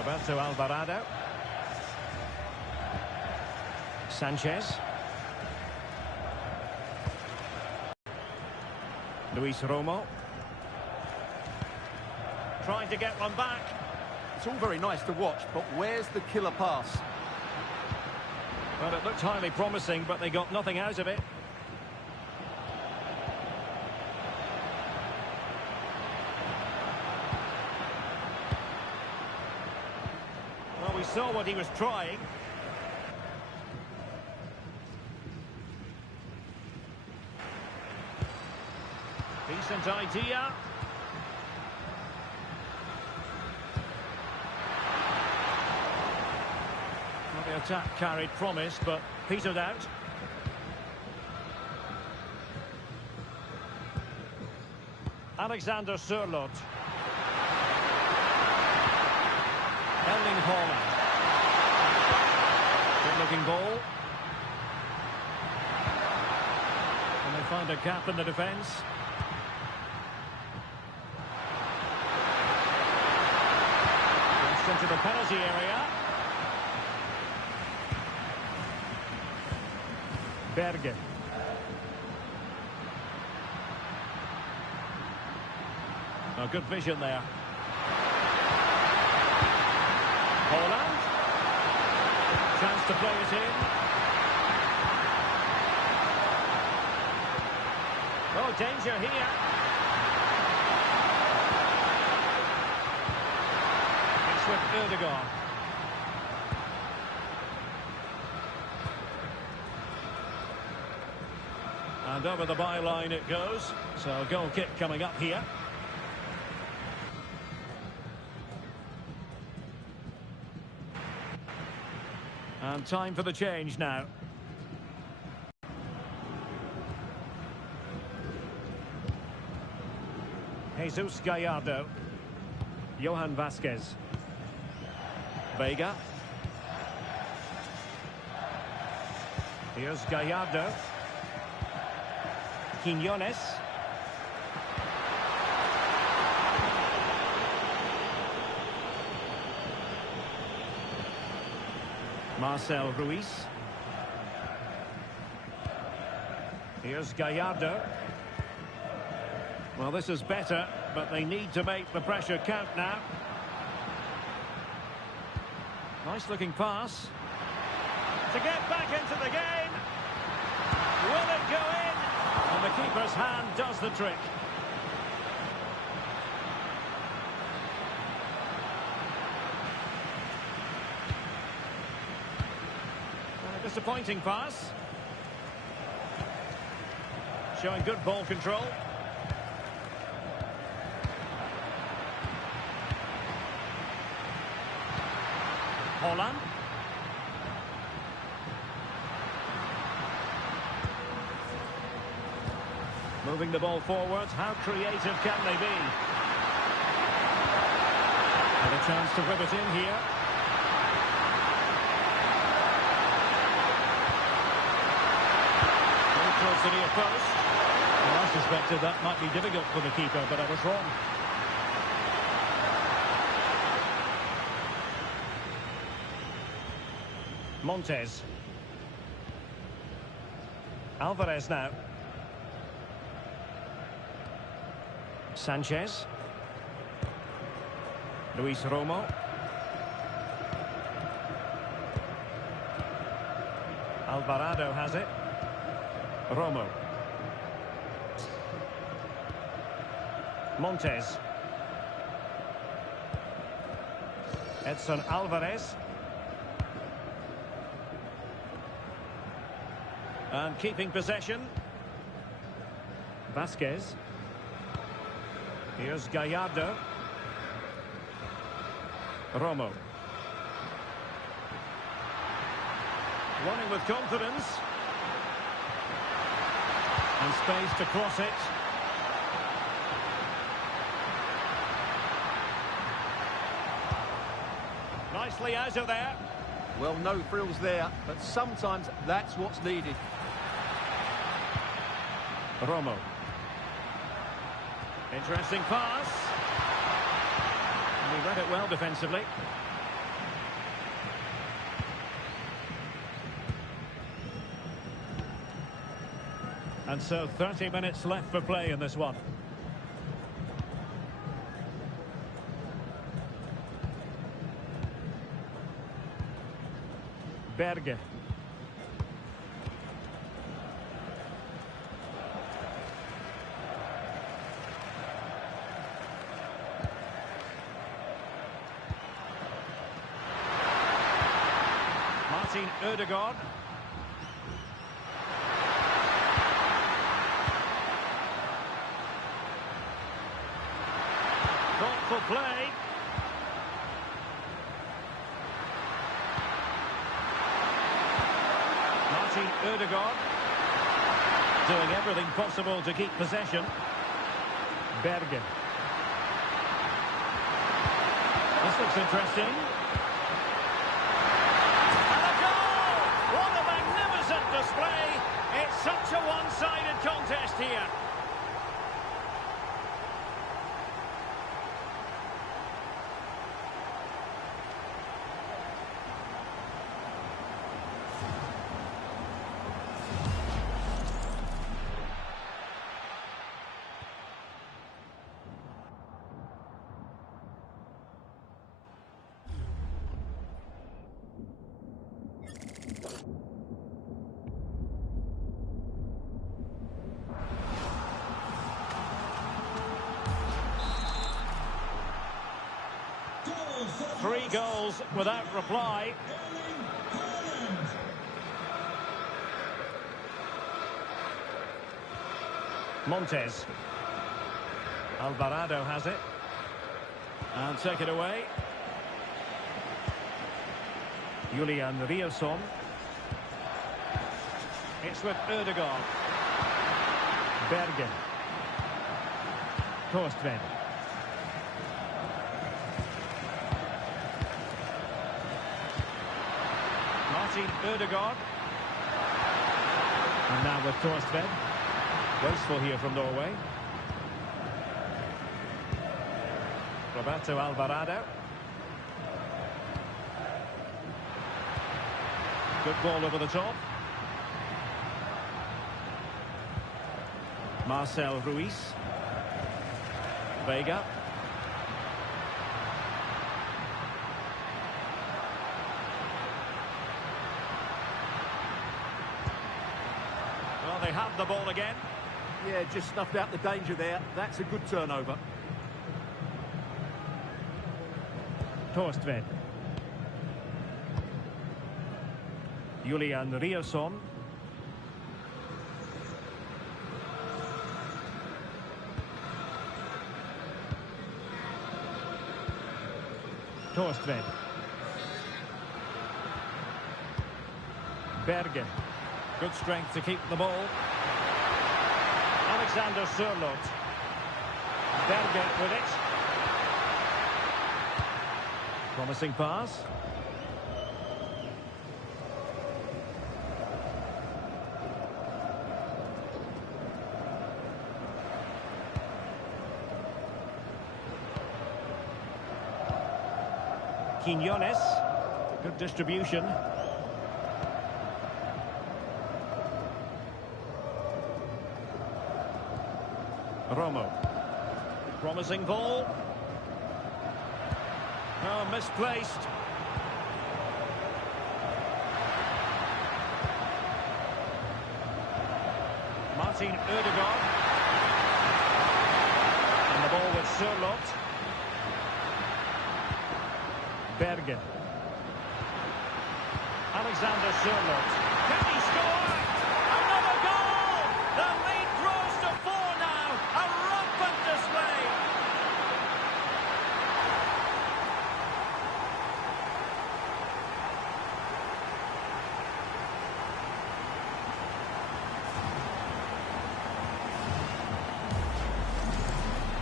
Roberto Alvarado. Sanchez. Luis Romo. Trying to get one back. It's all very nice to watch, but where's the killer pass? Well, it looked highly promising, but they got nothing out of it. Well, we saw what he was trying. Decent idea. Well, the attack carried promise, but petered out. Alexander Sørloth. Erling Haaland. Good-looking ball. And they find a gap in the defence. Into the penalty area. Bergen. Oh, good vision there. Haaland. Chance to play it in. Oh, danger here. With Erdogan. And over the byline it goes. So goal kick coming up here. And time for the change now. Jesus Gallardo. Johan Vasquez. Vega. Here's Gallardo. Quiñones. Marcel Ruiz. Here's Gallardo. Well, this is better, but they need to make the pressure count now. Nice looking pass. To get back into the game. Will it go in? And the keeper's hand does the trick. And a disappointing pass. Showing good ball control. Haaland. Moving the ball forwards. How creative can they be? And a chance to whip it in here. Very close to the near post. Well, I suspected that might be difficult for the keeper, but I was wrong. Montes. Alvarez now. Sanchez. Luis Romo. Alvarado has it. Romo. Montes. Edson Alvarez. And keeping possession. Vasquez. Here's Gallardo. Romo. Running with confidence. And space to cross it. Nicely out of there. Well, no frills there, but sometimes that's what's needed. Romo. Interesting pass. And he read it well defensively. And so 30 minutes left for play in this one. Berge. Martin Ødegaard. Thoughtful play. Martin Ødegaard doing everything possible to keep possession. Berge. This looks interesting. And a goal! What a magnificent display! It's such a one-sided contest here. Three goals without reply. Montes. Alvarado has it. And take it away. Julian Riasson. It's with Ødegaard. Bergen. Kostved. Martin Ødegaard. And now with Kostved. Wasteful here from Norway. Roberto Alvarado. Good ball over the top. Marcel Ruiz. Vega. Well, they have the ball again. Yeah, just snuffed out the danger there. That's a good turnover. Kostved. Julian Riasson. Kostved. Berge. Good strength to keep the ball. Alexander Sørloth. Berge with it. Promising pass. Quiñones. Good distribution. Romo. Promising ball. Oh, misplaced. Martin Ødegaard. And the ball with Sørloth. Bergen. Alexander Sørloth. Can he score? Another goal! The lead grows to 4 now. A rampant display.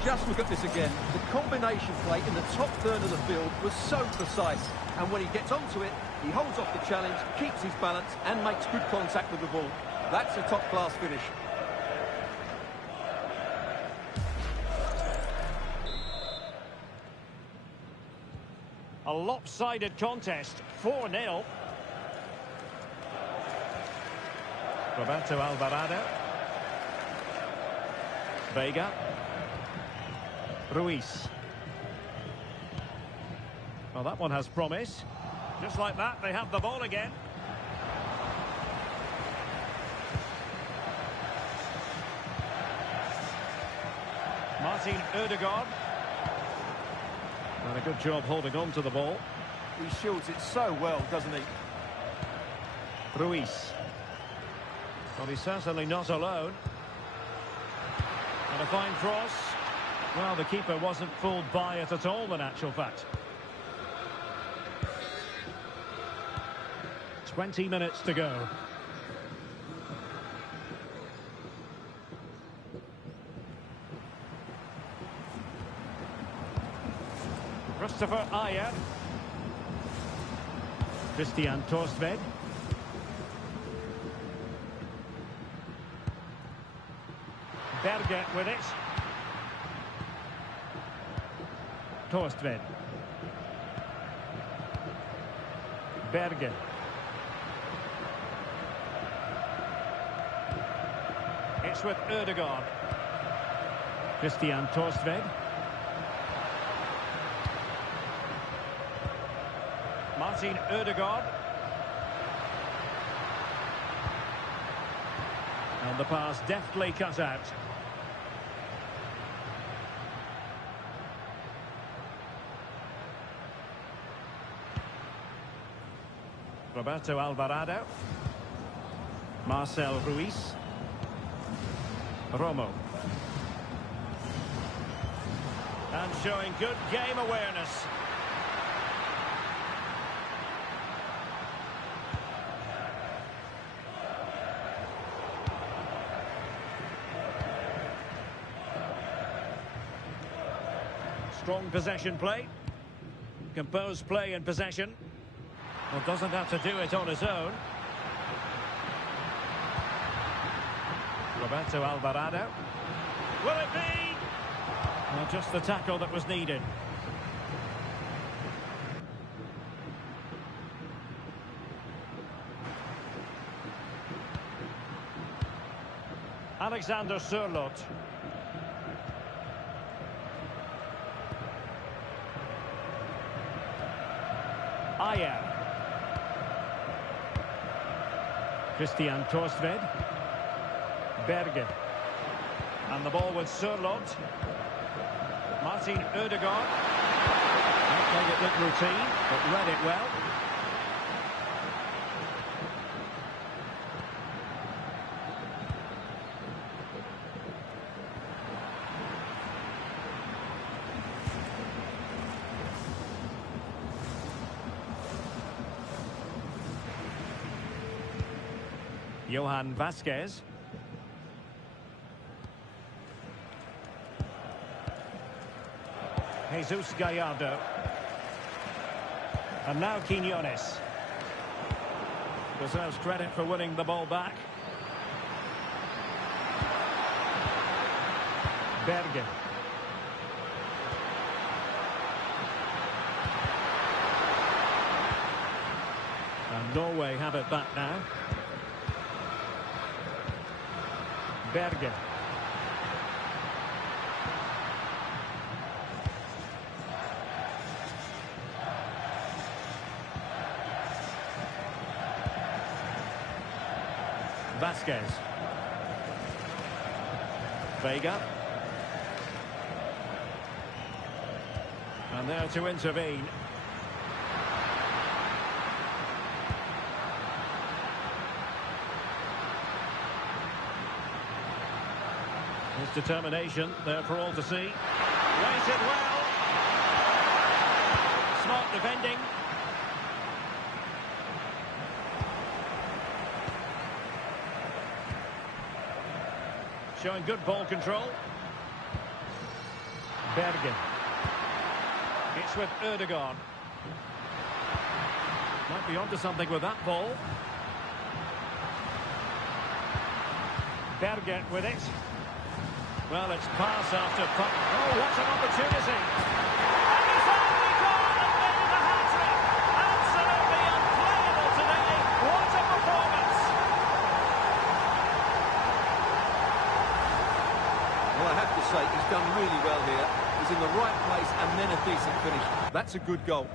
Just look at this again. The combination play in the top third of the field was so precise. And when he gets onto it, he holds off the challenge, keeps his balance, and makes good contact with the ball. That's a top-class finish. A lopsided contest, 4-0. Roberto Alvarado. Vega. Ruiz. Well, that one has promise. Just like that, they have the ball again. Martin Ødegaard. And a good job holding on to the ball. He shields it so well, doesn't he? Ruiz. Well, he's certainly not alone. And a fine cross. Well, the keeper wasn't fooled by it at all, in actual fact. 20 minutes to go. Christopher Ayer. Christian Torstved. Berge with it. Torstved. Berge. It's with Ødegaard. Christian Torstved. Martin Ødegaard. And the pass deftly cut out. Roberto Alvarado. Marcel Ruiz. Romo. And showing good game awareness. Strong possession play. Composed play in possession. Well, doesn't have to do it on his own. Roberto Alvarado. Will it be? Well, just the tackle that was needed. Alexander Sørloth. Ayer. Christian Torstved. Berge. And the ball with Sørloth. Martin Ødegaard. Not made it look routine, but read it well. Johan Vasquez. Jesus Gallardo. And now Quiñones. Deserves credit for winning the ball back. Berge. And Norway have it back now. Berge. Vasquez. Vega. And there to intervene. His determination there for all to see. Waited well. Smart defending. Showing good ball control. Berge. It's with Ødegaard. Might be onto something with that ball. Berge with it. Well, it's pass after pass. Oh, what an opportunity. And he's only gone and made the hat-trick. Absolutely unplayable today. What a performance. Well, I have to say, he's done really well here. He's in the right place and then a decent finish. That's a good goal.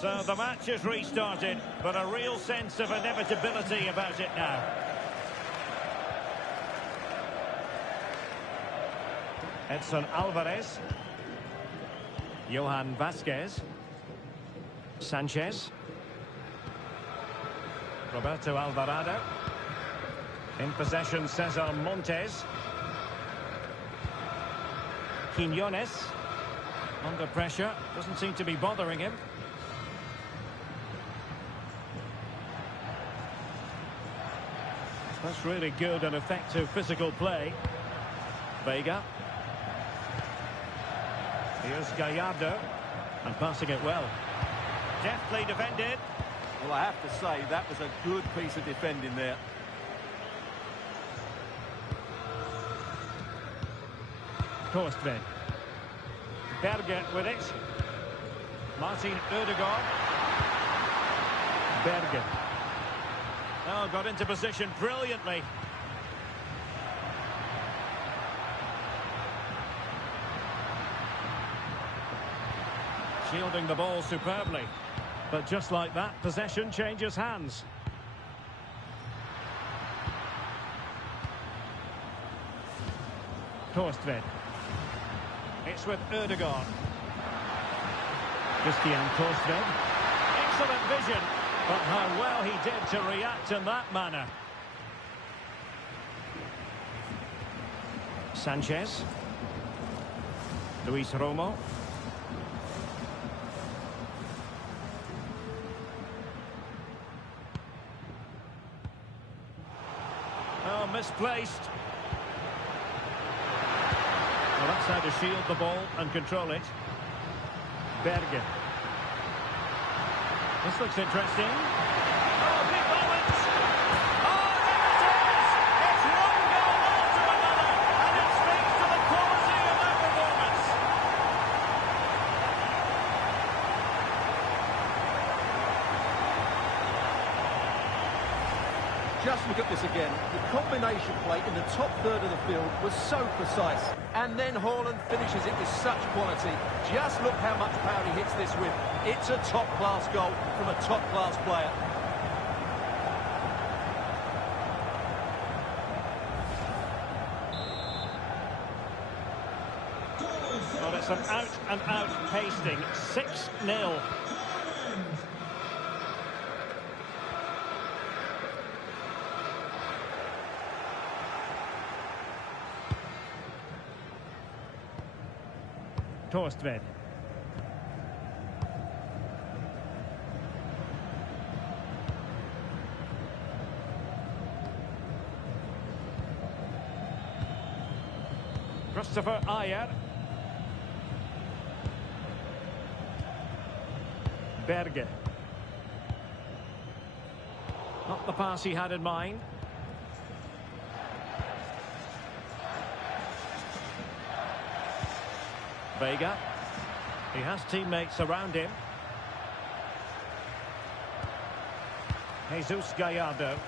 So the match is restarted, but a real sense of inevitability about it now. Edson Alvarez. Johan Vasquez. Sanchez. Roberto Alvarado. In possession, Cesar Montes. Quiñones. Under pressure. Doesn't seem to be bothering him. That's really good and effective physical play. Vega. Here's Gallardo. And passing it well. Deftly defended. Well, I have to say, that was a good piece of defending there. Torstvedt. Berger with it. Martin Ødegaard. Berger. Oh, got into position brilliantly. Shielding the ball superbly. But just like that, possession changes hands. Torstvedt. It's with Ødegaard. Christian Torstvedt. Excellent vision. But how well he did to react in that manner. Sanchez. Luis Romo. Oh, misplaced. Well, that's how to shield the ball and control it. Berger. This looks interesting. Oh, big moment! Oh, there it is! It's one goal after another, and it speaks to the quality of that performance. Just look at this again. The combination play in the top third of the field was so precise. And then Haaland finishes it with such quality. Just look how much power he hits this with. It's a top-class goal from a top-class player. Well, it's an out-and-out pasting. 6-0. Torstvedt. Christopher Ayer. Berger. Not the pass he had in mind. Vega. He has teammates around him. Jesus Gallardo.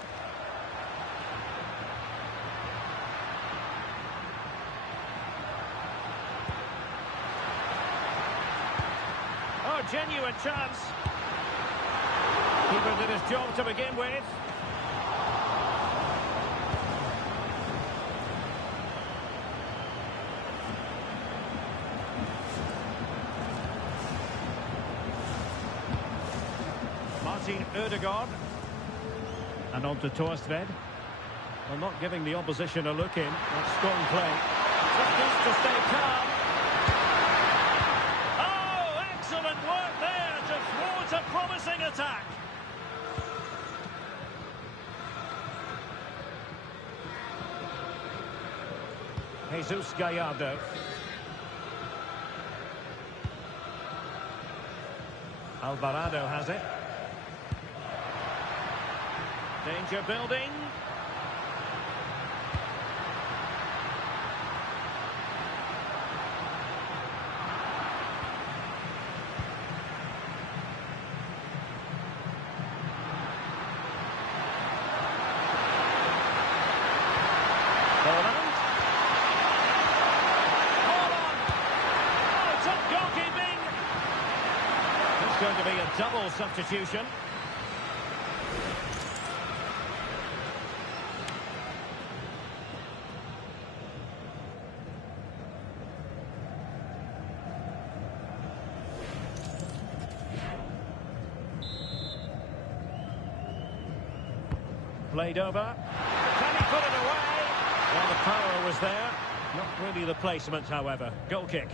Oh, genuine chance. Keeper did his job to begin with. Martin Ødegaard. And on to Torstvedt. Well, not giving the opposition a look in. That's strong play. Just needs to stay calm. Oh, excellent work there to thwart a promising attack. Jesus Gallardo. Alvarado has it. Danger building. Holland. Oh, top goalkeeping. It's going to be a double substitution. Played over. Can he put it away? Well, the power was there. Not really the placement, however. Goal kick.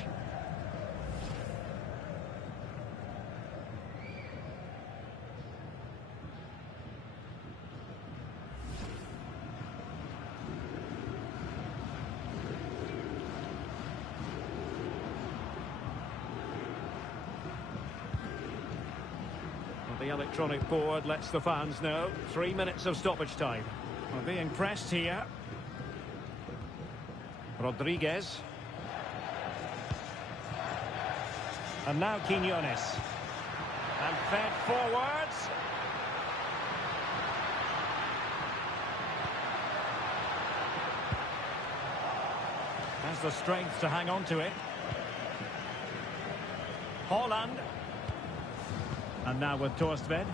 The electronic board lets the fans know 3 minutes of stoppage time. We're being pressed here. Rodriguez. And now Quiñones. And fed forwards. Has the strength to hang on to it. Holland. And now with Torstved.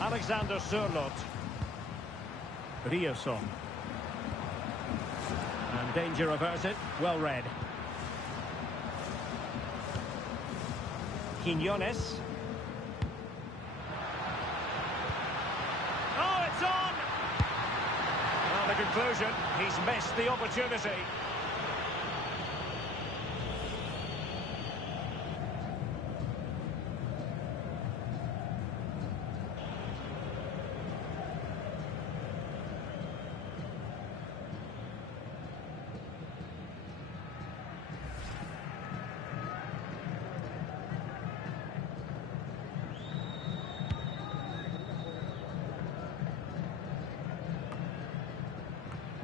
Alexander Sørloth. Ryerson. And danger averted. Well read. Quiñones. Oh, it's on! Well, the conclusion, he's missed the opportunity.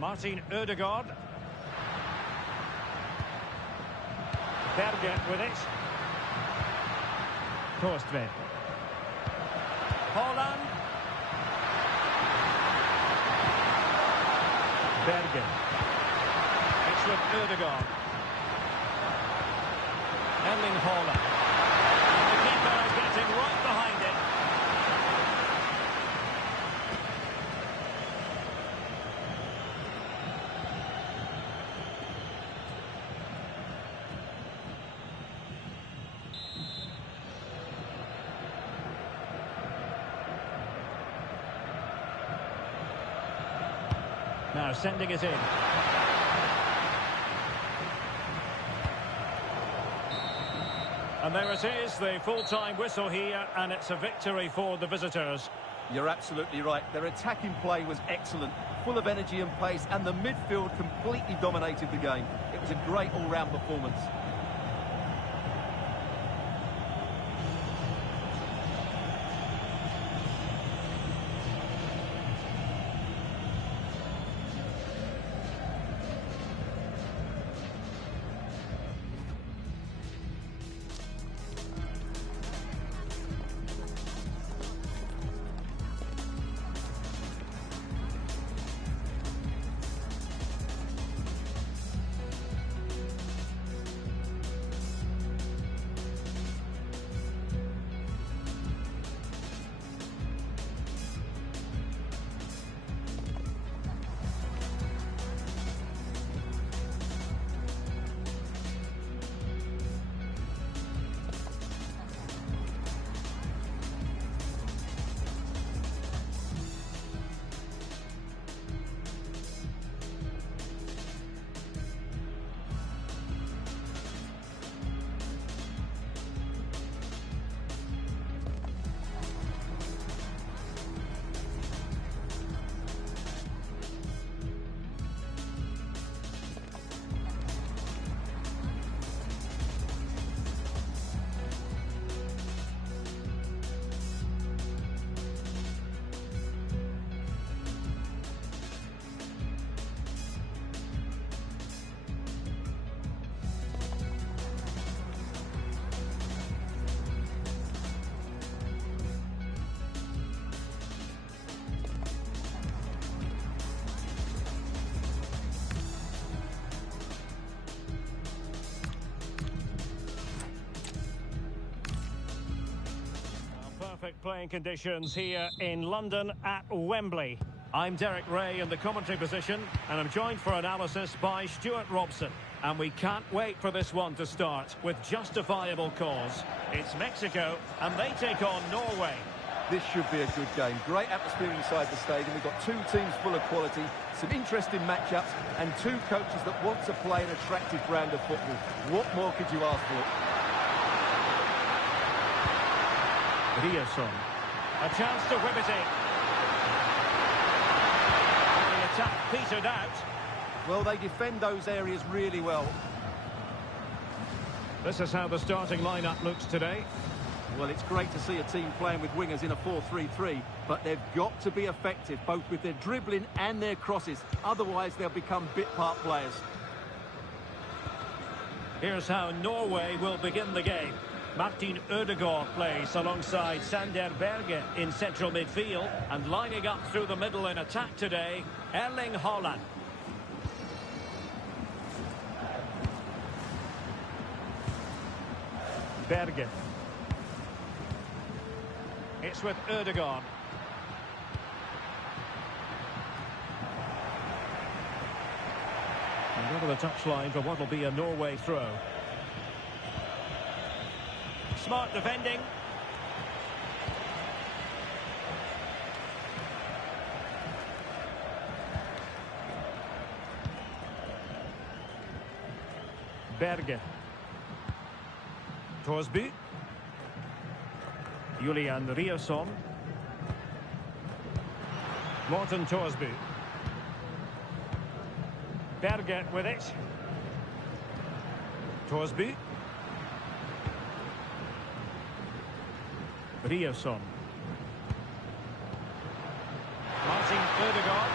Martin Ødegaard. Berge with it. Torstved. Holland. Berge. It's with Ødegaard. Erling Haaland. And the keeper is getting right behind it. Now sending it in. And there it is, the full-time whistle here, and it's a victory for the visitors. You're absolutely right. Their attacking play was excellent, full of energy and pace, and the midfield completely dominated the game. It was a great all-round performance. perfect playing conditions here in London at Wembley. I'm Derek Ray in the commentary position, and I'm joined for analysis by Stuart Robson. And we can't wait for this one to start with justifiable cause. It's Mexico, and they take on Norway. This should be a good game. Great atmosphere inside the stadium. We've got two teams full of quality, some interesting matchups, and two coaches that want to play an attractive brand of football. What more could you ask for? Riasson. A chance to whip it in. The attack petered out. Well, they defend those areas really well. This is how the starting lineup looks today. Well, it's great to see a team playing with wingers in a 4-3-3, but they've got to be effective, both with their dribbling and their crosses. Otherwise, they'll become bit-part players. Here's how Norway will begin the game. Martin Ødegaard plays alongside Sander Berge in central midfield, and lining up through the middle in attack today, Erling Haaland. Berge. It's with Ødegaard. And over the touchline for what will be a Norway throw. Smart defending. Berge. Torsby. Julian Riasson. Morten Torsby. Berge with it. Torsby. Riasson. Martin Ødegaard.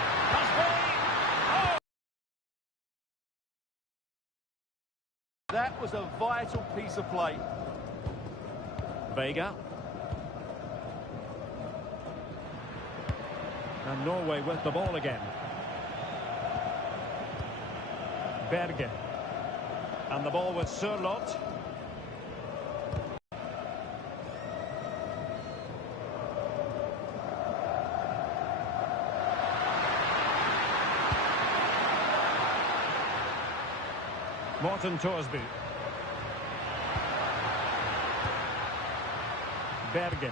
Oh! That was a vital piece of play. Vega. And Norway with the ball again. Berge. And the ball with Sørloth. Morten Torsby. Berge.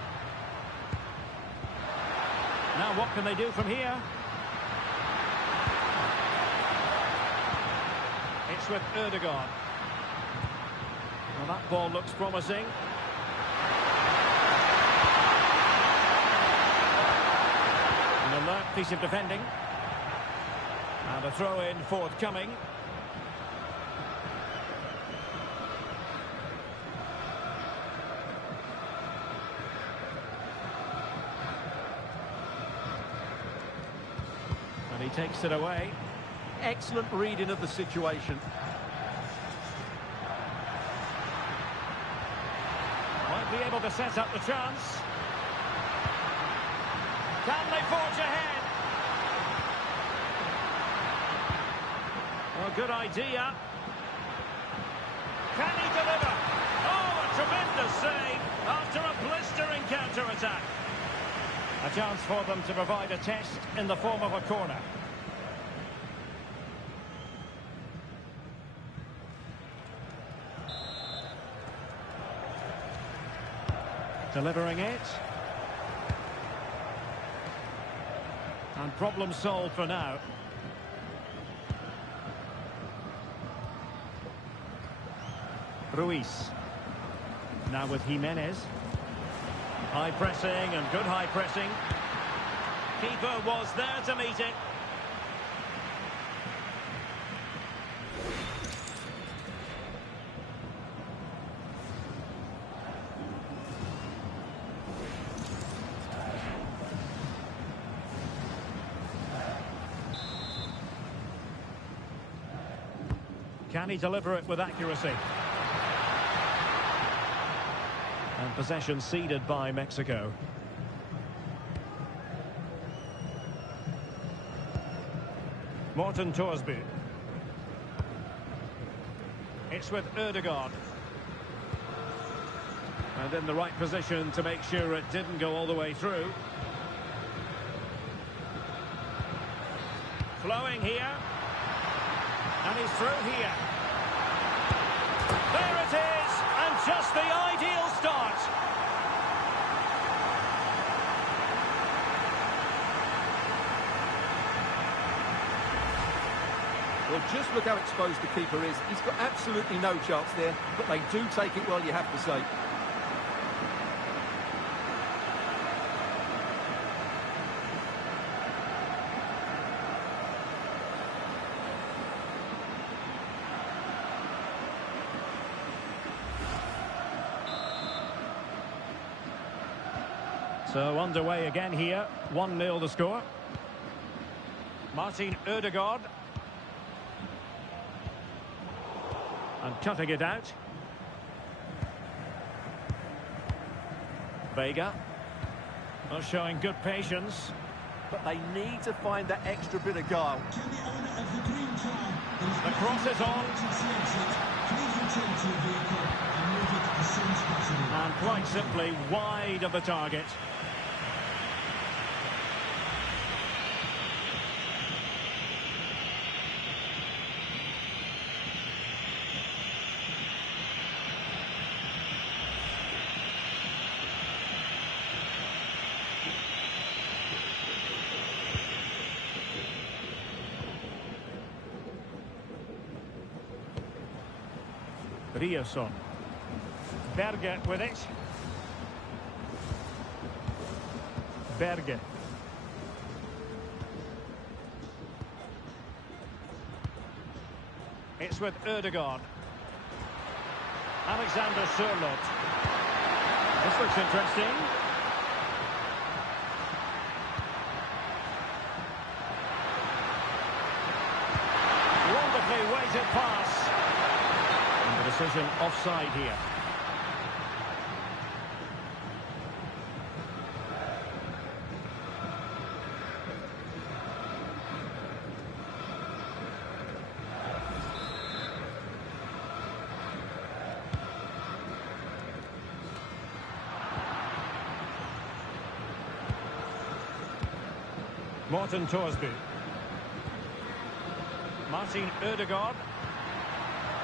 Now what can they do from here? It's with Ødegaard. Well, that ball looks promising. An alert piece of defending. And a throw-in forthcoming. He takes it away. Excellent reading of the situation. Might be able to set up the chance. Can they forge ahead? Well, good idea. Can he deliver? Oh, a tremendous save after a blistering counter-attack. A chance for them to provide a test in the form of a corner. Delivering it. And problem solved for now. Ruiz. Now with Jimenez. High pressing and good high pressing. Keeper was there to meet it. Can he deliver it with accuracy? And possession ceded by Mexico. Morten Torsby. It's with Ødegaard. And in the right position to make sure it didn't go all the way through. Flowing here. And he's through here. There it is! And just the ideal start. Well, just look how exposed the keeper is. He's got absolutely no chance there, but they do take it well, you have to say. So underway again here. 1-0 the score. Martin Ødegaard. And cutting it out. Vega. Well, showing good patience. But they need to find that extra bit of guile. Can the owner of the green car The cross is on. please return to your vehicle and move it as soon as possible? And quite simply wide of the target. Riasson. Berge with it. Berge. It's with Ødegaard. Alexander Sørloth. This looks interesting. Wonderfully weighted pass. The decision offside here. Morten Thorsby. Martin Ødegaard.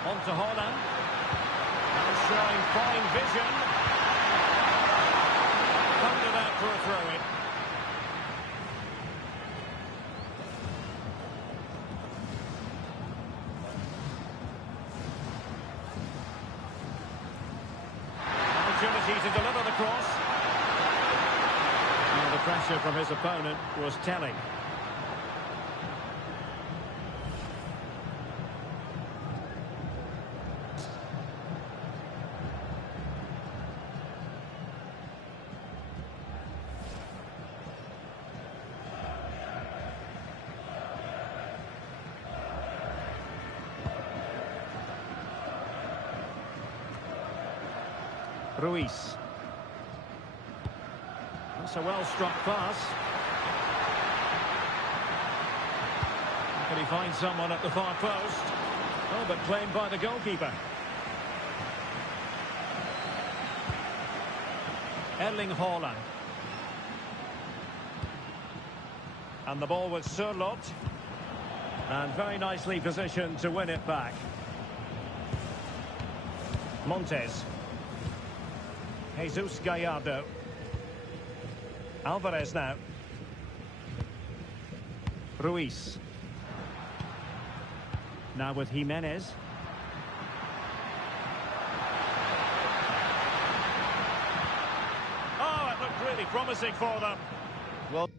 On to Haaland. And showing fine vision. Thundered out for a throw-in. Opportunity to deliver the cross. And the pressure from his opponent was telling. Ruiz. That's a well-struck pass. Can he find someone at the far post? Oh, but claimed by the goalkeeper. Erling Haaland. And the ball with Sørloth. And very nicely positioned to win it back. Montes. Jesus Gallardo. Alvarez now. Ruiz. Now with Jimenez. Oh, it looked really promising for them. Well...